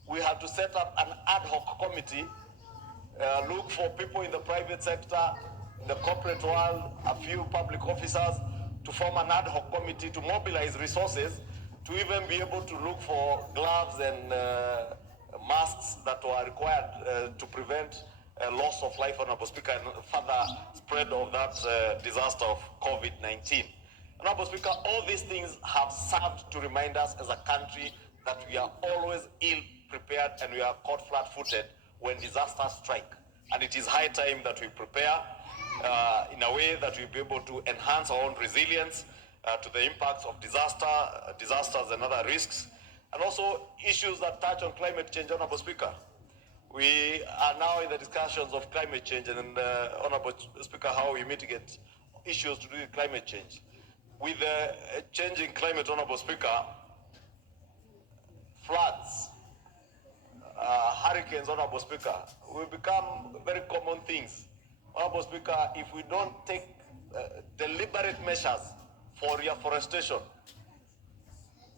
we had to set up an ad hoc committee, look for people in the private sector, in the corporate world, a few public officers, to form an ad hoc committee to mobilize resources to even be able to look for gloves and masks that were required to prevent loss of life, Honorable Speaker, and further spread of that disaster of COVID-19. Honorable Speaker, all these things have served to remind us as a country that we are always ill prepared and we are caught flat-footed when disasters strike. And it is high time that we prepare in a way that we'll be able to enhance our own resilience to the impacts of disasters and other risks, and also issues that touch on climate change, Honorable Speaker. We are now in the discussions of climate change and, Honorable Speaker, how we mitigate issues to do with climate change. With the changing climate, Honorable Speaker, floods, hurricanes, Honorable Speaker, will become very common things. Honorable Speaker, if we don't take deliberate measures for reforestation,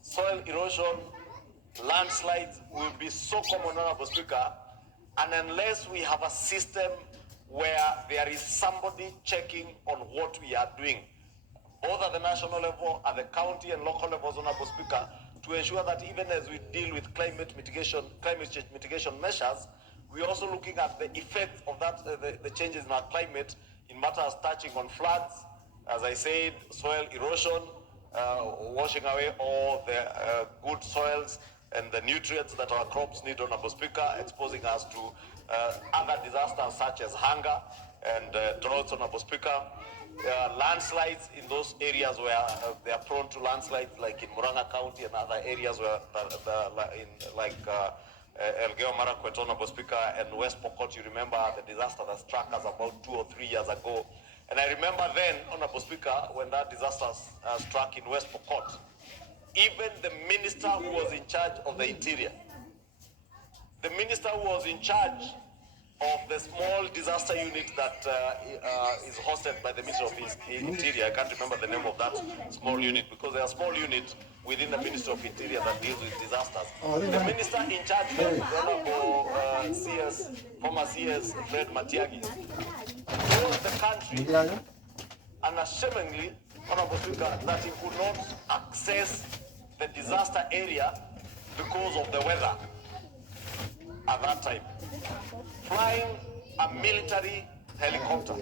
soil erosion, landslides will be so common, Honorable Speaker, and unless we have a system where there is somebody checking on what we are doing, both at the national level, at the county and local levels, Honorable Speaker, to ensure that even as we deal with climate change mitigation measures, we're also looking at the effects of that, the changes in our climate in matters touching on floods, as I said, soil erosion, washing away all the good soils and the nutrients that our crops need, Honorable Speaker, exposing us to other disasters such as hunger and droughts, Honorable Speaker. Landslides in those areas where they are prone to landslides, like in Murang'a County and other areas where, like Elgeyo Marakwet, Honorable Speaker, and West Pokot. You remember the disaster that struck us about 2 or 3 years ago. And I remember then, Honorable Speaker, when that disaster struck in West Pokot, even the minister who was in charge of the interior, the minister who was in charge of the small disaster unit that is hosted by the Ministry of Interior. I can't remember the name of that small unit because there are small units within the Ministry of Interior that deals with disasters. The minister in charge, the Honorable CS, former CS Fred Matiang'i, told the country unashamedly, Honorable Speaker, that he could not access the disaster area because of the weather at that time, flying a military helicopter.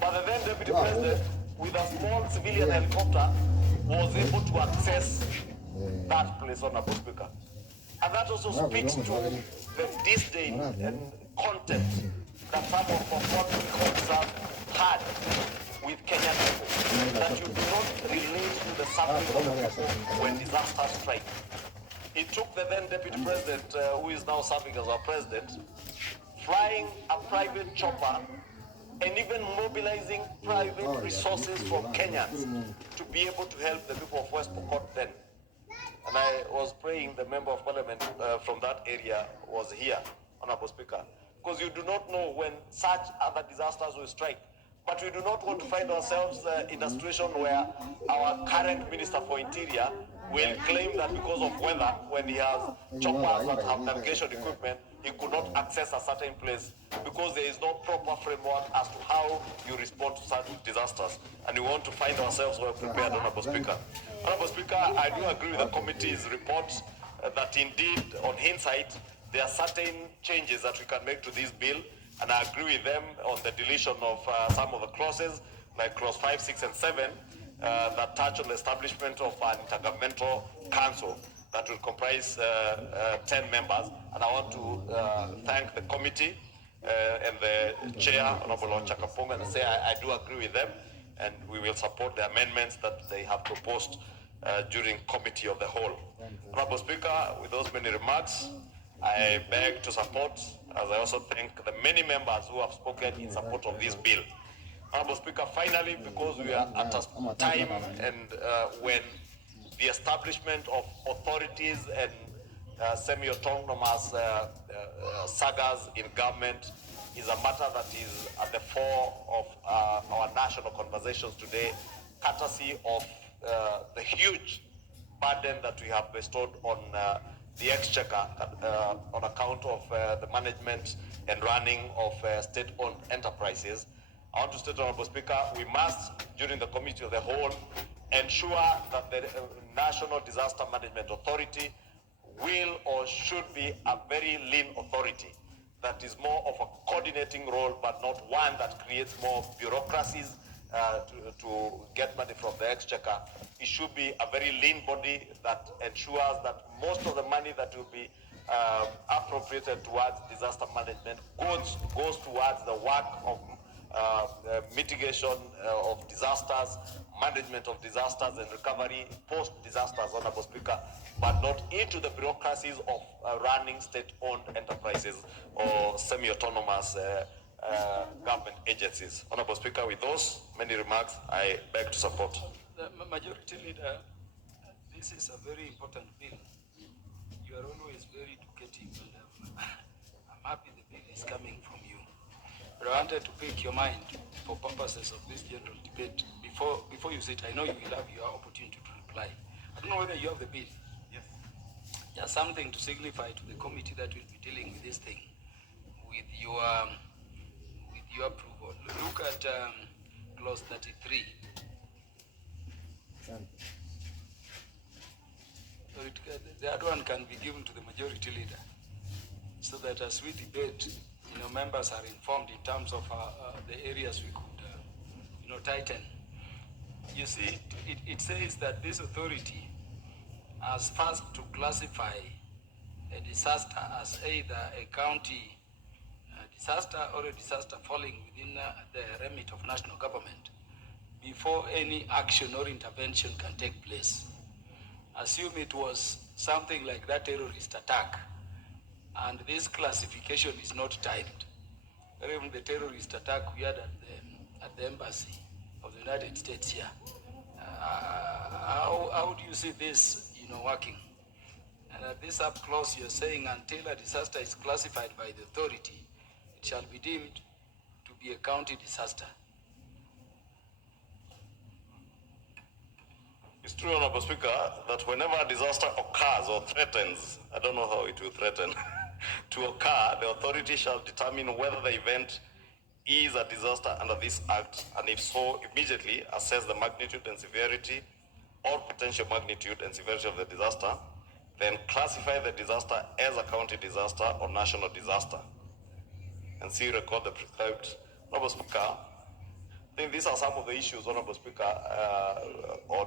But the then Deputy President, with a small civilian helicopter, was able to access that place, Honorable Speaker. And that also speaks to the disdain and contempt that some of what we observe had with Kenyan people, that you do not relate to the suffering of the people when disasters strike. It took the then Deputy President, who is now serving as our President, flying a private chopper and even mobilizing private resources from Kenyans to be able to help the people of West Pokot then. And I was praying the Member of Parliament from that area was here, Honorable Speaker, because you do not know when such other disasters will strike. But we do not want to find ourselves in a situation where our current Minister for Interior will claim that because of weather, when he has choppers that have navigation equipment, he could not access a certain place because there is no proper framework as to how you respond to such disasters. And we want to find ourselves well prepared, Honorable Speaker. Honorable Speaker, I do agree with the committee's report that indeed, on hindsight, there are certain changes that we can make to this bill, and I agree with them on the deletion of some of the clauses, like clause 5, 6, and 7, that touch on the establishment of an intergovernmental council that will comprise 10 members. And I want to thank the committee and the chair, Honorable Chakapong, and say I do agree with them, and we will support the amendments that they have proposed during committee of the whole. Honorable Speaker, with those many remarks, I beg to support, as I also thank the many members who have spoken in support of this bill. Honorable Speaker, finally, because we are at a time and when the establishment of authorities and semi-autonomous sagas in government is a matter that is at the fore of our national conversations today, courtesy of the huge burden that we have bestowed on the exchequer on account of the management and running of state-owned enterprises. I want to state, Honorable Speaker, we must, during the Committee of the Whole, ensure that the National Disaster Management Authority will or should be a very lean authority that is more of a coordinating role, but not one that creates more bureaucracies to get money from the exchequer. It should be a very lean body that ensures that most of the money that will be appropriated towards disaster management goes towards the work of mitigation of disasters, management of disasters and recovery post-disasters, Honorable Speaker, but not into the bureaucracies of running state-owned enterprises or semi-autonomous government agencies. Honorable Speaker, with those many remarks, I beg to support. The Majority Leader, this is a very important bill. You are always very educative, and I'm happy the bill is coming from you. But I wanted to pick your mind for purposes of this general debate. Before you sit, I know you will have your opportunity to reply. I don't know whether you have the bill. Yes. Just something to signify to the committee that will be dealing with this thing, with your approval. Look at clause 33. The other one can be given to the Majority Leader, so that as we debate, members are informed in terms of the areas we could, tighten. You see, it says that this authority has first to classify a disaster as either a county disaster or a disaster falling within the remit of national government before any action or intervention can take place. Assume it was something like that terrorist attack, and this classification is not timed. Or even the terrorist attack we had at the embassy of the United States here. How do you see this, working? And at this up clause, you're saying until a disaster is classified by the authority, it shall be deemed to be a county disaster. It's true, Honorable Speaker, that whenever a disaster occurs or threatens, I don't know how it will threaten, to occur, the authority shall determine whether the event is a disaster under this act, and if so, immediately assess the magnitude and severity or potential magnitude and severity of the disaster, then classify the disaster as a county disaster or national disaster, and see record the prescribed. Honorable Speaker, I think these are some of the issues, Honorable Speaker, on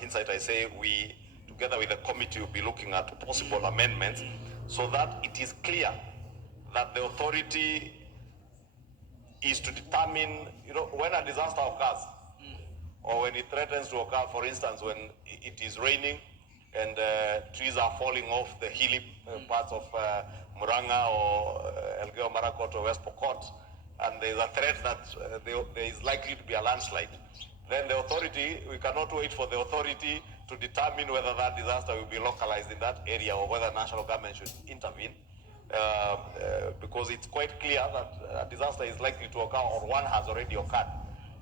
hindsight I say we, together with the committee, will be looking at possible amendments so that it is clear that the authority is to determine, when a disaster occurs, or when it threatens to occur, for instance, when it is raining and trees are falling off the hilly parts of Muranga or Elgeyo Marakwet or West Pokot, and there is a threat that there is likely to be a landslide, then the authority, we cannot wait for the authority to determine whether that disaster will be localized in that area or whether national government should intervene. Because it's quite clear that a disaster is likely to occur or one has already occurred.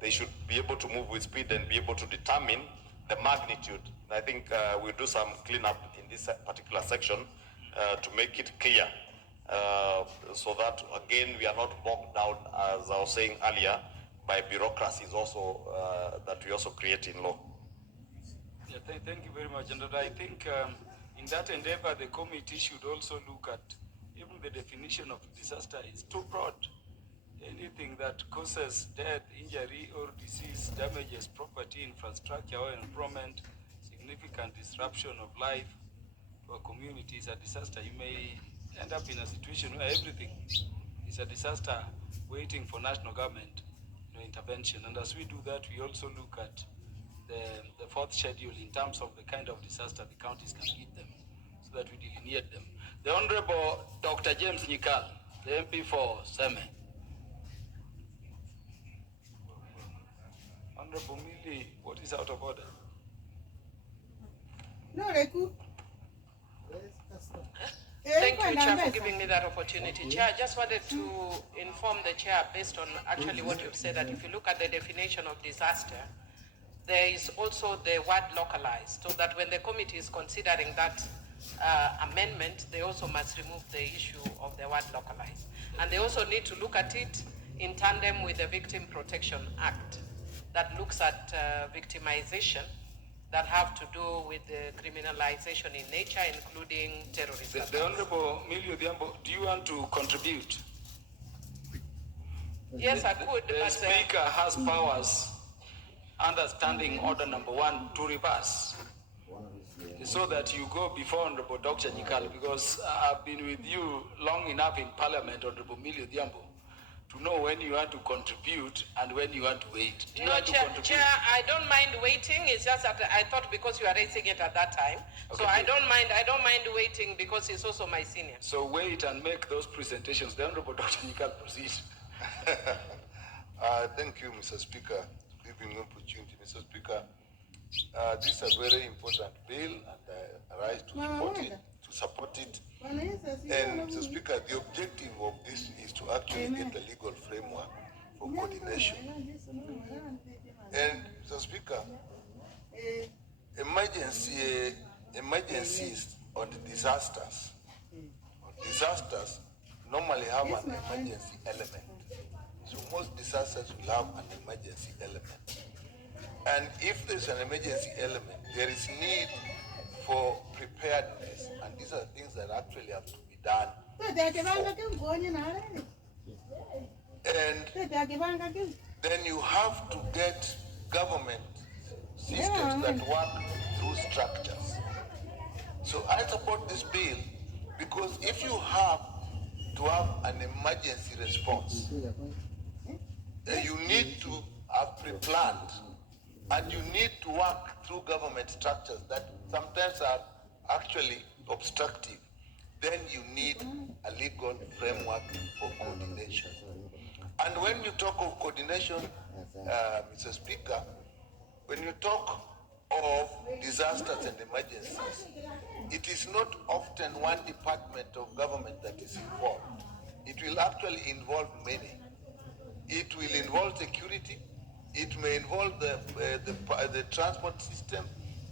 They should be able to move with speed and be able to determine the magnitude. And I think we'll do some cleanup in this particular section to make it clear so that, again, we are not bogged down, as I was saying earlier, by bureaucracies also that we also create in law. Yeah, thank you very much. And I think in that endeavor, the committee should also look at even the definition of disaster is too broad. Anything that causes death, injury, or disease, damages property, infrastructure, or environment, significant disruption of life to a community is a disaster. You may end up in a situation where everything is a disaster waiting for national government intervention. And as we do that, we also look at the fourth schedule in terms of the kind of disaster the counties can give them, so that we delineate them. The Honorable Dr. James Nyikal, the MP for Seme. Honorable Mili, what is out of order? No, Reku. Thank you, Chair, for giving me that opportunity. Chair, I just wanted to inform the Chair, based on actually what you've said, that if you look at the definition of disaster, there is also the word localized, so that when the committee is considering that amendment, they also must remove the issue of the word localized. And they also need to look at it in tandem with the Victim Protection Act that looks at victimization that have to do with the criminalization in nature, including terrorism. The Honorable Millie Odhiambo, do you want to contribute? Yes, I could. The Speaker has powers under Standing Order number 1 to reverse, so that you go before Honorable Dr. Nyikal, because I've been with you long enough in Parliament, Honorable Millie Odhiambo, to know when you want to contribute and when you want to wait. Do you want to contribute? Chair, I don't mind waiting. It's just that I thought because you are raising it at that time. Okay, so I don't mind waiting because he's also my senior. So wait and make those presentations. The Honorable Dr. Nyikal, proceed. Thank you, Mr. Speaker, for giving me opportunity. Mr. Speaker, this is a very important bill, and I rise to support it. And Mr. Speaker, the objective of this is to actually get a legal framework for coordination. And Mr. Speaker, emergencies or disasters normally have an emergency element. So most disasters will have an emergency element. And if there's an emergency element, there is need for preparedness, and these are things that actually have to be done. And then you have to get government systems that work through structures. So I support this bill because if you have to have an emergency response, you need to have pre-planned, and you need to work through government structures that sometimes are actually obstructive. Then you need a legal framework for coordination. And when you talk of coordination, Mr. Speaker, when you talk of disasters and emergencies, it is not often one department of government that is involved. it will actually involve many. It will involve security. It may involve the transport system.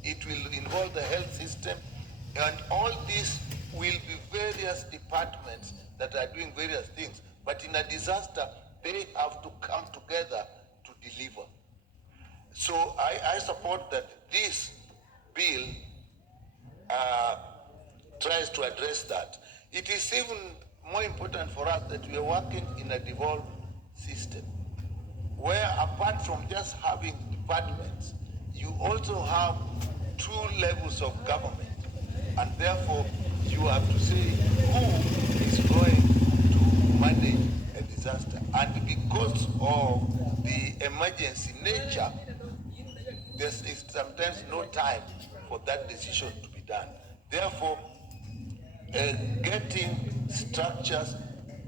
It will involve the health system. And all these will be various departments that are doing various things. But in a disaster, they have to come together to deliver. So I support that this bill tries to address that. It is even more important for us that we are working in a devolved system, where apart from just having departments, you also have two levels of government. And therefore, you have to say who is going to manage a disaster. And because of the emergency nature, there is sometimes no time for that decision to be done. Therefore, getting structures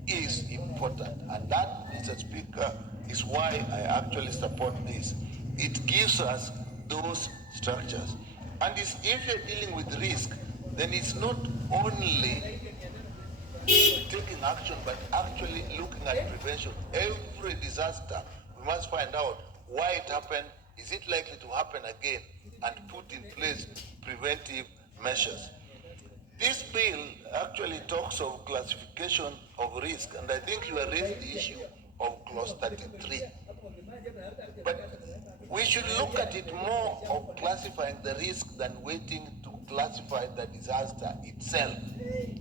is important. And that, Mr. Speaker, is why I actually support this. It gives us those structures. And if you're dealing with risk, then it's not only taking action, but actually looking at prevention. Every disaster, we must find out why it happened, is it likely to happen again, and put in place preventive measures. This bill actually talks of classification of risk, and I think you raised the issue of clause 33. But we should look at it more of classifying the risk than waiting to classify the disaster itself,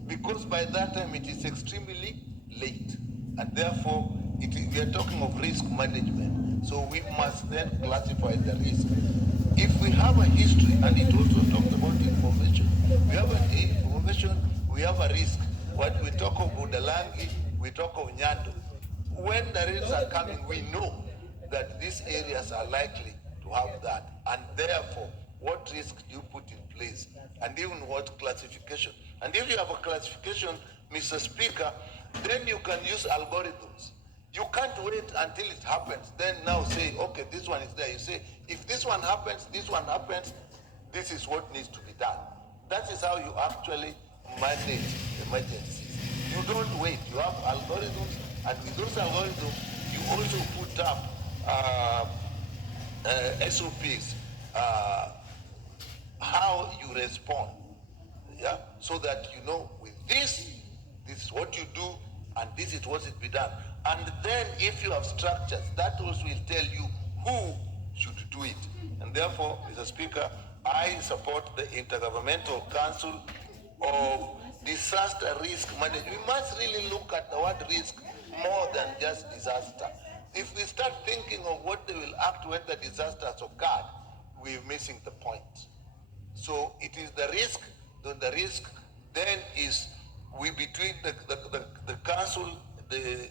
because by that time it is extremely late, and therefore we are talking of risk management. So we must then classify the risk. If we have a history, and it also talks about information, we have an information, we have a risk. What we talk of Budalangi, we talk of Nyando. When the rains are coming, we know that these areas are likely to have that. And therefore, what risk do you put in place? And even what classification? And if you have a classification, Mr. Speaker, then you can use algorithms. You can't wait until it happens, then now say, okay, this one is there. You say, if this one happens, this is what needs to be done. That is how you actually manage emergencies. You don't wait. You have algorithms, and with those algorithms, you also put up SOPs, how you respond, yeah, so that you know with this is what you do, and this is what should be done. And then if you have structures, that also will tell you who should do it. And therefore, Mr. Speaker, I support the Intergovernmental Council of Disaster Risk Management. We must really look at the word risk more than just disaster. If we start thinking of what they will act when the disaster has occurred, we're missing the point. So it is the risk then is we between the council, the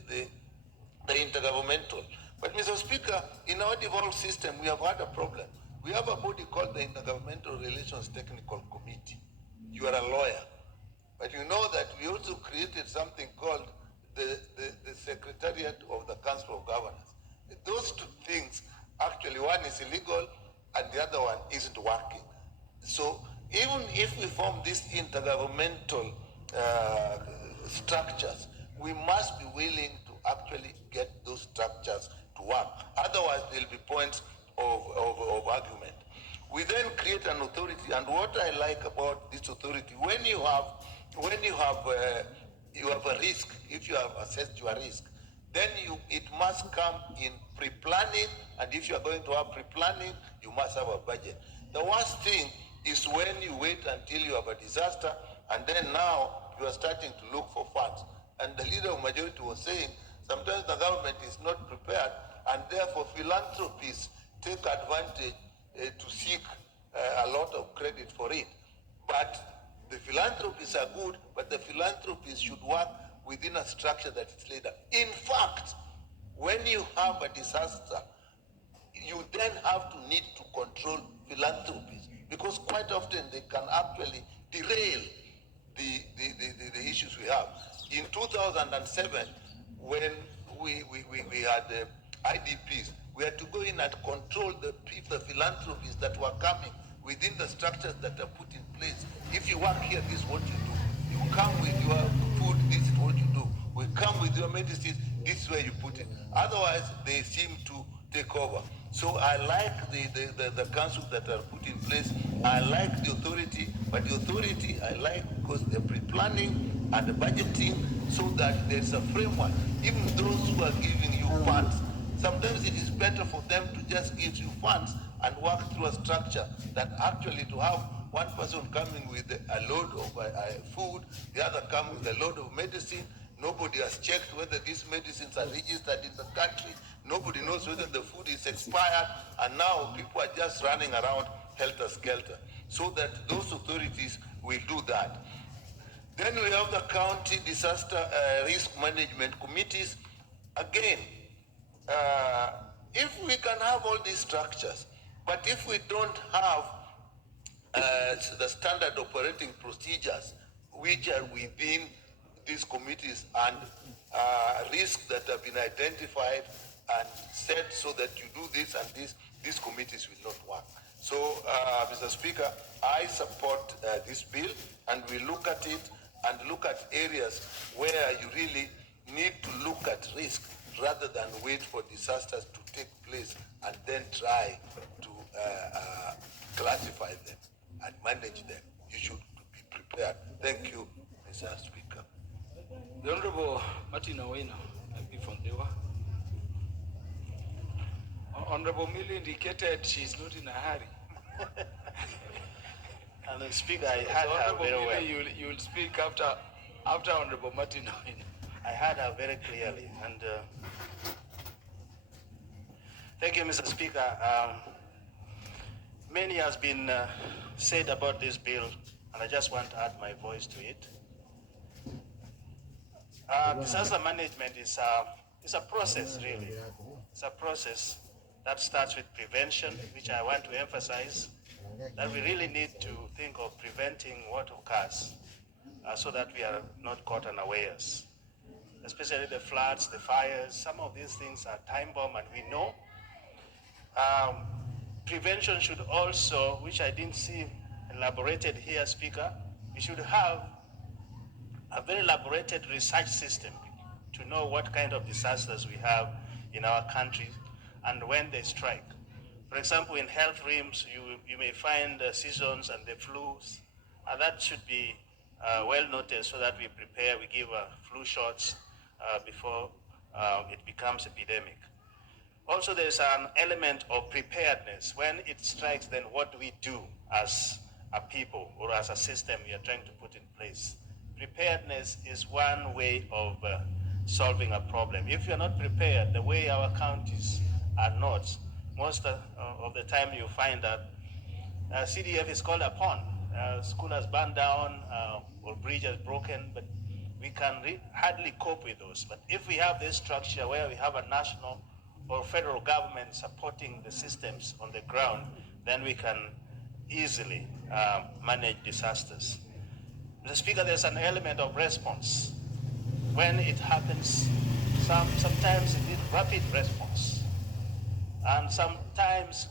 intergovernmental. But Mr. Speaker, in our devolved system, we have had a problem. We have a body called the Intergovernmental Relations Technical Committee. You are a lawyer. But you know that we also created something called the Secretariat of the Council of Governors. Those two things, actually, one is illegal and the other one isn't working. So even if we form these intergovernmental structures, we must be willing to actually get those structures to work. Otherwise, there'll be points of argument. We then create an authority, and what I like about this authority, when you have a risk, if you have assessed your risk, then it must come in pre-planning, and if you are going to have pre-planning, you must have a budget. The worst thing is when you wait until you have a disaster, and then now you are starting to look for funds. And the leader of majority was saying, sometimes the government is not prepared, and therefore philanthropists take advantage to seek a lot of credit for it. But the philanthropists are good, but the philanthropists should work within a structure that is laid out. In fact, when you have a disaster, you then have to need to control philanthropies, because quite often they can actually derail the issues we have. In 2007, when we had IDPs, we had to go in and control the philanthropies that were coming within the structures that are put in place. If you work here, this is what you do. You come with your food, this is what you do. We come come with your medicine, this is where you put it. Otherwise, they seem to take over. So I like the councils that are put in place. I like the authority, but the authority I like because they're pre-planning and the budgeting so that there's a framework. Even those who are giving you funds, sometimes it is better for them to just give you funds and work through a structure than actually to have one person coming with a load of food, the other come with a load of medicine. Nobody has checked whether these medicines are registered in the country. Nobody knows whether the food is expired. And now people are just running around helter-skelter. So that those authorities will do that. Then we have the county disaster risk management committees. Again, if we can have all these structures, but if we don't have the standard operating procedures which are within these committees and risks that have been identified and set so that you do this and this, these committees will not work. So, Mr. Speaker, I support this bill, and we look at it and look at areas where you really need to look at risk rather than wait for disasters to take place and then try to classify them and manage them. You should be prepared. Thank you, Mr. Speaker. The Honorable Martin Owino, MP from Dewa. Honorable Millie indicated she's not in a hurry. And the Speaker, I heard her very well. You will speak after Honorable Martin Owino. I heard her very clearly. And thank you, Mr. Speaker. Many has been said about this bill, and I just want to add my voice to it. Disaster management is a process, really. It's a process that starts with prevention, which I want to emphasize, that we really need to think of preventing what occurs so that we are not caught unawares. Especially the floods, the fires, some of these things are time bomb, and we know. Prevention should also, which I didn't see elaborated here, Speaker, we should have a very elaborated research system to know what kind of disasters we have in our country and when they strike. For example, in health realms, you may find seasons and the flus, and that should be well noted so that we prepare, we give flu shots before it becomes epidemic. Also, there's an element of preparedness. When it strikes, then what do we do as a people or as a system we are trying to put in place? Preparedness is one way of solving a problem. If you're not prepared, the way our counties are not, most of the time you find that CDF is called upon. School has burned down or bridge has broken, but we can hardly cope with those. But if we have this structure where we have a national or federal government supporting the systems on the ground, then we can easily manage disasters. Mr. Speaker, there's an element of response. When it happens, sometimes it is rapid response. And sometimes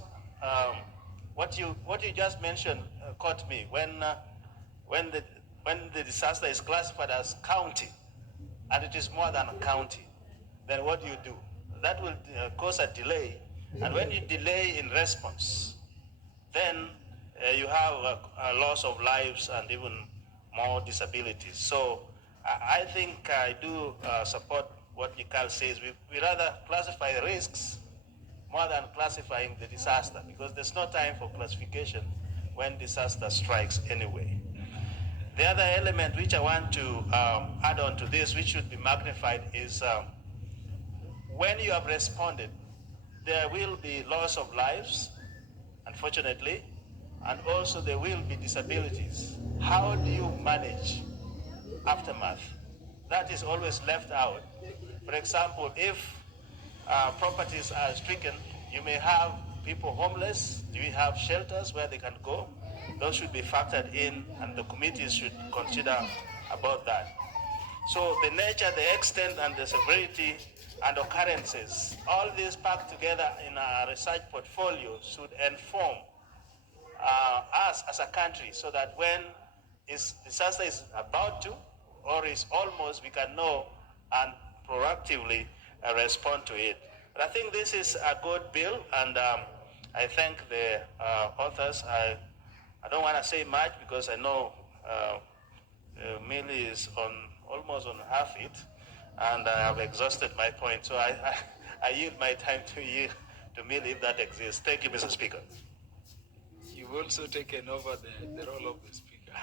what you just mentioned caught me. When the disaster is classified as county, and it is more than a county, then what do you do? That will cause a delay. And when you delay in response, then you have a loss of lives and even more disabilities. So I think I do support what Mikal says. We rather classify the risks more than classifying the disaster, because there's no time for classification when disaster strikes anyway. The other element which I want to add on to this, which should be magnified, is when you have responded, there will be loss of lives, unfortunately, and also there will be disabilities. How do you manage aftermath? That is always left out. For example, if properties are stricken, you may have people homeless. Do we have shelters where they can go? Those should be factored in, and the committees should consider about that. So the nature, the extent, and the severity and occurrences, all these packed together in a research portfolio should inform us as a country, so that when disaster is about to or is almost, we can know and proactively respond to it. But I think this is a good bill, and I thank the authors. I don't want to say much because I know Millie is almost on half it, and I have exhausted my point. So I yield my time to Millie if that exists. Thank you, Mr. Speaker. You've also taken over the role of the Speaker.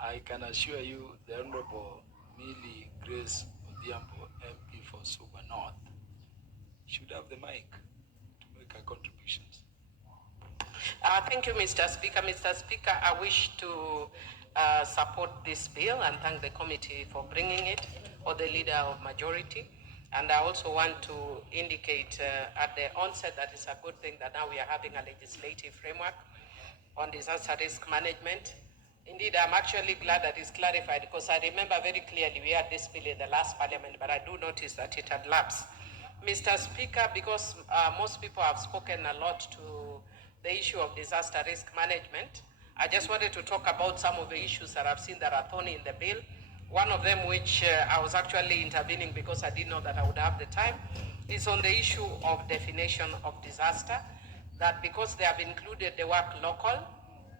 I can assure you the Honorable Millie Grace Odhiambo, MP for Suba North, should have the mic to make her contributions. Thank you, Mr. Speaker. Mr. Speaker, I wish to support this bill and thank the committee for bringing it, or the leader of majority. And I also want to indicate at the onset that it's a good thing that now we are having a legislative framework on disaster risk management. Indeed, I'm actually glad that it's clarified, because I remember very clearly we had this bill in the last parliament, but I do notice that it had lapsed. Mr. Speaker, because most people have spoken a lot to the issue of disaster risk management, I just wanted to talk about some of the issues that I've seen that are thorny in the bill. One of them, which I was actually intervening because I didn't know that I would have the time, is on the issue of definition of disaster, that because they have included the word local,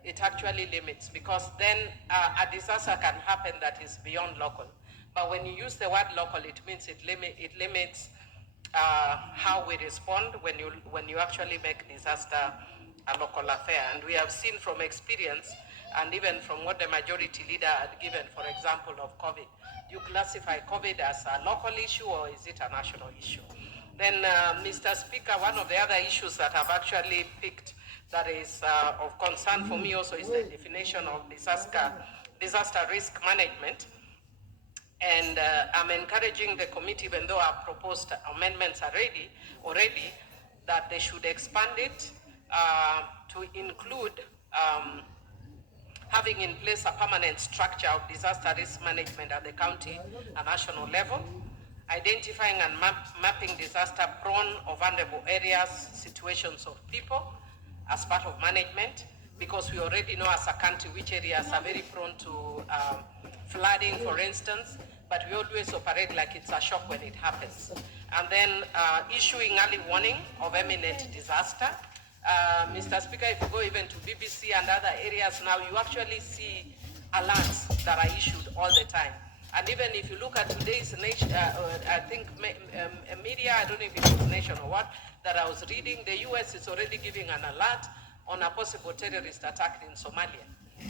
it actually limits, because then a disaster can happen that is beyond local. But when you use the word local, it means it limits how we respond when you actually make disaster a local affair. And we have seen from experience, and even from what the majority leader had given, for example, of COVID, do you classify COVID as a local issue or is it a national issue? Then, Mr. Speaker, one of the other issues that I've actually picked that is of concern for me also is the definition of disaster risk management. And I'm encouraging the committee, even though our proposed amendments are already, that they should expand it to include having in place a permanent structure of disaster risk management at the county and national level, identifying and mapping disaster-prone or vulnerable areas, situations of people as part of management, because we already know as a country which areas are very prone to flooding, for instance, but we always operate like it's a shock when it happens. And then issuing early warning of imminent disaster. Mr. Speaker, if you go even to BBC and other areas now, you actually see alerts that are issued all the time. And even if you look at today's nation, I think media, I don't know if it was Nation or what, that I was reading, the US is already giving an alert on a possible terrorist attack in Somalia.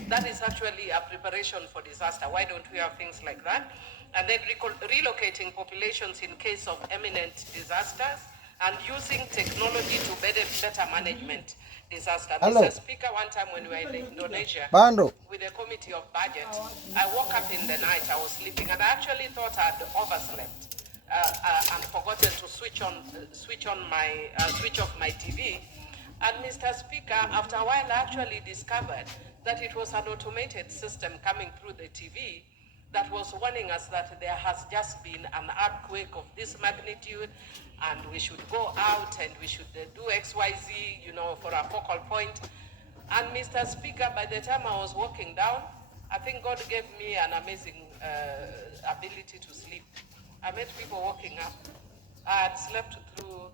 That is actually a preparation for disaster. Why don't we have things like that? And then relocating populations in case of imminent disasters, and using technology to better management disaster. Hello. Mr. Speaker, one time when we were in Indonesia with the Committee of Budget, I woke up in the night, I was sleeping, and I actually thought I'd overslept and forgotten to switch off my TV. And Mr. Speaker, after a while, I actually discovered that it was an automated system coming through the TV that was warning us that there has just been an earthquake of this magnitude, and we should go out and we should do XYZ, for a focal point. And Mr. Speaker, by the time I was walking down, I think God gave me an amazing ability to sleep. I met people walking up. I had slept through